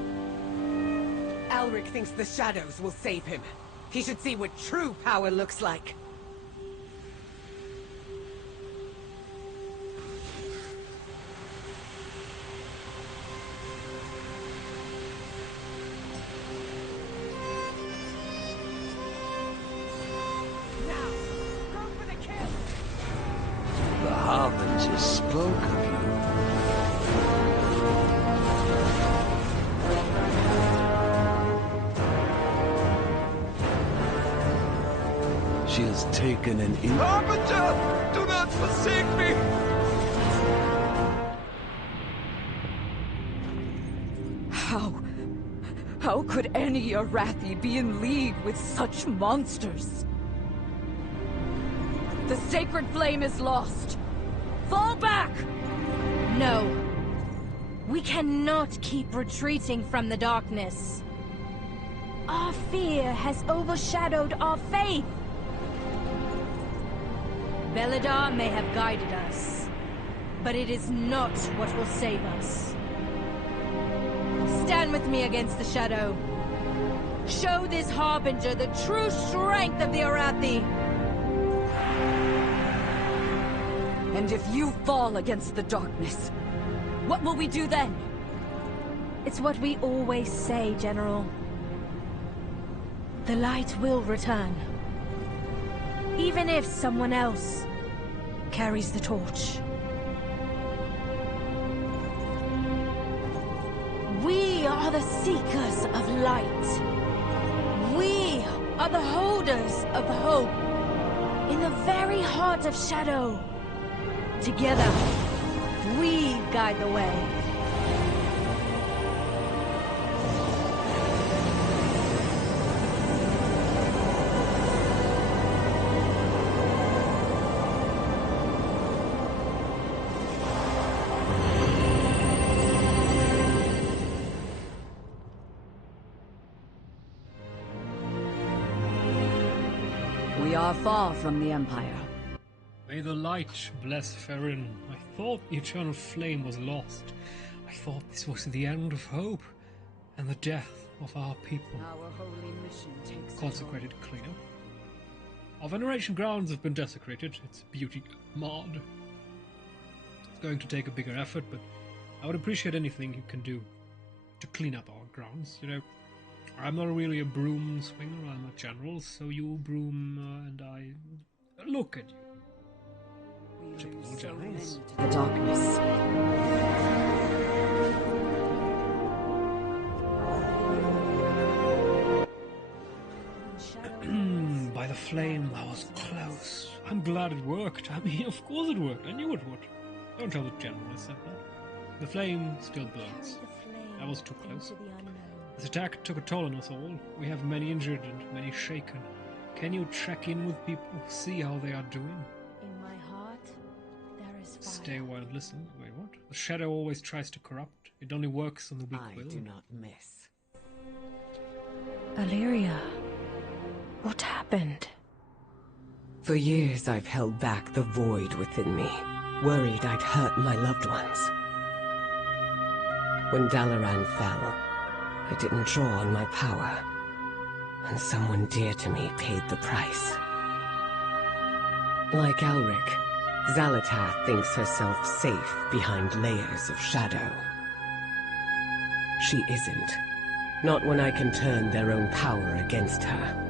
Alric thinks the shadows will save him. He should see what true power looks like. The Harbinger spoke of you. She has taken an Harbinger! Do not forsake me! How could any Arathi be in league with such monsters? The sacred flame is lost! Fall back! No. We cannot keep retreating from the darkness. Our fear has overshadowed our faith. Beladar may have guided us, but it is not what will save us. Stand with me against the shadow. Show this Harbinger the true strength of the Arathi. And if you fall against the darkness, what will we do then? It's what we always say, General. The light will return. Even if someone else carries the torch. We are the seekers of light. We are the holders of hope. In the very heart of shadow. Together, we guide the way. We are far from the Empire. May the light bless Ferrin. I thought the eternal flame was lost. I thought this was the end of hope and the death of our people. Our holy mission takes consecrated cleanup. Our veneration grounds have been desecrated, its beauty marred. It's going to take a bigger effort, but I would appreciate anything you can do to clean up our grounds. You know, I'm not really a broom swinger, I'm a general, so you broom and I look at you. Typical generals. The darkness. By the flame, that was close. I'm glad it worked. I mean, of course it worked. I knew it would. Don't tell the general I said that. The flame still burns. That was too close. This attack took a toll on us all. We have many injured and many shaken. Can you check in with people, see how they are doing? In my heart, there is fire. Stay a while and listen. Wait, what? The shadow always tries to corrupt. It only works on the weak will. I do not miss. Illyria, what happened? For years I've held back the void within me, worried I'd hurt my loved ones. When Dalaran fell, I didn't draw on my power, and someone dear to me paid the price. Like Alric, Xal'atath thinks herself safe behind layers of shadow. She isn't. Not when I can turn their own power against her.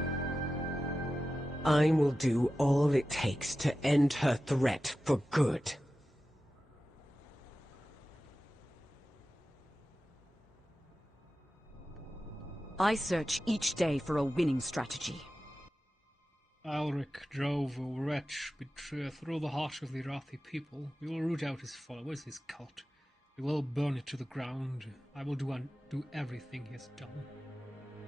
I will do all it takes to end her threat for good. I search each day for a winning strategy. Alric drove a wretch through the heart of the Irathi people. We will root out his followers, his cult. We will burn it to the ground. I will do everything he has done.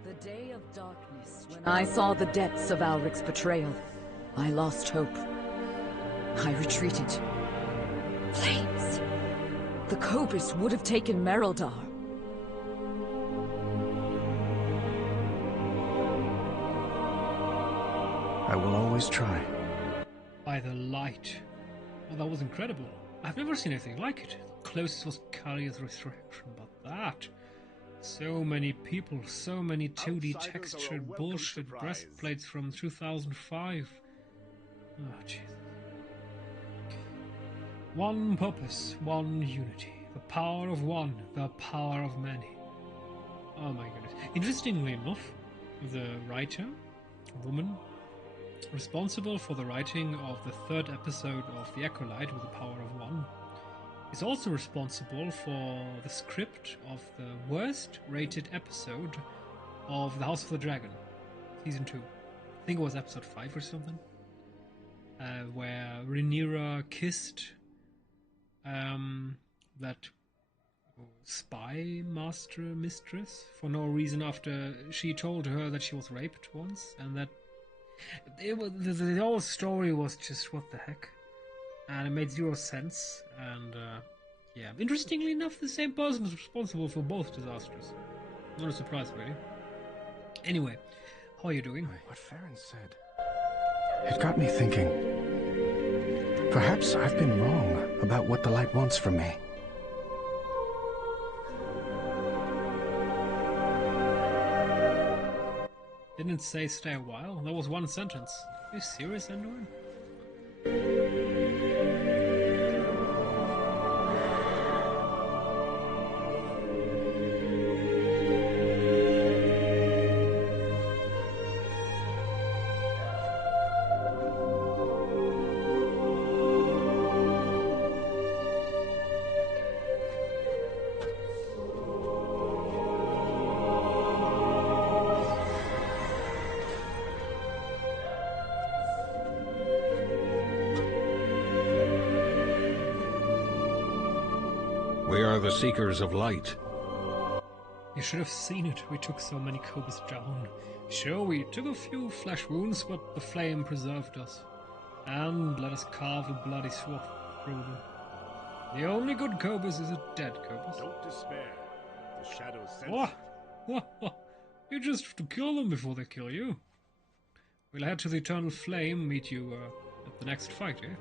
The day of darkness, when I saw the depths of Alric's betrayal, I lost hope. I retreated. Flames! The Cobus would have taken Mereldar. I will always try. By the light. Well, that was incredible. I've never seen anything like it. The closest was Kalia's resurrection, but that... So many people, so many 2D textured bullshit breastplates from 2005. Oh, Jesus. One purpose, one unity. The power of one, the power of many. Oh my goodness. Interestingly enough, the writer, a woman, responsible for the writing of the 3rd episode of The Acolyte with the Power of One, is also responsible for the script of the worst rated episode of The House of the Dragon, Season 2. I think it was episode 5 or something, where Rhaenyra kissed that spy mistress for no reason after she told her that she was raped once, and that the whole story was just what the heck, and it made zero sense. And yeah, interestingly enough, the same person is responsible for both disasters. Not a surprise, really. Anyway, how are you doing? What Farron said, it got me thinking. Perhaps I've been wrong about what the light wants from me. Didn't it say stay a while? That was one sentence. Are you serious, Endor? We are the Seekers of Light. You should have seen it. We took so many Cobus down. Sure, we took a few flesh wounds, but the flame preserved us. And let us carve a bloody swath through them. The only good Cobus is a dead Cobus. Don't despair. The shadows sense. What? You just have to kill them before they kill you. We'll head to the Eternal Flame, meet you at the next fight, eh?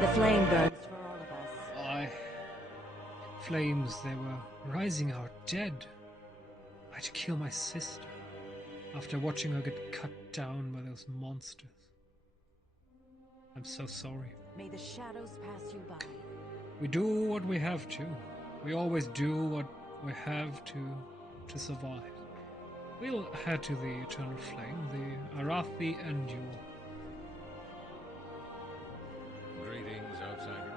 The flame burns for all of us. Aye. Flames, they were rising our dead. I had to kill my sister after watching her get cut down by those monsters. I'm so sorry. May the shadows pass you by. We do what we have to. We always do what we have to survive. We'll head to the Eternal Flame, the Arathi Endure. Greetings, outsider.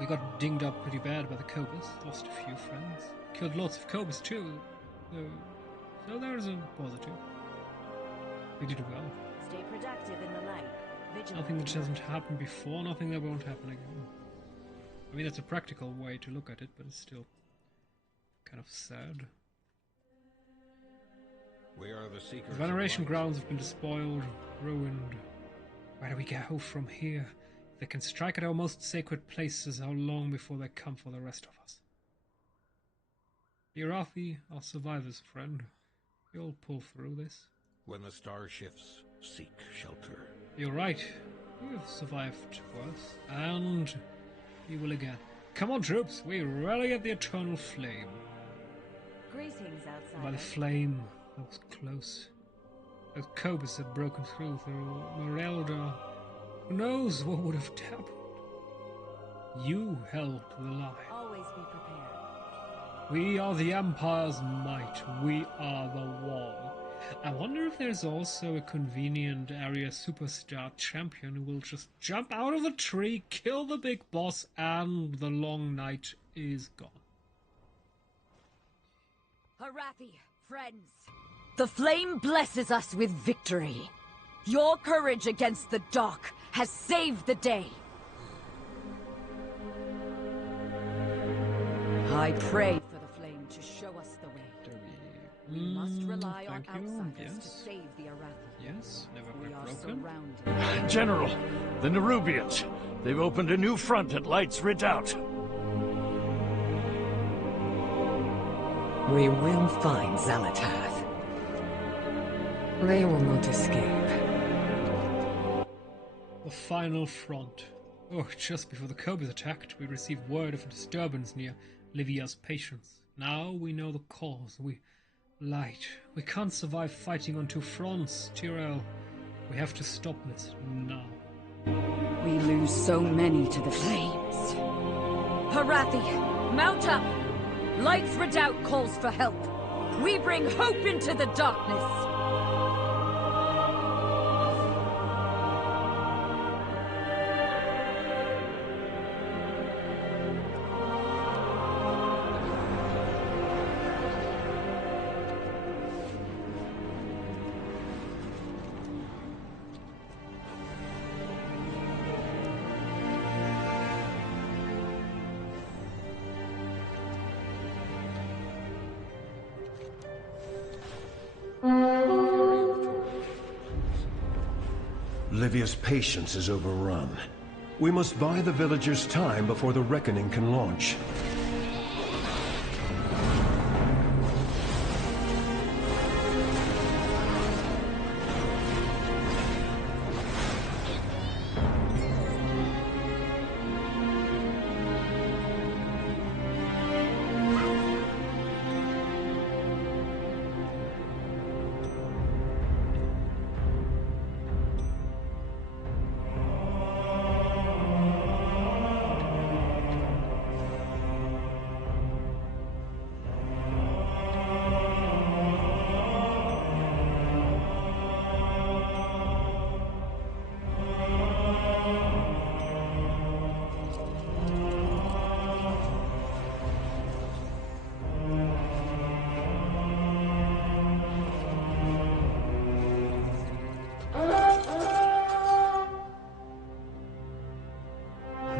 We got dinged up pretty bad by the Cobras, lost a few friends. Killed lots of Cobras too, so there's a positive. We did well. Stay productive in the light. Vigilant. Nothing that hasn't happened before, nothing that won't happen again. I mean, that's a practical way to look at it, but it's still kind of sad. We are the seekers. The veneration grounds have been despoiled, ruined. Where do we go from here? If they can strike at our most sacred places, how long before they come for the rest of us? The Arathi are survivors, friend. You'll pull through this. When the star shifts, seek shelter. You're right. We've survived worse, and we will again. Come on, troops, we rally at the Eternal Flame. Greetings, outsider. By the flame, that was close. Those Cobras had broken through Merelda. Who knows what would have happened? You held the line. Always be prepared. We are the Empire's might. We are the wall. I wonder if there's also a convenient area superstar champion who will just jump out of the tree, kill the big boss, and the long night is gone. Arathi, friends. The flame blesses us with victory. Your courage against the dark has saved the day. I pray for the flame to show us the way. We must rely on outsiders to save the Arathi. Yes, never We are broken. surrounded. General, the Nerubians. They've opened a new front at Light's Redoubt. We will find Zalatath. They will not escape. The final front. Oh, just before the Cobras attacked, we received word of a disturbance near Livia's patients. Now we know the cause. Light. We can't survive fighting on two fronts, Tyrell. We have to stop this now. We lose so many to the flames. Arathi, mount up! Light's Redoubt calls for help. We bring hope into the darkness. Livia's patience is overrun. We must buy the villagers time before the reckoning can launch.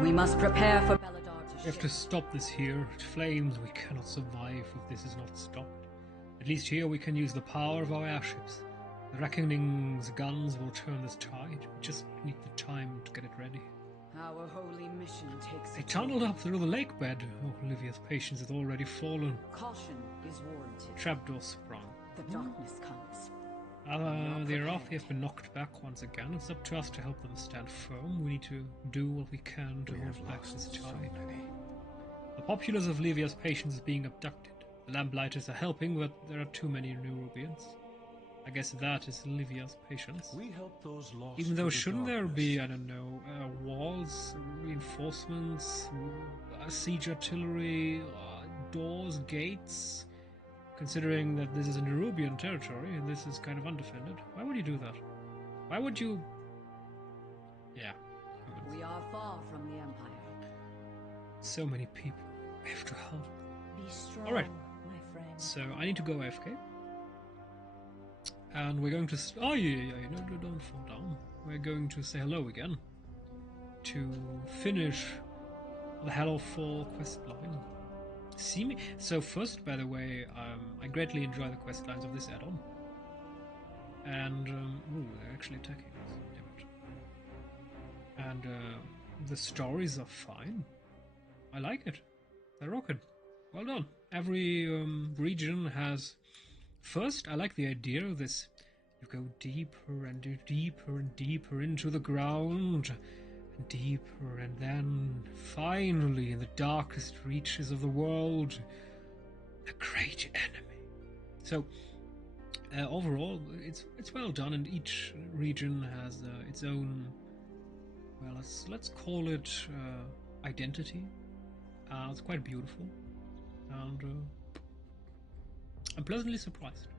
We must prepare for Belladar to We have to stop this here. It flames. We cannot survive if this is not stopped. At least here we can use the power of our airships. The Reckoning's guns will turn this tide. We just need the time to get it ready. Our holy mission takes They tunneled up through the lake bed. Oh, Olivia's patience has already fallen. Caution is warranted. Trapdoor sprung. The darkness comes. The Arathi have been knocked back once again. It's up to us to help them stand firm. We need to do what we can to hold back this tide. The populace of Livia's patience is being abducted. The Lamplighters are helping, but there are too many Nerubians. I guess that is Livia's patience. We help those lost. Even though shouldn't there be, I don't know, walls, reinforcements, siege artillery, doors, gates? Considering that this is a Nerubian territory and this is kind of undefended. Why would you do that? Why would you... Yeah. We are far from the Empire. So many people. We have to help. Be strong, Alright. my friend. So I need to go AFK. And we're going to... Oh, yeah. No, don't fall down. We're going to say hello again. To finish the Hallowfall quest line. See me. So first, by the way, I greatly enjoy the quest lines of this add-on. And, ooh, they're actually attacking us. Damn it. And, the stories are fine. I like it. They're rocking. Well done. Every region has... First, I like the idea of this. You go deeper and deeper and deeper into the ground. And deeper, and then, finally, in the darkest reaches of the world, the great enemy. So, overall, it's well done, and each region has its own, well, let's call it identity. It's quite beautiful, and I'm pleasantly surprised.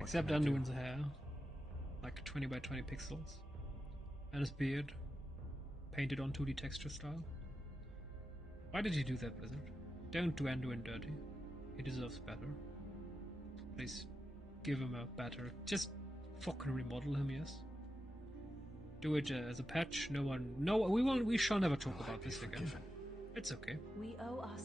Except Anduin's hair, like 20 by 20 pixels, and his beard, painted on 2D texture style. Why did you do that, Blizzard? Don't do Anduin dirty. He deserves better. Please, give him a better... Just fucking remodel him, yes? Do it as a patch. We shall never talk about this again. It's okay. We owe our